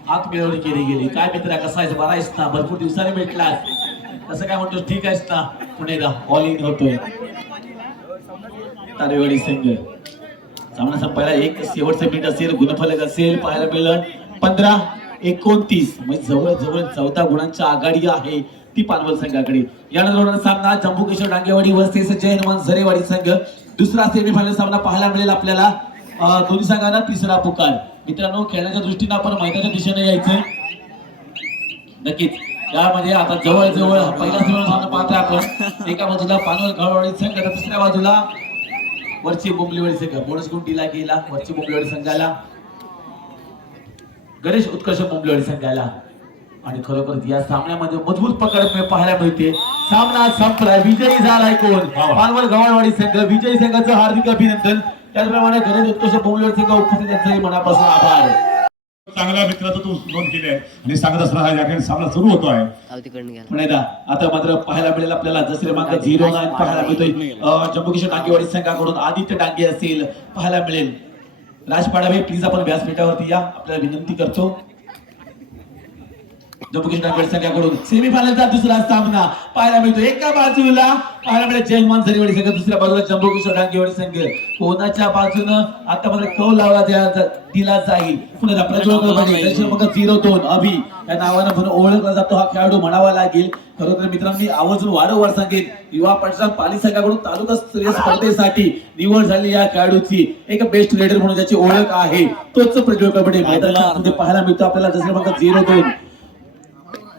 हात मिळवणी केली गेली काय मित्र कसा आहेस बरा आहेस ना भरपूर दिवसाने भेटलास कसं काय म्हणतो ठीक आहेस ना पुणेदा ऑल इन होतोय तारेवाडी संघ सामना संपायला एक शेवटचं मिनिट असेल गुणफलक असेल पाहायला मिळेल 15-29 म्हणजे जवळ 14 गुणांच्या आघाडी आहे ती पानवल संघाकडे यानंतर सामना जम्बू किशोर डांगेवाडी वर्सेस जय हनुमान झरेवाडी संघ दुसरा सेमीफायनल सामना पाहायला मिळेल आपल्याला दोन्ही संघांना तिसरा पुकार मित्रांनो खेळण्याच्या दृष्टीने आपण मैदानाच्या दिशेने यायचंय नक्कीच यामध्ये आता जवळजवळ पहिला सामना पाहतोय आपण एका बाजूला पानवल खवडवाडी संघ तर दुसऱ्या बाजूला वरची बोंबलीवाडी संघ बोनस गुण दिला गेला वरची बोंबलीवाडी संघाला गणेश उत्कर्ष बोंबलीवाडी संघाला आणि खरोखर या सामन्यामध्ये मजबूत पकड पाहायला मिळते सामना संपला विजयी झालाय कोण पानवल खवडवाडी संघ विजयी संघाचं हार्दिक अभिनंदन त्याचप्रमाणे गणेश उत्कर्ष बोंबलीवाडी संघ उपस्थित त्यांचंही मनापासून आभार चांगल्या मित्राचं तू नोंद केली आहे आणि सांगत असताना हा याकडे सामना सुरू होतो आहे गेला आता मात्र पाहायला मिळेल आपल्याला जसे क्रमांक 09 पाहायला मिळतोय जम्मू किशोर डांगेवाडी संघाकडून आदित्य डांगे असेल पाहायला मिळेल राजपाडावे प्लीज आपण व्यासपीठावरती या आपल्याला विनंती करतो जम्मू किशोर डांगेवाडी संघाकडून सेमीफायनलचा दुसरा सामना पाहायला मिळतो एका बाजूला पाहायला मिळेल जय हनुमान झरेवाडी संघ दुसऱ्या बाजूला जम्बू किशोर डांगेवाडी संघ कोणाच्या बाजूनं आता मात्र कौल लावला दिला जाईल पुन्हा प्रज्वल 02 अभि या नावानं म्हणून ओळखला जातो हा खेळाडू म्हणावा लागेल खरोखर मित्रांनो मी आवर्जून वारंवार सांगेन युवा पटसाल पाली संघाकडून तालुका स्तरीय स्पर्धेसाठी निवड झाली या खेळाडूची एक बेस्ट रेडर म्हणून ज्याची ओळख आहे तोच प्रज्वल कबड्डी मैदानामध्ये पाहायला मिळतो आपल्याला जसे मग 02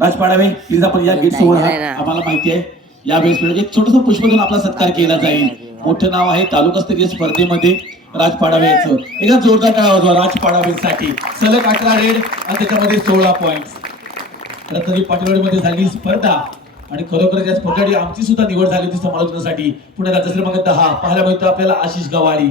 राजपाडावे प्लीज आपण या गेट सोबत आम्हाला माहिती आहे या बेस्ट एक छोटस पुष्पदून आपला सत्कार केला जाईल मोठं नाव आहे तालुकास्तरीय स्पर्धेमध्ये राजपाडावे याचं एकदा जोरदार टाळा वाजवा राजपाडावेसाठी सलग 18 रेड आणि त्याच्यामध्ये 16 पॉइंट्स रत्नागिरी पाटीलवाडीमध्ये झाली स्पर्धा आणि खरोखर या स्पर्धेसाठी आमची सुद्धा निवड झाली होती समालोचनासाठी पुणे राज्य मग 10 पाहायला मिळतो आपल्याला आशिष गवाळी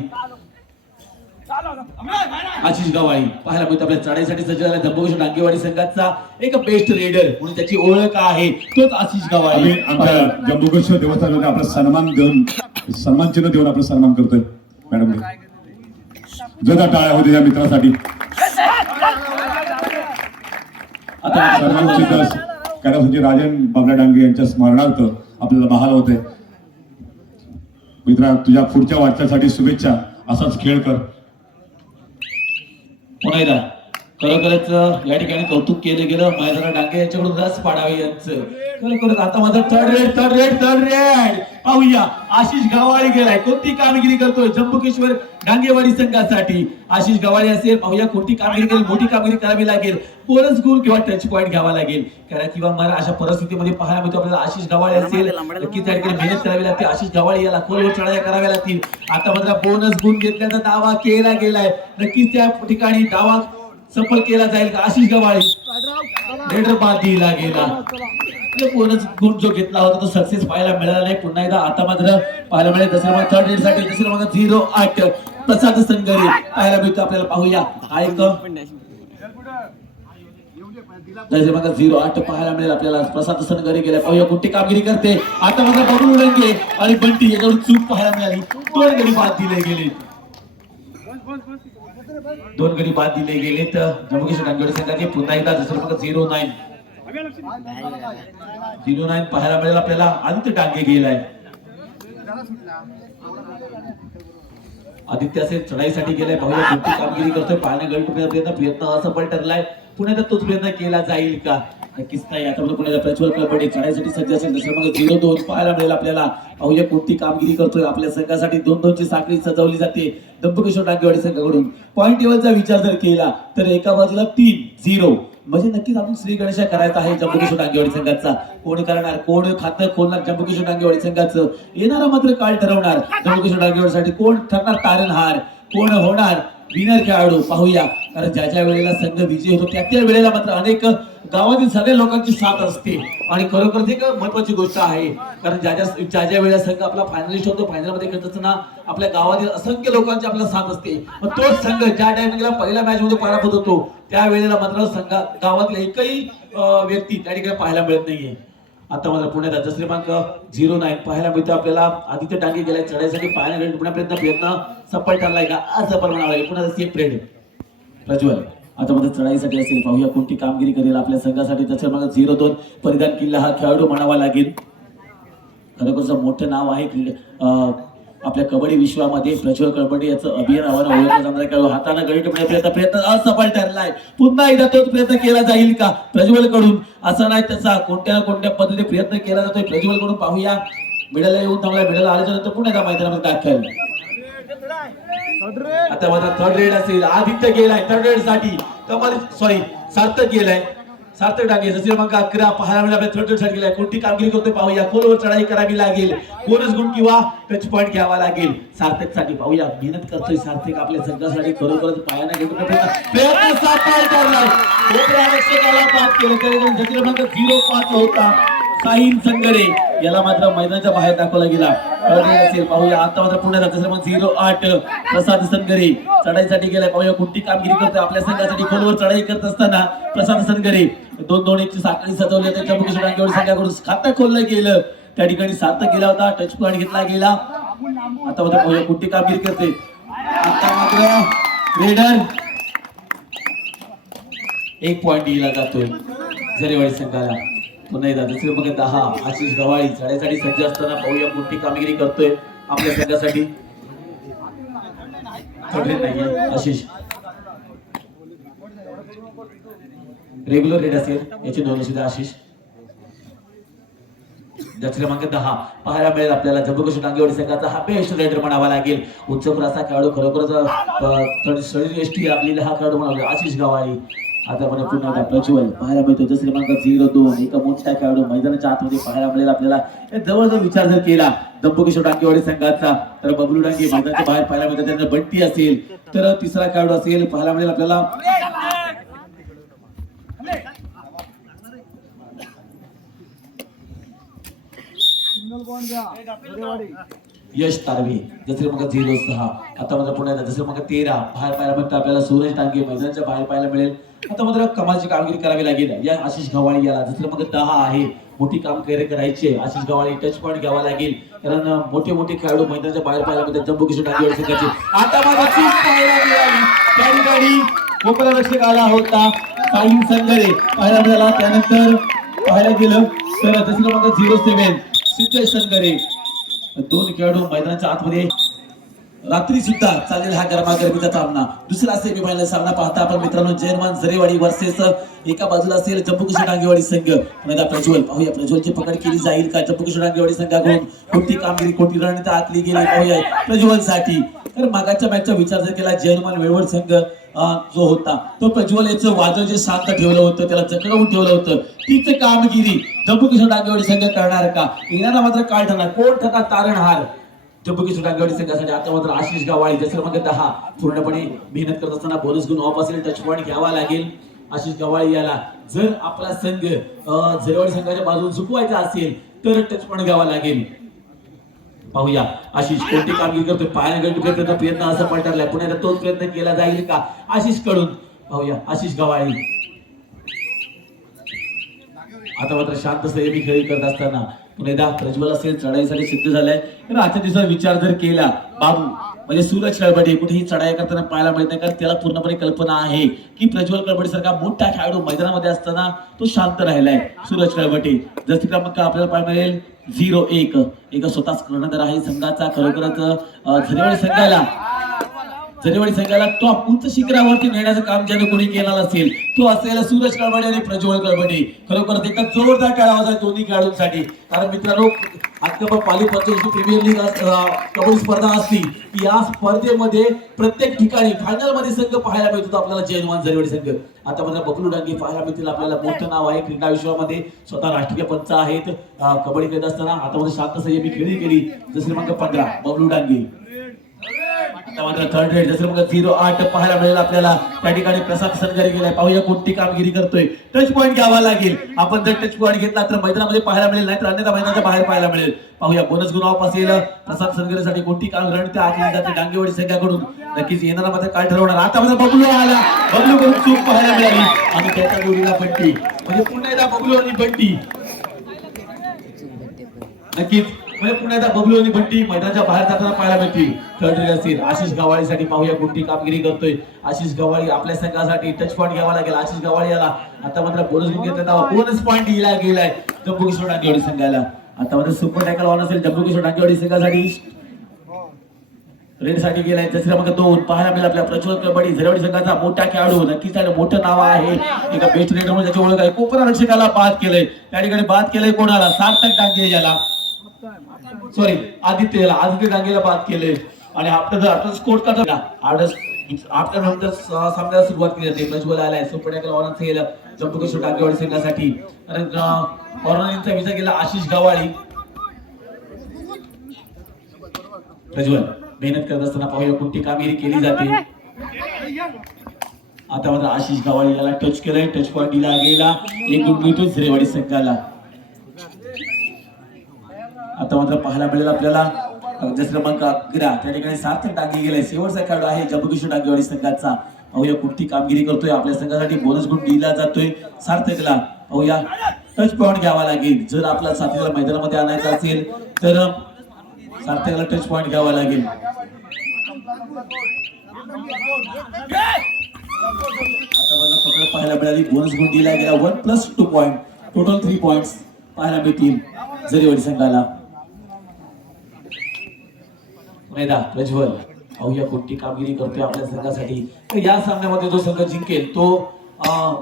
पाहायला मिळतो आपल्या चढाईसाठी सज्ज झाला जम्बू किशोर डांगेवाडी संघाचा एक बेस्ट रेडर म्हणून त्याची ओळख आहे तोच आशिष गवाळी आमच्या जम्बू किशोर देवस्थानाने आपला सन्मान देऊन सन्मान चिन्ह देऊन आपला सन्मान करतोय मॅडम जोरदार टाळ्या होते या मित्रासाठी आता सन्मान चिन्ह कैलासवासी राजन बाबला डांगे यांच्या स्मरणार्थ आपल्याला बहाल होते मित्रा तुझ्या पुढच्या वाटचालीसाठी शुभेच्छा असाच खेळ कर पुन्हा एकदा खरोखरच या ठिकाणी कौतुक केलं गेलं मैदाना डांगे यांच्याकडून रस पाडावे यांचं खरोखरच आता माझा थर्ड रेड पाहूया आशिष गवाळी गेलाय कोणती कामगिरी करतोय जम्बू किशोर डांगेवाडी संघासाठी आशिष गवाळी असेल पाहूया कोणती कामगिरी केली मोठी कामगिरी करावी लागेल बोनस गुण किंवा टच पॉईंट घ्यावा लागेल कारण किंवा मला अशा परिस्थितीमध्ये पाहायला मिळतो आपल्याला आशिष गवाळी असेल नक्कीच त्या ठिकाणी मेहनत करावी लागते आशिष गवाळी याला खोलवर चढाया कराव्या लागतील आता मात्र बोनस गुण घेतल्याचा दावा केला गेलाय नक्कीच त्या ठिकाणी दावा सफल केला जाईल का आशिष गवाळी रेडर बाद दिला गेला बोनस गुण जो घेतला होता तो सक्सेस पाहायला मिळाला नाही पुन्हा एकदा आता मात्र पाहायला मिळेल दसरा थर्ड रेड साठी दसरा मग 08 प्रसाद संगरे पाहायला मिळतो आपल्याला पाहूया हा एक दसरा मग 08 पाहायला मिळेल आपल्याला प्रसाद संगरे गेला पाहूया कोणती कामगिरी करते आता मात्र बबलू उडंगे आणि बंटी याच्यावर चूक पाहायला मिळाली 2 गडी बाद दिले गेले 2 गडी बाद दिले गेले तर जम्मू किशोर डांगेवाडी संघाचे पुन्हा एकदा दसरा मग 09 पाहायला मिळेल आपल्याला आदित्य डांगे गेलाय आदित्य असेल चढाईसाठी गेलाय, पाहूया कोणती कामगिरी करतोय, पाळणे गळून प्रयत्न असफल ठरलाय, पुण्याचा तोच प्रयत्न केला जाईल का, नक्कीच नाही. आता पुण्याचा प्रज्वल कळपडे चढाईसाठी सज्ज असेल, दुसरं मग 0-2 पाहायला मिळेल आपल्याला. पाहूया कोणती कामगिरी करतोय, आपल्या संघासाठी 2-2 ची साखळी सजवली जाते दंपकिशोर डांगेवाडी संघाकडून. पॉईंट टेबलचा विचार जर केला तर एका बाजूला 3-0 म्हणजे नक्कीच आपण श्री गणेशा करायचा आहे जंबुकेश्वर डांगेवाडी संघाचा. कोण करणार, कोण खातं खोलणार जंबुकेश्वर डांगेवाडी संघाचं, येणारा मात्र काळ ठरवणार जंबुकेश्वर डांगेवाडीसाठी कोण ठरणार तारणहार, कोण होणार विनर खेळाडू. पाहूया, कारण ज्या ज्या वेळेला संघ विजयी होतो त्या त्या वेळेला मात्र अनेक गावातील सगळ्या लोकांची साथ असते आणि खरोखर एक महत्वाची गोष्ट आहे. कारण ज्या ज्या वेळेला संघ आपला फायनलिस्ट होतो, फायनल मध्ये खेळत असताना आपल्या गावातील असंख्य लोकांची आपल्याला साथ असते. मग तोच संघ ज्या टाइमिंगला पहिल्या मॅच मध्ये पराभूत होतो त्या वेळेला मात्र गावातील एकही व्यक्ती त्या ठिकाणी पाहायला मिळत नाहीये. आता मात्र पुण्यात जसं क्रमांक 09 पाहायला मिळतो आपल्याला. आदित्य डांगे गेलाय चढाईसाठी, पाहायला पुन्हा प्रयत्न सफल ठरलाय का, आज सफल म्हणाला पुन्हा सेफ प्रेड प्रज्वल आता मध्ये चढाईसाठी असेल. पाहूया कोणती कामगिरी करेल आपल्या संघासाठी. जसं मग 0-2 परिधान किल्ला हा खेळाडू म्हणावा लागेल. खरोखरच मोठं नाव आहे आपल्या कबड्डी विश्वामध्ये प्रज्वल कळपडे याचं अभियान आव्हान ओळखलं जाणार खेळाडू. हाताने गळी टोपण्याचा प्रयत्न असफल ठरलाय, पुन्हा एकदा तोच प्रयत्न केला जाईल का प्रज्वल कडून, असं नाही त्याचा कोणत्या ना कोणत्या पद्धतीने प्रयत्न केला जातोय प्रज्वल कडून. पाहूया मेडलला येऊन थांबला, मेडल आल्याच्या नंतर पुन्हा एकदा मैदानामध्ये दाखल. आता माझा थर्ड रेड असेल, आदित्य गेलाय थर्ड रेड साठी, सार्थक गेलाय, सार्थक डांगे जसे मग 11 पाहायला मिळाला थर्ड रेड साठी गेलाय. कोणती कामगिरी करतोय पाहूया, खोलवर चढाई करावी लागेल, बोनस गुण किंवा टच पॉइंट घ्यावा लागेल सार्थक साठी. पाहूया मेहनत करतोय सार्थक आपल्या संघासाठी, खरोखरच पायाने घेऊन प्रयत्न सफल ठरलाय. आरक्षकाला पास केलं तरी जसे क्रमांक 05 होता साहिल संगरे याला मात्र मैदानाच्या बाहेर दाखवला गेला. असेल पाहूया, आता मात्र पुण्यात जात मग 08 प्रसाद संगरे चढाईसाठी गेलाय. पाहूया कोणती कामगिरी करतोय आपल्या संघासाठी. खोलवर चढाई करत असताना प्रसाद संगरे 2-2 ची साखळी सजवली होती जंबुकेश्वर डांगेवाडी संघाकडून. खातं खोललं गेलं, त्या ठिकाणी सार्थक गेला होता, टच पॉइंट घेतला गेला. आता मात्र पाहूया कोणती कामगिरी करते. आता मात्र रेडर 1 पॉइंट दिला जातोय झरेवाडी संघाला. पुन्हा एकदा दुसरे मग 10 आशिष गवाळी चढाईसाठी सज्ज असताना पाहूया कोणती कामगिरी करतोय आपल्या संघासाठी. नाहीये आशिष रेग्युलर रेड असेल याची नोंद सुद्धा आशिष. ज्याचे क्रमांक 10 पाहायला मिळेल आपल्याला जंबुकेश्वर डांगेवाडी संघाचा हा बेस्ट रेडर म्हणावा लागेल. उच्च असा खेळाडू, खरोखरच शरीर एसटी आपली हा खेळाडू म्हणावा आशिष गवाळी. आता आपण पुन्हा प्रज्वल पाहायला मिळतो जसं क्रमांक 02 एका मोठ्या खेळाडू मैदानाच्या आतमध्ये पाहायला मिळेल आपल्याला. जवळजवळ विचार जर केला जंबुकेश्वर डांगेवाडी संघाचा तर बबलू डांगे मैदानाच्या बाहेर पाहायला मिळतात. त्यांना बंटी असेल तर तिसरा खेळाडू असेल पाहायला मिळेल आपल्याला यश तारवे जसं मग 06. आता मात्र पुण्यात जसं मग 13 बाहेर पाहायला मिळतं आपल्याला सूरज डांगे मैदानाच्या बाहेर पाहायला मिळेल. आता मात्र कमालची कामगिरी करावी लागेल या आशिष गवाळी याला. जसं मग 10 आहे, मोठी काम करायचे आशिष गवाळी, टच पॉइंट घ्यावा लागेल कारण मोठे खेळाडू मैदानाच्या बाहेर पाहायला मिळतात जंबुकेश्वर डांगेवाडी संघाचे. आता मात्र चूक पाहायला मिळाली, त्या ठिकाणी गोपाल रक्षक आला होता साहिल संगरे पाहायला मिळाला. त्यानंतर पाहायला गेलं तर जसं मग 07 सिद्धेश संगरे 2 खेळाडू मैदानाच्या आतमध्ये. रात्री सुद्धा चालेल हा गरमागरमीचा सामना. दुसरा सेमीफायनल सामना पाहता आपण मित्रांनो जयमान झरेवाडी वर्सेस एका बाजूला असेल जंबुकेश्वर डांगेवाडी संघ. पुन्हा प्रज्वल पाहूया प्रज्वलची पकड केली जाईल का जंबुकेश्वर डांगेवाडी संघाकडून. कोणती कामगिरी कोणती रणनीती आतली गेली पाहूया प्रज्वल साठी. तर मागाच्या मॅचचा विचार जर केला जयमान वेळवड संघ जो होता तो प्रज्वल याचं वादळ जे शांत ठेवलं होतं, त्याला जखडवून ठेवलं होतं, तीच कामगिरी जंबुकेश्वर डांगेवाडी संघ करणार का. येणारा मात्र काळ ठरणार, कोण ठरणार तारणहार जंबुकेश्वर डांगेवाडी संघासाठी. आता मात्र आशिष गवाळी जसं मग 10 पूर्णपणे मेहनत करत असताना बोनस गुण ऑफ असेल, टच पॉइंट घ्यावा लागेल आशिष गवाळी याला. जर आपला संघ झरेवाडी संघाच्या बाजून झुकवायचा असेल तर टच पॉइंट घ्यावा लागेल. पाहूया आशिष कोणती कामगिरी करतोय. पायाने गळून प्रयत्न असं पलटरलाय, पुण्याला तोच प्रयत्न केला जाईल का आशिष कडून. पाहूया आशिष गवाळी आता मात्र शांत संयमी खेळी करत असताना पुन्हा प्रज्वल असेल चढाईसाठी सिद्ध झालाय. तर आजच्या दिवसात विचार जर केला बाबू म्हणजे सूरज कळबडे कुठेही चढाई करताना पाहायला मिळत नाही कारण त्याला पूर्णपणे कल्पना आहे की प्रज्वल कळबडे सारखा मोठा खेळाडू मैदानामध्ये असताना तो शांत राहिलाय. सूरज कळबडे जसे क्रमांक आपल्याला पाहायला मिळेल 01 एक स्वतःच कर्णधार आहे संघाचा. खरोखरच झरेवाडी संघाला जनेवाडी संघाला टॉप उंच शिखरावरती नेण्याचं काम ज्याने कोणी केलं असेल तो असेल सूरज कळबडे आणि प्रज्वल कळबडे. खरोखर एका जोरदार टाळ्या वाजवा दोन्ही खेळाडूंसाठी. कारण मित्रांनो आता पाली पंचवर्षी प्रीमियर लीग कबड्डी स्पर्धा असली की या स्पर्धेमध्ये प्रत्येक ठिकाणी फायनल मध्ये संघ पाहायला मिळतो आपल्याला जयनवान जनेवाडी संघ. आता मात्र बबलू डांगे पाहायला मिळतील आपल्याला. मोठं नाव आहे क्रीडा विश्वामध्ये, स्वतः राष्ट्रीय पंच आहेत कबड्डी खेळत असताना. आता मध्ये शांत संयमी खेळी केली जसे मग 15 बबलू डांगे. आता मात्र थर्ड रेड जसं मग 0-8 पाहायला मिळेल आपल्याला. त्या ठिकाणी प्रसाद सनगरे गेलाय. पाहूया कोणती कामगिरी करतोय. टच पॉईंट घ्यावा लागेल. आपण जर टच पॉईंट घेतला तर मैदानामध्ये पाहायला मिळेल, नाहीतर अन्यथा मैदानाच्या बाहेर पाहायला मिळेल. पाहूया बोनस गुण ऑफ असेल प्रसाद सनगरेसाठी. कोणती काम रणते आखली जाते डांगेवाडी संघाकडून. नक्कीच येणारा मात्र काय ठरवणार. आता मात्र बबलू आला. बबलू कडून चूक पाहायला मिळाली आणि त्याच्या जोडीला बंटी. म्हणजे पुन्हा एकदा बबलू आणि बंटी. नक्कीच म्हणजे पुन्हा एकदा बबलू आणि बंटी मैदानाच्या बाहेर जाताना पाहायला मिळतील. थर्ड रेड असेल आशिष गवाळीसाठी. पाहूया कोणती कामगिरी करतोय आशिष गवाळी. आपल्या संघासाठी टच पॉईंट घ्यावा लागेल आशिष गवाळी याला. आता मात्र बोनस गुण घेतला बोनस पॉईंट दिला गेलाय जम्बू किशोर डांगेवाडी संघाला. आता मात्र सुपर टॅकल ऑन असेल जम्बू किशोर डांगेवाडी संघासाठी. रेड साठी गेलाय जसं मग 2 पाहायला मिळेल आपल्या प्रज्वल कबड्डी जरेवाडी संघाचा मोठा खेळाडू. नक्कीच त्याला मोठं नाव आहे. एका बेस्ट रेडर म्हणून त्याची ओळख आहे. कोपरा रक्षकाला बाद केलंय. त्या ठिकाणी बाद केलंय कोणाला. सार्थक डांगे याला, सॉरी आदित्य याला. आदित्य डांगेला बाद केले आणि आपला स्कोर करता आपल्या नंतर सामन्याला सुरुवात केली जाते. प्रज्वल आलाय. सुपर टॅकल ऑन असेल जम्बू किशोर डांगेवाडी संघासाठी. कारण कॉर्नरचा विचार केला आशिष गवाळी. प्रज्वल मेहनत करत असताना पाहूया कोणती कामगिरी केली जाते. आता मात्र आशिष गवाळी याला टच केलंय. टच पॉईंट दिला गेला. एक गुण मिळतो जरेवाडी संघाला. आता मात्र पाहायला मिळेल आपल्याला जसं क्रमांक 11 त्या ठिकाणी सार्थक डांगे गेलाय. शेवटचा खेळाडू आहे जम्बू किशोर डांगेवाडी संघाचा. पाहूया कोणती कामगिरी करतोय. आपल्या संघासाठी बोनस गुण दिला जातोय सार्थकला. पाहूया टच पॉईंट घ्यावा लागेल. जर आपला साथीला मैदानामध्ये आणायचा असेल तर सार्थकला टच पॉईंट घ्यावा लागेल. आता मला पकड पाहायला मिळाली. बोनस गुण दिला गेला 1+2 पॉईंट. टोटल 3 पॉइंट्स पाहायला मिळतील जरेवाडी संघाला. मैदा प्रज्वल पाहूया कोणती कामगिरी करतोय आपल्या संघासाठी. तर या सामन्यामध्ये जो संघ जिंकेल तो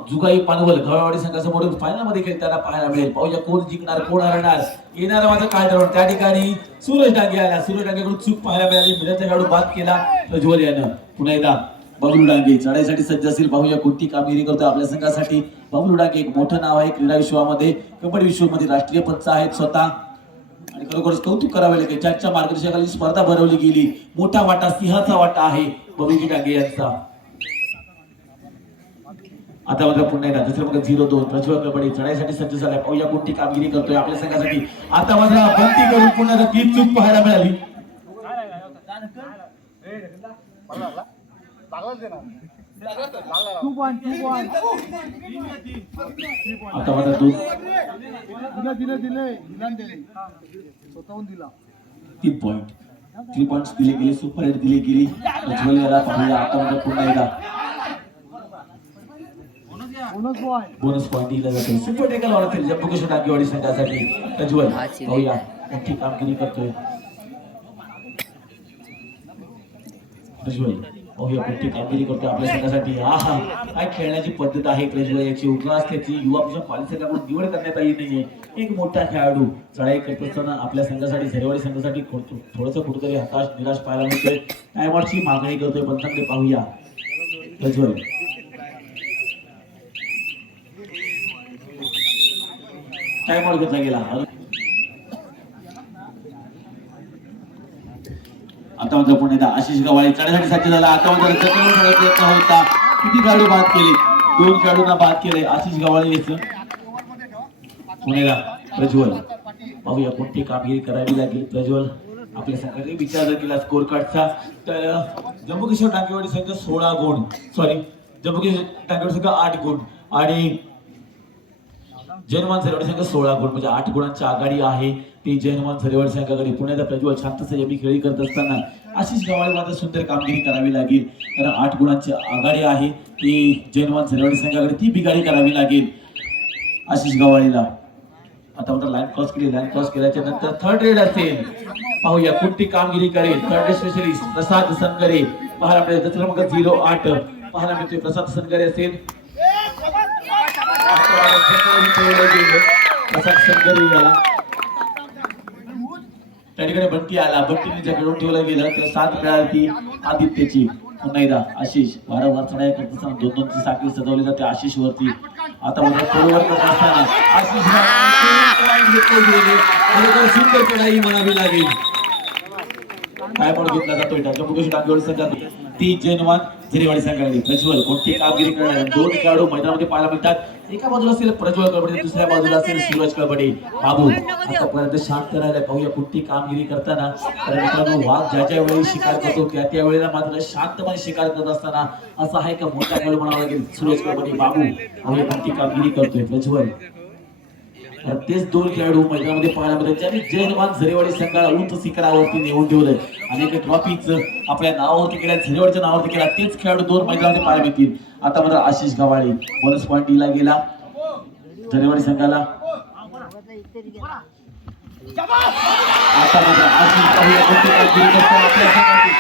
जुगाई पानवल घोळवाडी संघासमोर फायनल मध्ये खेळताना पाहायला मिळेल. पाहूया कोण जिंकणार कोण हरणार. येणारा माझं काय ठरवणार. त्या ठिकाणी सूरज डांगे आला. सूरज डांगेकडून चूक पाहायला मिळाली. मिडलचा खेळाडू बाद केला प्रज्वल यानं. पुन्हा एकदा बबलू डांगे चढाईसाठी सज्ज असेल. पाहूया कोणती कामगिरी करतोय आपल्या संघासाठी. बबलू डांगे एक मोठं नाव आहे क्रीडा विश्वामध्ये, कबड्डी विश्वामध्ये राष्ट्रीय पंच आहेत स्वतः. आणि खरोखरच कौतुक करावे लागेल. ज्यांच्या मार्गदर्शनाखाली स्पर्धा भरवली गेली. मोठा वाटा सिंहाचा वाटा आहे बबलू डांगे यांचा. आता मात्र पुन्हा एकदा दुसरं मग 0-2 प्रज्वल कबड्डी चढाईसाठी सज्ज झालाय. पाहूया कोणती कामगिरी करतोय आपल्या संघासाठी. आता मात्र बंदी करून पुन्हा एकदा ती चूक पाहायला मिळाली. आता मात्र 3 पॉइंट 3 पॉइंट्स दिले गेले. सुपर हिट दिली गेली प्रज्वल याला. पाहूया आता मात्र पुन्हा एकदा बोनस पॉइंट दिला जातो. सुपर टॅकल ऑन असेल जम्बू किशोर डांगेवाडी संघासाठी. प्रज्वल पाहूया मोठी कामगिरी करतोय. प्रज्वल पाहूया कोणती कामगिरी करतोय आपल्या संघासाठी. आहा काय खेळण्याची पद्धत आहे प्रज्वल याची. उग्र त्याची युवा पाली संघाकडून निवड करण्यात आली नाहीये. एक मोठा खेळाडू चढाई करत असताना आपल्या संघासाठी जरेवाडी संघासाठी थोडंसं कुठेतरी हताश निराश पाहायला मिळतोय. टायमआउटची मागणी करतोय पंचांकडे. पाहूया प्रज्वल टाइमआउट घेतला गेला. आता मात्र पुन्हा एकदा आशिष गवाळी चढण्यासाठी सज्ज झाला. आता मात्र प्रयत्न होता. किती खेळाडू बाद केले. 2 खेळाडूंना बाद केले आशिष गवाळी याचं. पुन्हा एकदा प्रज्वल पाहूया कोणती कामगिरी करावी लागेल. प्रज्वल आपल्या संघाने विचार केला स्कोर कार्डचा तर जम्बू किशोर डांगेवाडी संघ 16 गुण, सॉरी जम्बू किशोर डांगेवाडी संघ 8 गुण आणि जैनवान झरेवाडी संघ 16 गुण, म्हणजे 8 गुणांची आघाडी आहे ती जैनवान झरेवाडी संघाकडे. पुण्याचा प्रज्वल शांत संयमी खेळी करत असताना आशिष गवाळे मात्र सुंदर कामगिरी करावी लागेल. कारण 8 गुणांची आघाडी आहे ती जैनवान झरेवाडी संघाकडे. ती बिघाडी करावी लागेल आशिष गवाळीला. आता मात्र लाईन क्रॉस केली. लाईन क्रॉस केल्याच्या नंतर थर्ड रेड असेल. पाहूया कोणती कामगिरी करेल थर्ड रेड स्पेशलिस्ट प्रसाद सनगरे. पाहायला मिळेल दुसरा क्रमांक 08 पाहायला मिळतोय प्रसाद सनगरे असेल प्रसाद सनगरे याला त्या ठिकाणी बंटी आला बंटीने जकडून ठेवलं गेलं तर 7 खेळाडू आदित्यची पुन्हा एकदा आशिष वारंवार चढाई करत असताना 2-2 ची साखळी सजवली जाते आशिष वरती आता मला बरोबर करत असताना आशिष सुंदर चढाई म्हणावी लागेल काय पण घेतला जातोय जम्मू काश्मीर संघात ती जैनवान झिरेवाडी संघाने प्रज्वल कोणती कामगिरी करणार 2 खेळाडू मैदानामध्ये पाहायला मिळतात एका बाजूला असेल प्रज्वल कबड्डी दुसऱ्या बाजूला असेल सूरज कबड्डी बाबू आतापर्यंत शांत राहिला पाहूया कोणती कामगिरी करताना तर मित्रांनो वाघ ज्या वेळी शिकार करतो त्या वेळेला मात्र शांतपणे शिकार करत असताना असा आहे का मोठा खेळ म्हणावा लागेल सूरज कबड्डी बाबू पाहूया कोणती कामगिरी करतोय प्रज्वल तेच 2 खेळाडू मैदानामध्ये पाहायला मिळतात ज्यांनी जैनवान झरेवाडी संघाला उंच शिखरावरती नेऊन ठेवलंय आणि एक ट्रॉफीच आपल्या नावावरती केल्या झरेवाडीच्या नावावरती केला तेच खेळाडू 2 मैदानामध्ये पाहायला मिळतील आता मात्र आशिष गवाळी बोनस पॉईंट दिला गेला झरेवाडी संघाला आता मात्र आशिष पाहूया कोणती कामगिरी करतो आपल्या संघाची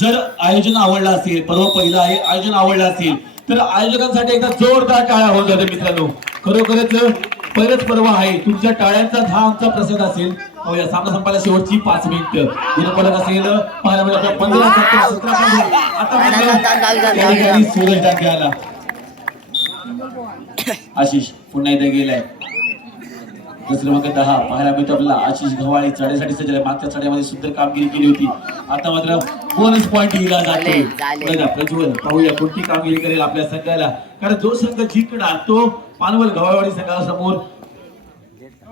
जर आयोजन आवडलं असेल पर्व पहिलं आहे आयोजन आवडलं असेल तर आयोजकांसाठी एकदा जोरदार टाळ्या होत जाते मित्रांनो खरोखरच पहिलंच पर्व आहे तुमच्या टाळ्यांचा आमचा प्रसाद असेल या सामना संपायला शेवटची 5 मिनिटं गुणफलक असेल पाहायला मिळालं 15 17 आता सूरज डाके आला आशिष पुन्हा एकदा गेलाय दुसरं मग 10 पाहायला मिळतो आपल्याला आशिष गव्हाळे चढ्यासाठी सज्ज मागच्या चढ्यामध्ये सुंदर कामगिरी केली होती आता मात्र बोनस पॉईंट दिला जातो प्रज्वल पाहूया कोणती कामगिरी करेल आपल्या संघाला कारण जो संघ जिंकणार तो पानवल गव्हाळवाडी संघासमोर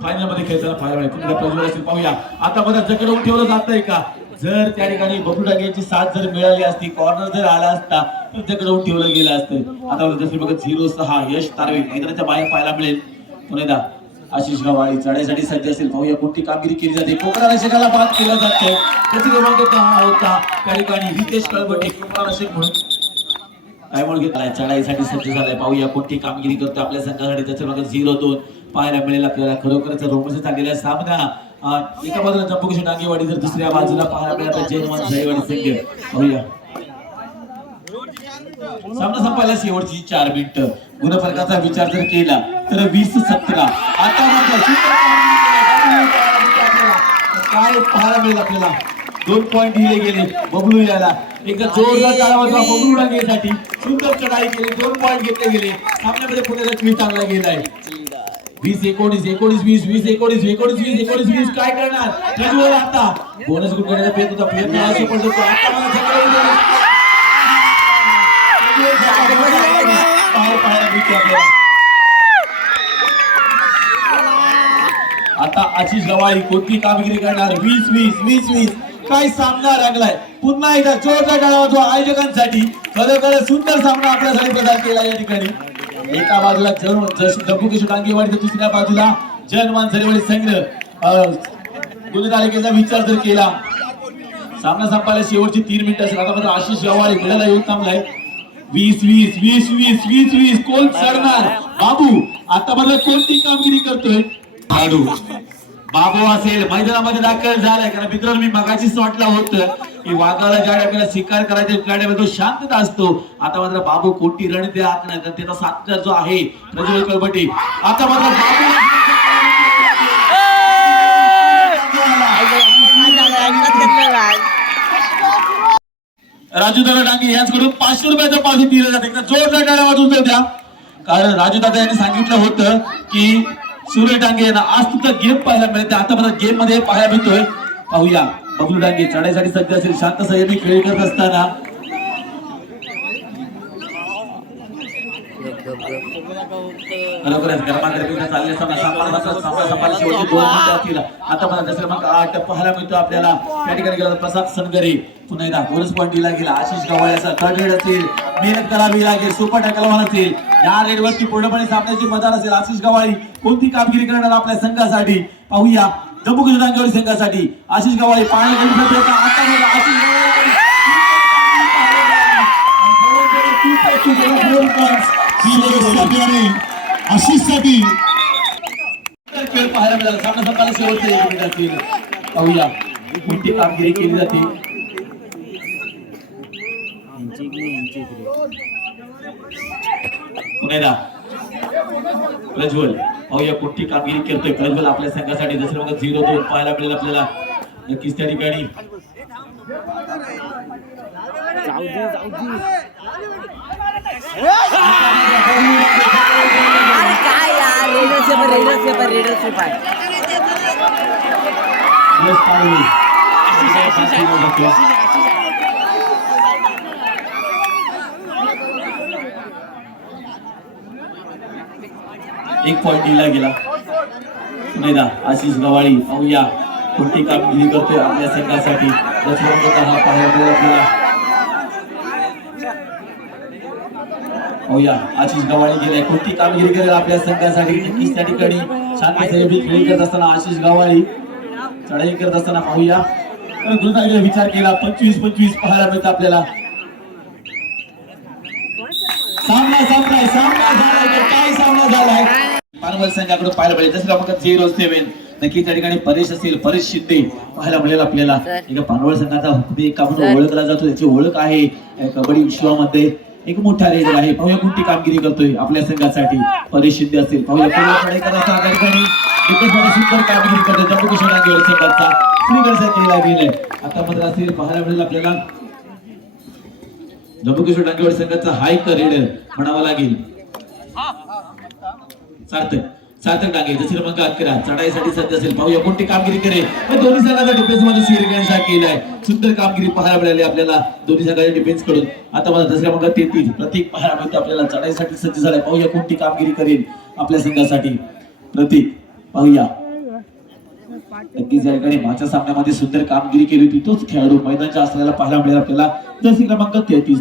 फायनल मध्ये खेळताना पाहायला मिळेल प्रज्वल असेल पाहूया आता मात्र जकडवून ठेवलं जातंय का जर त्या ठिकाणी बबलू डागेची साथ जर मिळाली असती कॉर्नर जर आला असता तर जकडवून ठेवलं गेलं असतं आता जसं बघत 0-6 यश तारवे मैदानाच्या बाहेर पाहायला मिळेल पुन्हा आशिष गव्हाळे चढाईसाठी सज्ज असेल पाहूया कोणती कामगिरी केली जाते कोकणा रक्षकाला बाद केला जातोय त्याची क्रमांक 10 होता त्या ठिकाणी हितेश कळबटे कोकणा रक्षक म्हणून काय म्हणून घेतलाय चढाईसाठी सज्ज झालाय पाहूया कोणती कामगिरी करतो आपल्या संघासाठी त्याच्या क्रमांक 0-2 पाहायला मिळेल आपल्याला खरोखरच रोमच चाललेला सामना एका बाजूला जम्मू काश्मीर डांगेवाडी जर दुसऱ्या बाजूला पाहायला मिळाला जैनवान झरेवाडी संघ पाहूया सामना संपायला शेवटची 4 मिनिटं गुणफलकाचा विचार जर केला तर 20-17 आता काय पाहायला मिळेल आपल्याला 2 पॉईंट दिले गेले बबलू याला एक जोरदार टाळा वाजवा बबलू डांगेसाठी सुंदर चढाई केली 2 पॉईंट घेतले गेले सामन्यामध्ये पुण्याचा ट्विट चांगला गेलाय 20-19 काय करणार प्रज्वल आता बोनस ग्रुप करण्याचा प्रयत्न असं पडतो आता आता आशिष गव्हाळे कोणती कामगिरी करणार 20-20 काय सामना रंगलाय पुन्हा एकदा जोरदार टाळा वाजवा आयोजकांसाठी खरोखर सुंदर सामना आपल्यासाठी प्रदान केला या ठिकाणी एका बाजूला जम्मू काश्मीर डांगेवाडी तर दुसऱ्या बाजूला जैनवान झरेवाडी संघ गुणतालिकेचा विचार जर केला सामना संपायला शेवटची 3 मिनिटं असेल आता मात्र आशिष गव्हाळे गुणाला येऊन थांबलाय 20-20 कोण चढणार बाबू आता मात्र कोणती कामगिरी करतोय खेळाडू बाबू असेल मैदानामध्ये दाखल झालाय कारण मित्रांनो मी मगाची शॉटला होतं की वाघाला ज्या आपल्याला शिकार करायचा त्यावेळेला तो शांतता असतो आता मात्र बाबू कोणती रणनीती आत नाही तर त्याचा साथीदार जो आहे प्रज्वल कळबटे आता मात्र बाबू राजू दादा डांगे यांच्याकडून 500 रुपयाचं पाकिट दिलं जातं एकदा जोरदार टाळ्या वाजवून द्या कारण राजू दादा यांनी सांगितलं होतं की सूर्य डांगे यांना आज तुमचा गेम पाहायला मिळते आता मला गेम मध्ये पाहायला मिळतोय पाहूया बबलू डांगे चढाईसाठी सज्ज असेल शांत संयमी खेळ करत असताना खरोखरच गरमागरमीने चालले आता मला दुसरं मग 8 पाहायला मिळतो आपल्याला त्या ठिकाणी गेला प्रसाद सनगरे पुन्हा एकदा बोनस पॉईंट दिला गेला आशिष गव्हाळे असा थर्ड रेड असेल मेहनत करावी लागेल सुपर टॅकल असेल या रेडवरती पूर्णपणे सामन्याची मदार असेल आशिष गव्हाळे कोणती कामगिरी करणार आपल्या संघासाठी पाहूया जम्मू काश्मीर डांगेवाडी संघासाठी आशिष गव्हाळे पाणी आशिषसाठी खेळ पाहायला मिळाला. सामना संपायला शेवटचे 1 मिनिट असतील. पाहूया कोणती कामगिरी केली जाते. पुणेरा प्रज्वल पाहूया कोणती कामगिरी करतोय प्रज्वल आपल्या संघासाठी. दुसरं मग 0-2 पाहायला मिळेल आपल्याला. नक्कीच त्या ठिकाणी अरे काय यार रेडर आहे. यश पाडवी. एक पॉईंट दिला गेला. पुणेदा आशिष गवाळी पाहूया कोणती कामगिरी करतोय आपल्या संघासाठी. हा पाहायला मिळेल आपल्याला. पाहूया आशिष गवाळी गेलाय कोणती कामगिरी करेल आपल्या संघासाठी. नक्कीच त्या ठिकाणी छान खेळी करत असताना आशिष गवाळी चढाई करत असताना पाहूया. तर गुरुदाईने विचार केला 25-25 पाहायला मिळतं आपल्याला. सामना झालाय तर काय सामना झालाय. पानवल संघाकडून पाहायला मिळेल. जसं क्रमांक 0-7 नक्की त्या ठिकाणी परेश असेल, परेश शिंदे पाहायला मिळेल आपल्याला. एका पानवल संघाचा हुकमी का म्हणून ओळखला जातो. त्याची ओळख आहे कबड्डी विश्वामध्ये एक मोठा रेडर आहे. पाहूया कोणती कामगिरी करतोय आपल्या संघासाठी. परेश शिंदे असेल पाहूया चढाई करत असताना त्या ठिकाणी सुंदर कामगिरी करतोय जम्मू काश्मीर संघाचा श्रीगडचा केला गेलाय. आता मात्र असेल पाहायला मिळेल आपल्याला जम्मू काश्मीर डांगेवाडी संघाचा हायक रेडर म्हणावा लागेल. सार्थक डांगे जसे क्रमांक 11 चढाईसाठी सज्ज असेल. पाहूया कोणती कामगिरी करेल. दोन्ही संघाचा डिफेन्स मध्ये श्रीगणेशा केलाय. सुंदर कामगिरी पाहायला मिळाली आपल्याला दोन्ही संघाच्या डिफेन्स कडून. आता मला दसऱ्या क्रमांक 33 प्रतीक पाहायला मिळतो आपल्याला चढाईसाठी सज्ज झालाय. पाहूया कोणती कामगिरी करेल आपल्या संघासाठी प्रतीक. पाहूया नक्कीच या ठिकाणी मागच्या सामन्यामध्ये सुंदर कामगिरी केली होती. तोच खेळाडू मैदानाच्या असलेला पाहायला मिळेल आपल्याला. जसे क्रमांक 33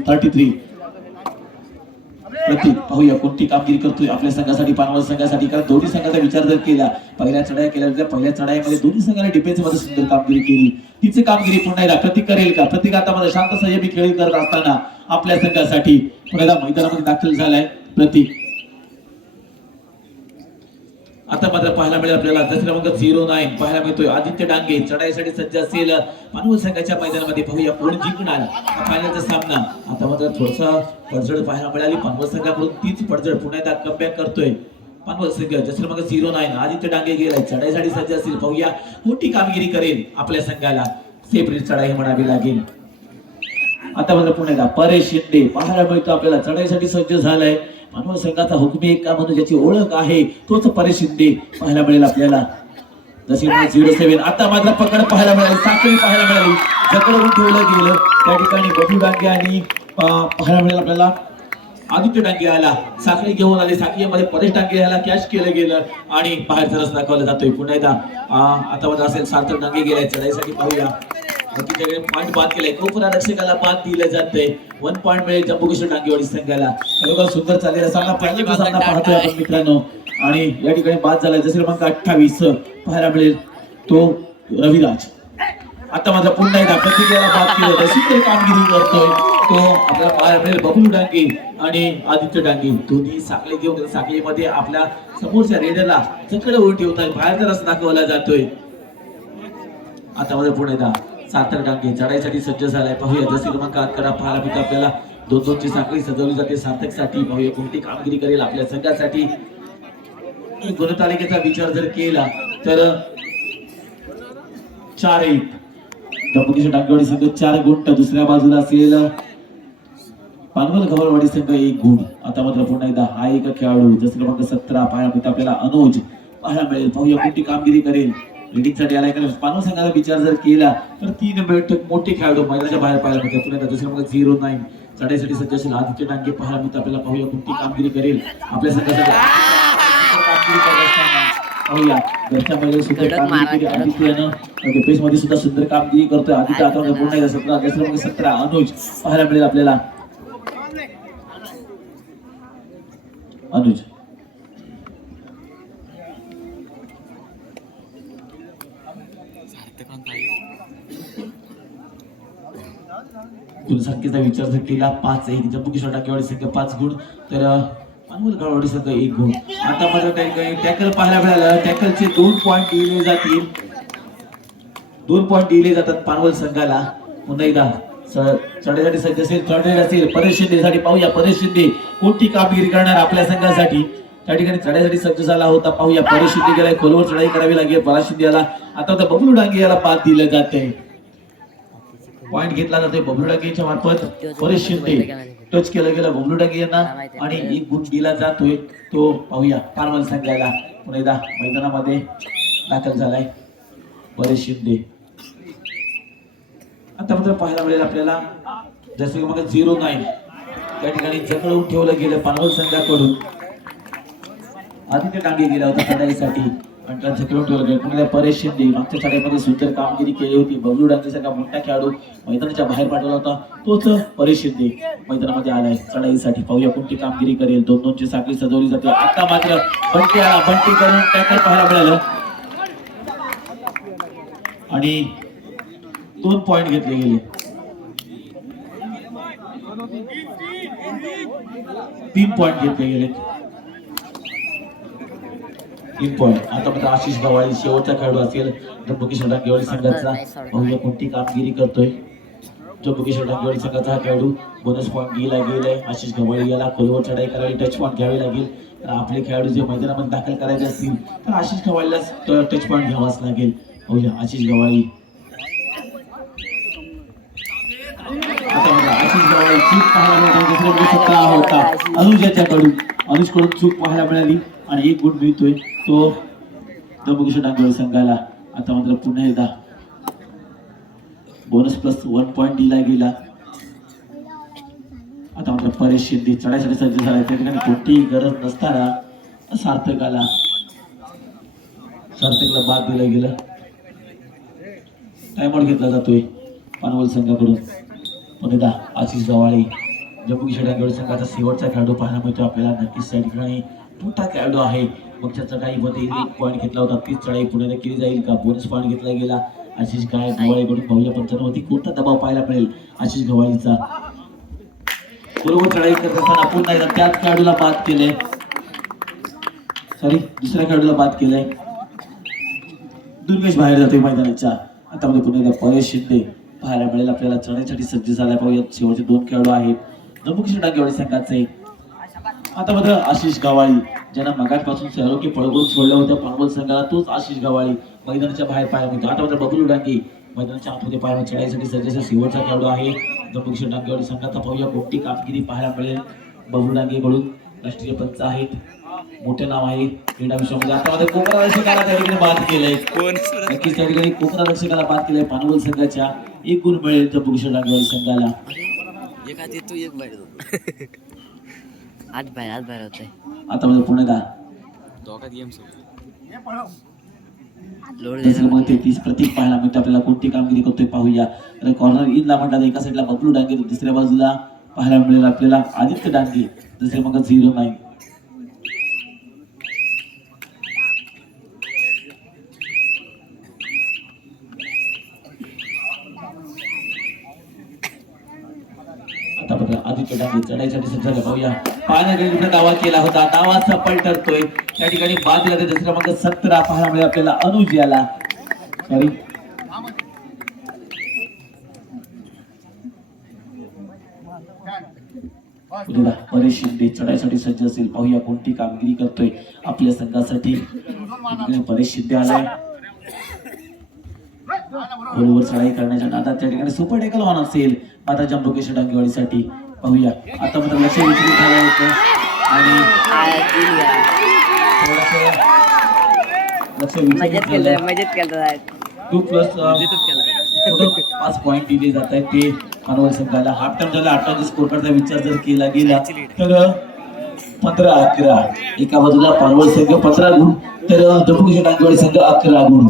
प्रतीक. पाहूया कोणती कामगिरी करतोय आपल्या संघासाठी पानवल संघासाठी. कारण दोन्ही संघाचा विचार जर केला पहिल्या चढाई केल्या होत्या. पहिल्या चढाईमध्ये दोन्ही संघाने डिफेन्स मध्ये सुंदर कामगिरी केली. तिची कामगिरी पुन्हा एकदा प्रतीक करेल का. प्रतीक आता मध्ये शांत संयमी खेळी करत असताना आपल्या संघासाठी पुन्हा एकदा मैदानामध्ये दाखल झालाय प्रतीक. आता मात्र पाहायला मिळेल आपल्याला दसऱ्या क्रमांक 09 पाहायला मिळतोय आदित्य डांगे चढाईसाठी सज्ज असेल पानवल संघाच्या मैदानामध्ये. पाहूया कोण जिंकणार फायनलचा सामना. आता मात्र थोडसा पडझड पाहायला मिळाली पानवल संघाकडून. तीच पडझड पुन्हा एकदा कमबॅक करतोय पानवल संघ. दसऱ्या क्रमांक 09 आदित्य डांगे गेलाय चढाईसाठी सज्ज असेल. पाहूया मोठी कामगिरी करेल आपल्या संघाला. सेपरेट चढाई म्हणावी लागेल. आता मात्र पुन्हा एकदा परेश शिंदे पाहायला मिळतो आपल्याला चढाईसाठी सज्ज झालाय. मानव संघाचा हुकमी एक का म्हणून ज्याची ओळख आहे तोच परेश शिंदे पाहायला मिळेल आपल्याला. जसे 07 आता मात्र पकड पाहायला मिळाली. साखळी पाहायला मिळाली. जकडवून ठेवलं गेलं त्या ठिकाणी बबलू डांगे आणि पाहायला मिळेल आपल्याला आदित्य डांगे आला. साखळी घेऊन आले. साखळीमध्ये परेश डांगे याला कॅच केलं गेलं आणि बाहेरचा रस दाखवला जातोय पुन्हा एकदा. आता मात्र असेल सार्थक डांगे गेलाय चढाईसाठी. पाहूया पॉईंट बाद केलाय. कोपरा रक्षकाला बाद दिलं जातंय. 1 पॉईंट मिळेल जम्मू काश्मीर डांगेवाडी संघाला. सुंदर चाललेला सामना पहिला सामना पाहतोय आपण मित्रांनो. आणि या ठिकाणी बाद झालाय जसे क्रमांक 28 पाहायला मिळेल तो रविराज. आता मात्र पुन्हा एकदा प्रतिक्रियाला बाद केलं. सुंदर कामगिरी करतोय तो आपल्याला पाहायला मिळेल बबलू डांगे आणि आदित्य डांगे. दोन्ही साखळी घेऊन साखळीमध्ये आपल्या समोरच्या रेडरला चकडे उलट ठेवतात. बाहेरचा रस्ता दाखवला जातोय. आता मात्र पुन्हा एकदा सार्थक डांगे चढाईसाठी सज्ज झालाय. पाहूया जसे क्रमांक 11 पाहायला मिळतो आपल्याला. 2-2 ची साखळी सजवली जाते सार्थक साठी. पाहूया कोणती कामगिरी करेल आपल्या संघासाठी. गुणतालिकेचा विचार जर केला तर 4-1 जम्मू काश्मीर डांगेवाडी संघ 4 गुण. तर दुसऱ्या बाजूला असेल पानवल गव्हाळवाडी संघ 1 गुण. आता मात्र पुन्हा एकदा हा एक खेळाडू जसे क्रमांक 17 पाहायला मिळतो आपल्याला अनुज पाहायला मिळेल. पाहूया कोणती कामगिरी करेल साठी आलाय. कारण पानवल संघाचा विचार जर केला तर 3 मोठे खेळाडू मैदानाच्या बाहेर पाहायला मिळतात. पुन्हा दुसऱ्या क्रमांक 09 चढाईसाठी सज्ज असेल आदित्य डांगे पाहायला मिळतो आपल्याला. पाहूया कोणती कामगिरी करेल आपल्या संघासाठी. पाहूया घरच्या महिला सुद्धा कामगिरी केली आदित्यनं. डिफेन्स मध्ये सुद्धा सुंदर कामगिरी करतोय आदित्य. आता पुन्हा एकदा 17 अनुज पाहायला मिळेल आपल्याला. अनुज गुणसंख्येचा विचार जर केला 5-1 जम्मू काश्मीर डांगेवाडी संघ 5 गुण. तर अनमोल गावडे संघ 1 गुण. आता मात्र टॅकल पाहायला मिळालं. टॅकलचे 2 पॉइंट दिले जातील. 2 पॉइंट दिले जातात पानवल संघाला. पुन्हा एकदा चढण्यासाठी सज्ज असेल, चढण्यासाठी असेल परेश शिंदेसाठी. पाहूया परेश शिंदे कोणती कामगिरी करणार आपल्या संघासाठी. त्या ठिकाणी चढण्यासाठी सज्ज झाला होता. पाहूया परेश शिंदे गेलाय, खोलवर चढाई करावी लागेल परेश शिंदे याला. आता बबलू डांगे याला पास दिलं जाते. पॉइंट घेतला जातोय बबलू डांगेच्या मार्फत. परेश शिंदे टच केलं गेलं बबलू डांगे यांना आणि 1 गुण दिला जातोय. तो पाहूया पानवल संघाला. पुन्हा एकदा मैदानामध्ये दाखल झालाय परेश शिंदे. आता मात्र पाहायला मिळेल आपल्याला जसं की मग 0-9 त्या ठिकाणी जखळून ठेवलं गेलं पानवल संघाकडून. आदित्य डांगे गेला होता चढाईसाठी आणि त्याला जखळून ठेवलं गेलं. पुन्हा परेश शिंदे मागच्या चढाईमध्ये सुंदर कामगिरी केली होती. बबलू डांगे सारखा मोठा खेळाडू मैदानाच्या बाहेर पाठवला होता. तोच परेश शिंदे मैदानामध्ये आलाय चढाईसाठी. पाहूया कोणती कामगिरी करेल. 2-2 ची साखळी सजवली जाते. आता मात्र बंटी आला, बंटी करून टॅकल पाहायला मिळालं आणि 2 पॉइंट घेतले गेले. 3 पॉइंट घेतले गेले. 3 पॉइंट. आता मात्र आशिष गवाळी शेवटचा खेळाडू असेल जम्बुकेश्वर डांगेवाडी संघाचा. पाहूया कोणती कामगिरी करतोय जम्बुकेश्वर डांगेवाडी संघाचा हा खेळाडू. बोनस पॉइंट गेलाय. आशिष गवाळी याला खोलवर चढाई करावी, टच पॉइंट घ्यावे लागेल. आपले खेळाडू जे मैदानामध्ये दाखल करायचे असतील तर आशिष गवाळीला टच पॉइंट घ्यावाच लागेल. पाहूया आशिष गवाळी. आता बघा आशिष गवाळी चूक पाहायला मिळाली होता अनुजाच्याकडून. अनुजकडून चूक पाहायला मिळाली आणि 1 गुण मिळतोय तो जम्बुकेश्वर डांगेवाडी संघाला. आता मात्र पुन्हा एकदा बोनस प्लस 1 पॉइंट दिला गेला. आता मात्र परेश शिंदे चढाईसाठी सज्ज झाला. त्या ठिकाणी कोणतीही गरज नसताना सार्थकला बाद दिलं गेलं. टाइमआउट घेतला जातोय पानवल संघाकडून. पुन्हा आशिष गवाळी जम्बुकेश्वर डांगेवाडी संघाचा शेवटचा खेळाडू पाहायला मिळतो आपल्याला. नक्कीच त्या ठिकाणी मोठा खेळाडू आहे. मागच्या चढाईमध्ये 1 पॉइंट घेतला होता. तीच चढाई पुण्याला केली जाईल का. बोनस पॉइंट घेतला गेला आशिष गवाळीकडून. पाहूया पंचांवरती कोणता दबाव पाहायला मिळेल आशिष गवाळीचा. बरोबर चढाई करत असताना पुन्हा एकदा त्याच खेळाडूला बाद केलंय. दुसऱ्या खेळाडूला बाद केलंय. दुर्गेश बाहेर जातोय मैदानाच्या. आता मध्ये पुन्हा एकदा परेश शिंदे पाहायला मिळेल आपल्याला. चढाईसाठी सज्ज झाला. पाहूया शेवटचे 2 खेळाडू आहेत जम्बुकेश्वर डांगेवाडी संघाचे. आता मात्र आशिष गवाळी ज्यांना मगाचपासून सहयोगी पळवून सोडलं होतं पानवल संघाला तोच आशिष गवाळी मैदानाच्या बाहेर पाहायला मिळतो. आता मात्र बबलू डांगे मैदानाच्या आतमध्ये पाहायला चढाईसाठी सज्ज शेवटचा खेळाडू आहे जम्बुकेश्वर डांगेवाडी संघाचा. पाहूया कोणती कामगिरी पाहायला मिळेल बबलू डांगेकडून. राष्ट्रीय पंच आहेत, मोठे नाव आहे क्रीडा विश्वामध्ये. आता मात्र कोकणा रक्षकाला त्या ठिकाणी बाद केलंय. नक्कीच त्या ठिकाणी कोकणा रक्षकाला बाद केलंय पानवल संघाच्या. 1 गुण मिळेल जम्बुकेश्वर डांगेवाडी संघाला. आज बाहेर होतंय. आता मध्ये पुणे मग 33 प्रतीक पाहायला मिळतं आपल्याला. कोणती कामगिरी करतोय पाहूया. कॉर्नर इनला म्हटलं एका साईडला बबलू डांगे, दुसऱ्या बाजूला पाहायला मिळेल आपल्याला आदित्य डांगे. दुसरे मग 0-9. आदित्य डांगे चढाईसाठी सज्ज झाले. पाहूया पाण्याकडे दावा केला होता. दावा सफल ठरतोय. त्या ठिकाणी बाद दिला. दुसरा मग 17 पाहायला मिळेल आपल्याला अनुज याला. परेश शिंदे चढाईसाठी सज्ज असेल. पाहूया कोणती कामगिरी करतोय आपल्या संघासाठी. परेश शिंदे आलाय बरोबर चढाई करण्याच्या नादात. त्या ठिकाणी सुपर टेकल ऑन असेल आता जम्बुकेश्वर डांगेवाडीसाठी. पाहूया आता मात्र लक्ष विचलित झालं होतं आणि लक्ष विचलित झालं. 2+5 पॉइंट दिले जात आहेत ते पानवल संघाला. हाफ टाइम झाला. 8 स्कोर करता विचार जर केला गेला तर 15-11. एका बाजूला पानवल संघ 15 गुण तर जम्बुकेश्वर डांगेवाडी संघ 11 गुण.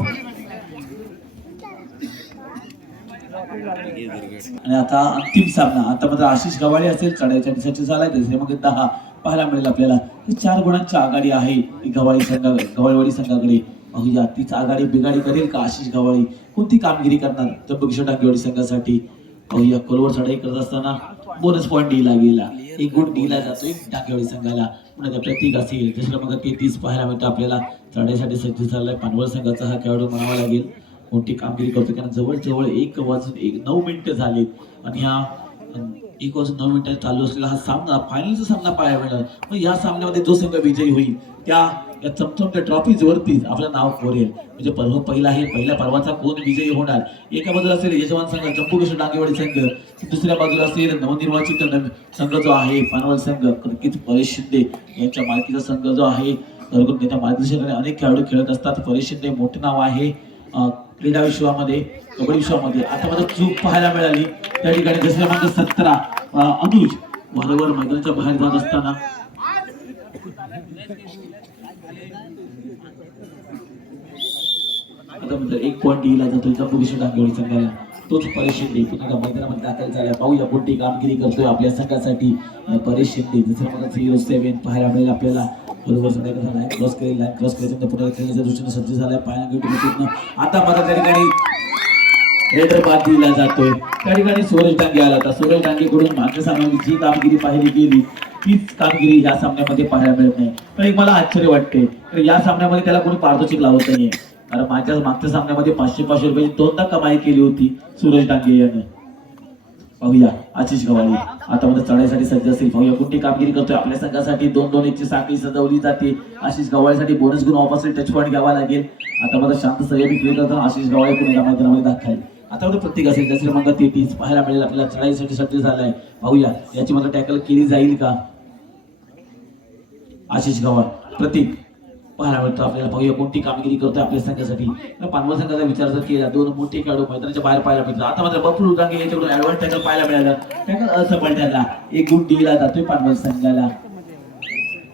आणि आता अंतिम सामना. आता मात्र आशिष गवाळी असेल चढाईच्या दिशेने झालाय. दुसरे मग 10 पाहायला मिळेल आपल्याला. 4 गुणांची आघाडी आहे गवाळीवाडी संघाकडे. पाहूया तीच आघाडी बिघाडी करेल का आशिष गवाळी. कोणती कामगिरी करणार जम्बुकेश्वर डांगेवाडी संघासाठी. पाहूया खोलवर चढाई करत असताना बोनस पॉईंट डीला गेला, एक गुण डीला जातो, एक टाकेवाडी संघाला. पुन्हा प्रतीक असेल दुसऱ्या मग 33 पाहायला मिळतं आपल्याला. चढाईसाठी सज्ज झालाय पानवळ संघाचा हा खेळाडू म्हणावा लागेल. मोठी कामगिरी करतो कारण जवळजवळ 1:09 मिनिटं झाली आणि ह्या 1:09 चालू असलेला हा सामना फायनलचा सामना पाहायला मिळाला. मग या सामन्यामध्ये जो संघ विजयी होईल त्या या चमचमत्या ट्रॉफीज वरतीच आपलं नाव कोरेल. म्हणजे पर्व पहिला आहे, पहिल्या पर्वाचा कोण विजयी होणार. एका बाजूला असेल यजमान संघ जम्बूकिशोर डांगेवाडी संघ, दुसऱ्या बाजूला असेल नवनिर्वाचित संघ जो आहे पानवल संघ, नक्कीच परेश शिंदे यांच्या मालकीचा संघ जो आहे. त्याच्या मार्गदर्शनाखाली अनेक खेळाडू खेळत असतात. परेश शिंदे मोठं नाव आहे क्रीडा विश्वामध्ये, कबड्डी विश्वामध्ये. आता मात्र चूक पाहायला मिळाली त्या ठिकाणी. दुसऱ्या मागे 17 अनुज वारंवार मैदानाच्या बाहेर जात असताना आता म्हणजे 1 पॉईंट दिला जातो जम्बूकिशोर डांगेवाडी संघाला. तोच परेश शिंदे पुन्हा मैदानामध्ये दाखल झाला. पाहूया कोणती कामगिरी करतोय आपल्या संघासाठी परेश शिंदे. दुसऱ्या मागे 07 पाहायला मिळेल आपल्याला. बरोबर संध्याकाळी लाईन क्रॉस केल्यानंतर पुन्हा खेळण्याच्या दृष्टीने सज्ज झालाय. पायानं आता मात्र त्या ठिकाणी रेडर बाद दिला जातोय. त्या ठिकाणी सूरज डांगे आला होता. सूरज डांगेकडून मागच्या सामन्यामध्ये जी कामगिरी पाहिली गेली तीच कामगिरी या सामन्यामध्ये पाहायला मिळत नाही. पण एक मला आश्चर्य वाटते तर या सामन्यामध्ये त्याला कोणी पारितोषिक लावत नाहीये. कारण मागच्या सामन्यामध्ये 500 रुपयाची 2दा कमाई केली होती सूरज डांगे यानं. पाहूया आशिष गवाळी आता मध्ये चढाईसाठी सज्ज असेल. पाहूया कोणती कामगिरी करतोय आपल्या संघासाठी. 2-2-1 ची साखळी सजवली जाते. आशिष गवाळीसाठी बोनस गुण ऑफर्सरी टच पॉईंट घ्यावा लागेल. आता मध्ये शांत संयमी खेळ करताना आशिष गवाळी पुन्हा मैदानामध्ये दाखल. आता मध्ये प्रत्येक असेल दुसऱ्या मग 33 पाहायला मिळेल आपल्याला. चढाईसाठी सज्ज झालाय. पाहूया याची मात्र टॅकल केली जाईल का. आशिष गवाळ प्रतीक पाहायला मिळतो आपल्याला. पाहूया कोणती कामगिरी करतोय आपल्या संघासाठी. पानवल संघाचा विचार जर केला 2 मोठे खेळाडू मैदानाच्या बाहेर पाहायला मिळतात. आता मात्र बबलू डांगे याच्याकडून ऍडव्हान्स टॅकल पाहायला मिळालं. टॅकल असफल ठरला. 1 गुण दिला जातोय पानवल संघाला.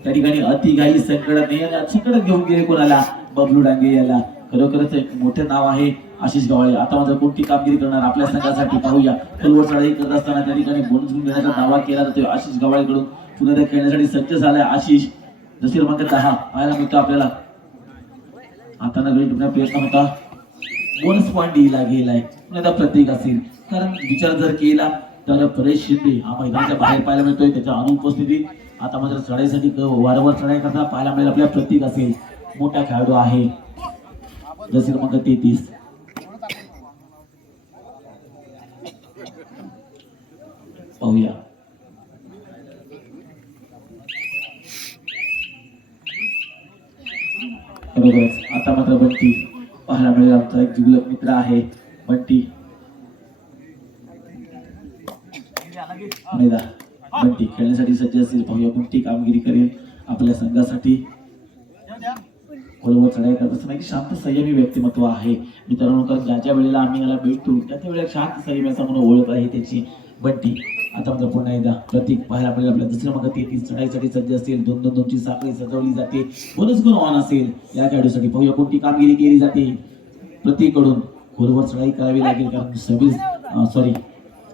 त्या ठिकाणी अतिघाई संकट नाही आणि संकट घेऊन गेले कोणाला बबलू डांगे याला. खरोखरच एक मोठे नाव आहे आशिष गवाळे. आता मात्र कोणती कामगिरी करणार आपल्या संघासाठी. पाहूया तलवार चढाई करत असताना त्या ठिकाणी बोनस गुण देण्याचा दावा केला जातोय आशिष गवाळेकडून. पुन्हा त्या खेळण्यासाठी सज्ज झालाय आशिष. जसे क्रमांक 10 पाहायला मिळतो आपल्याला. आता नवीन प्रयत्न होता. बोनस पॉईंट दिला गेलाय. पुन्हा प्रत्येक असेल कारण विचार जर केला तर परेश शिंदे हा मैदानाच्या बाहेर पाहायला मिळतोय त्याच्या अनुपस्थितीत. आता मात्र चढाईसाठी वारंवार चढाई करता पाहायला मिळेल आपल्या. प्रत्येक असेल मोठा खेळाडू आहे जसे क्रमांक 33. पाहूया बरोबरच आता मात्र बंटी पाहायला मिळेल. आमचा एक जिवलग मित्र आहे बंटी. बंटी खेळण्यासाठी सज्ज असेल. पाहूया कोणती कामगिरी करेल आपल्या संघासाठी. बरोबर चढाई करत असताना एक शांत संयमी व्यक्तिमत्व आहे मित्रांनो. कारण ज्या वेळेला आम्ही याला भेटतो त्या वेळेला शांत संयमी असा म्हणून ओळख आहे त्याची बंटी. आता मात्र पुन्हा एकदा प्रतीक पाहायला मिळेल आपल्या. दुसऱ्या मग 33 चढाईसाठी सज्ज असेल. 2-2-2 ची साखळी सजवली जाते. बोनस गुण ऑन असेल या खेळाडूसाठी. पाहूया कोणती कामगिरी केली जाते प्रतीक कडून. खोलवर चढाई करावी लागेल कारण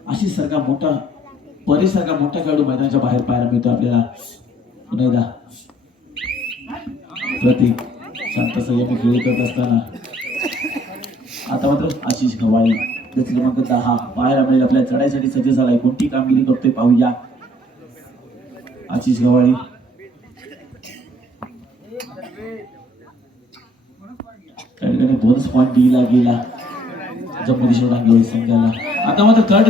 आशिष सारखा मोठा परेश सारखा मोठा खेळाडू मैदानाच्या बाहेर पाहायला मिळतो आपल्याला. पुन्हा एकदा प्रतीक शांत संयमी खेळ करत असताना आता मात्र आशिष गवाळे जसे क्रमांक 10 पाहायला मिळेल आपल्या. चढाईसाठी सज्ज झालाय. कोणती कामगिरी करतोय पाहूया आशिष गवाळे. त्या ठिकाणी बोनस पॉईंट दिला गेला जम्बूकिशोर डांगेवाडी संघाला. आता मात्र थर्ड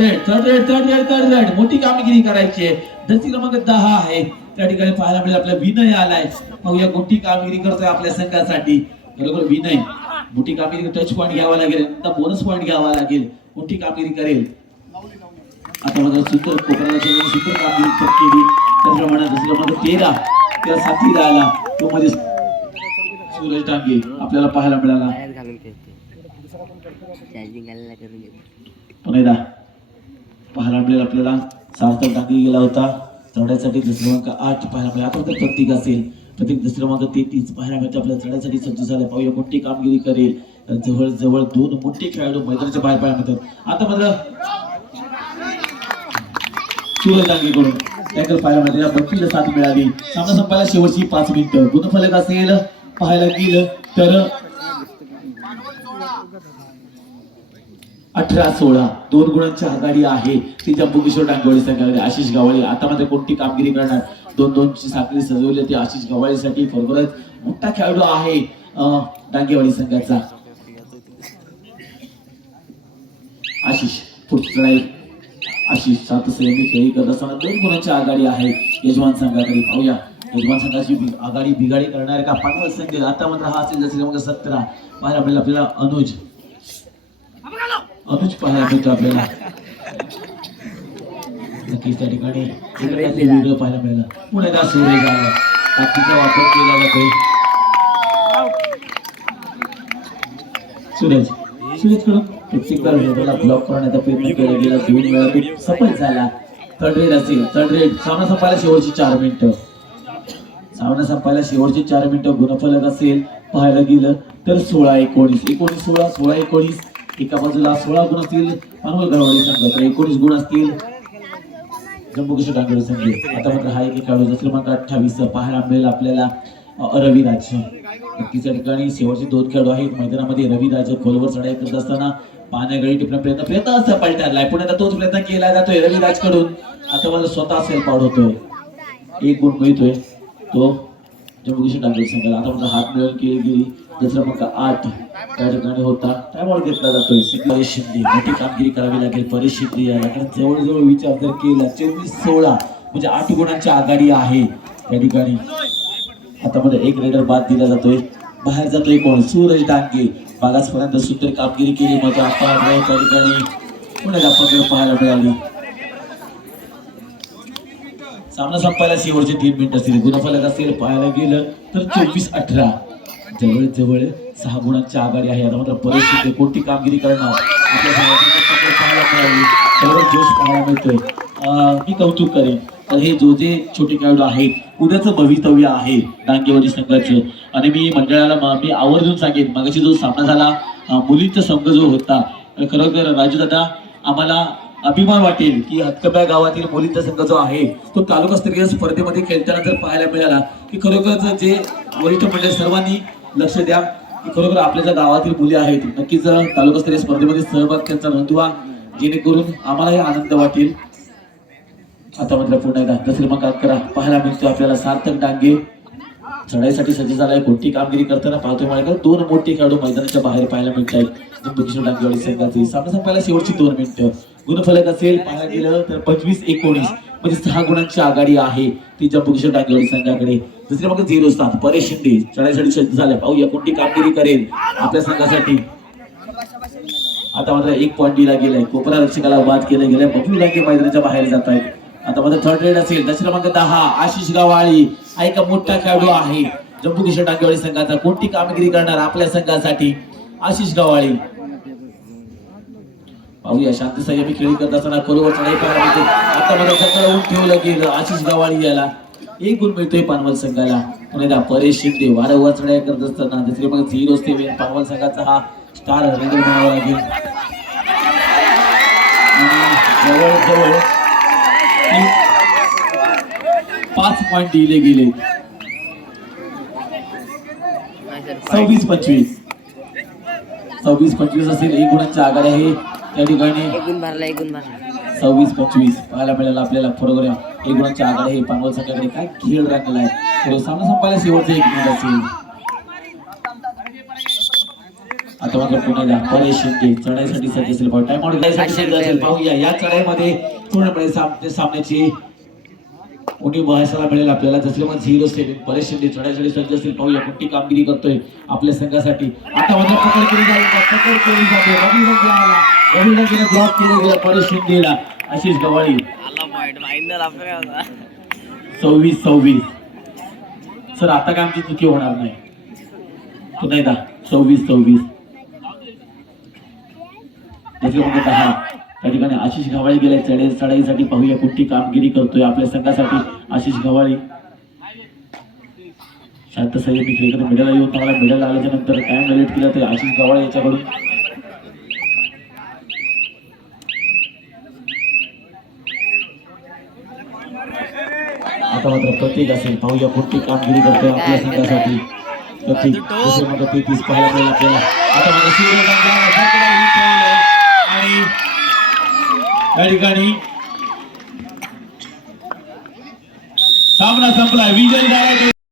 रेड मोठी कामगिरी करायची आहे. जसे क्रमांक 10 आहे त्या ठिकाणी पाहायला मिळेल आपल्या. विनय आलाय. पाहूया कोणती कामगिरी करतोय आपल्या संघासाठी. बरोबर विनय मोठी कामगिरी. टच पॉईंट घ्यावा लागेल बोनस पॉईंट घ्यावा लागेल. कोणती कामगिरी करेल आता मात्र. सुंदर कोकणाला सुंदर कामगिरी केली. त्याचप्रमाणे दुसऱ्या क्रमांक 13 त्या साथीला आला तो मध्ये सूरज डांगे आपल्याला पाहायला मिळाला. पुन्हा एकदा पाहायला मिळेल आपल्याला. सार्थक डांगे गेला होता चढाईसाठी. दुसरा क्रमांक 8 पाहायला मिळेल. आता तर प्रतीक असेल. प्रतीक दुसऱ्या क्रमांक 33 पाहायला मिळते आपल्या. चढाईसाठी सज्ज झाला. पाहूया कोणती कामगिरी करेल. जवळ 2 मोठे खेळाडू मैदानाच्या बाहेर पाहायला मिळतात. आता मात्र सूरज डांगेकडून टॅकल पाहायला मिळते. बंटीला साथ मिळाली. सामना संपायला शेवटची 5 मिनिटं. गुणफलक असेल पाहायला गेलं तर 18-16 2 गुणांची आघाडी आहे ती जम्बू किशोर डांगेवाडी संघाकडे. आशिष गव्हाळे आता मात्र कोणती कामगिरी करणार. 2-2ची साखळी सजवली ती आशिष गव्हाळेसाठी. बरोबरच मोठा खेळाडू आहे डांगेवाडी संघाचा आशिष. पुढची लढाई आशिष सात सेमी खेळी करत असताना 2 गुणांची आघाडी आहे यजमान संघाकडे. पाहूया यजमान संघाची आघाडी बिघाडी करणार का पानवल संघ. आता मात्र हा असेल जसे मग 17 पाहायला मिळेल आपल्याला. अनुज पाहायला मिळतो आपल्याला. नक्कीच त्या ठिकाणी व्हिडिओ पाहायला मिळाला. पुण्याचा सूर्य झाला ताकदीचा वापर केला जातोय. सूरजकडून प्रत्येक वेळेला ब्लॉक करण्याचा प्रयत्न केला गेला. 2 वेळा सफल झाला. थर्ड रेड असेल. थर्ड रेड सामना संपायला शेवटची 4 मिनिटं. सामना संपायला शेवटची 4 मिनिटं. गुणफलक असेल पाहायला गेलं तर 16-19 19-16 16-19. एका बाजूला 16 गुण असतील पानवल गरवाडी संघाकडे. 19 गुण असतील जम्बू किशोर डांगेवाडी संघ. आता मात्र हा एक खेळाडू जसं मात्र 28 पाहायला मिळेल आपल्याला रविराज. नक्कीच या ठिकाणी शेवटचे 2 खेळाडू आहेत मैदानामध्ये. रविराज खोलवर चढाई करत असताना पाण्यागडी टिपण्या प्रयत्न असं पलटारलाय. पुण्यात तोच प्रयत्न केला जातोय रविराज कडून. आता मला स्वतः सेल पावड होतोय. 1 गुण मिळतोय तो जम्बू किशोर डांगेवाडी संघाला. आता मात्र हात मिळवून केली गेली. दुसरा क्रमांक 8 त्या ठिकाणी होता. टाइमआउट घेतला जातोय. परेश शिंदे मोठी कामगिरी करावी लागेल परेश शिंदे याला. कारण जवळजवळ विचार जर केला 24-16 म्हणजे 8 गुणांची आघाडी आहे त्या ठिकाणी. आता मध्ये 1 रेडर बाद दिला जातोय. बाहेर जातोय कोण सूरज डांगे. मागासपर्यंत सुंदर कामगिरी केली. मजा त्या ठिकाणी पुण्याला पकड पाहायला मिळाली. सामना संपायला शेवटचे 3 मिनिट असतील. गुणफलक असेल पाहायला गेलं तर 24-18 जवळ 6 गुणांची आघाडी आहे. आता मात्र परिस्थिती कोणती कामगिरी करणार आपल्या पाहायला मिळाली. सर्व जोश पाहायला मिळतोय. मी कौतुक करेन तर हे जो जे छोटे खेळाडू आहेत उद्याचं भवितव्य आहे डांगेवाडी संघाचं. आणि मी मंडळाला मी आवर्जून सांगेन मागाशी जो सामना झाला मुलींचा संघ जो होता खरोखर राजू दादा आम्हाला अभिमान वाटेल की हतकब्या गावातील मुलींचा संघ जो आहे तो तालुकास्तरीय स्पर्धेमध्ये खेळताना जर पाहायला मिळाला की खरोखर जे वरिष्ठ मंडळ सर्वांनी लक्ष द्या की खरोखर आपल्या ज्या गावातील मुली आहेत नक्कीच तालुकास्तरीय स्पर्धेमध्ये सहभाग त्यांचा नोंदवा जेणेकरून आम्हालाही आनंद वाटेल. आता मात्र पुन्हा एकदा दुसरी मग करा पाहायला मिळतो आपल्याला सार्थक डांगे चढाईसाठी सज्ज झालाय. कोणती कामगिरी करताना पाहतोय मला 2 मोठे खेळाडू मैदानाच्या बाहेर पाहायला मिळत आहेत जम्बू किशोर डांगेवाडी संघाचे. सामना संपायला शेवटची 2 मिनिटं. गुणफलक असेल पाहायला गेलं तर 25-19 म्हणजे 6 गुणांची आघाडी आहे ती जम्बू किशोर डांगेवाडी संघाकडे. दुसरे मग 0-7 परेश शिंदे चढाईसाठी सज्ज झालाय. पाहूया कोणती कामगिरी करेल आपल्या संघासाठी. आता मात्र 1 पॉईंट दिला गेलाय. कोपरा रक्षकाला बाद केलं गेलंय. बबलू डांगे मैदानाच्या बाहेर जात आहेत. आता मध्ये 3rd रेड असेल. दशरथ क्रमांक 10 आशिष गव्हाळे हा एक मोठा खेळाडू आहे जम्बू किशोर डांगेवाडी संघाचा. कोणती कामगिरी करणार आपल्या संघासाठी आशिष गव्हाळे. पाहूया शांत संयमी खेळी करत असताना खोलवर चढाई पाहायला मिळते. आता मध्ये सकाळून ठेवलं गेलं आशिष गव्हाळे याला. 1 गुण मिळतोय पानवल संघाला. पुन्हा परेश शिंदे वारंवार चढाई करत असताना दुसरी मग 0 पानवल संघाचा हा स्टार रेडर म्हणावा लागेल. जवळ 5 पॉईंट दिले गेले. 26-25 26-25 असेल. 1 गुणांची आघाडी आहे त्या ठिकाणी. 26-25 पाहायला मिळालं आपल्याला. बरोबर 1 गुणांची आघाडी आहे पानवल संघाकडे. काय खेळ राखला आहे. सामना संपायला शेवटचं 1 मिनिट असेल. आता मात्र पुन्हा परेश शिंदे चढाईसाठी सज्ज असेल. टाइमआउट घ्यायसाठी सज्ज असेल. पाहूया या चढाईमध्ये पूर्णपणे सामन्याची उणीव बहायला मिळेल आपल्याला. जसं मग 0-7 परेश शिंदे चढाईसाठी सज्ज असेल. पाहूया कोणती कामगिरी करतोय आपल्या संघासाठी. आता मात्र पकड केली जाते. रविराजने ब्लॉक केलं गेलं परेश शिंदेला. आशिष गव्हाळे 26-26 सर आता काय आमची चुकी होणार नाही. पुन्हा एकदा 26-26 त्या ठिकाणी आशिष गव्हाळे गेले चढाईसाठी. पाहूया कोणती कामगिरी करतोय आपल्या संघासाठी आशिष गव्हाळे. शांत संयमी खेळकडे मेडल येऊन आम्हाला मेडल आल्याच्या नंतर टाइम डिलीट केला तर आशिष गव्हाळे याच्याकडून. आता मात्र प्रत्येक असेल. पाहूया कोणती कामगिरी करतोय आपल्या संघासाठी प्रत्येक. दुसरे मग 33 पाहायला मिळेल आपल्याला. आता मात्र आणि या ठिकाणी सामना संपलाय. विजयी झाला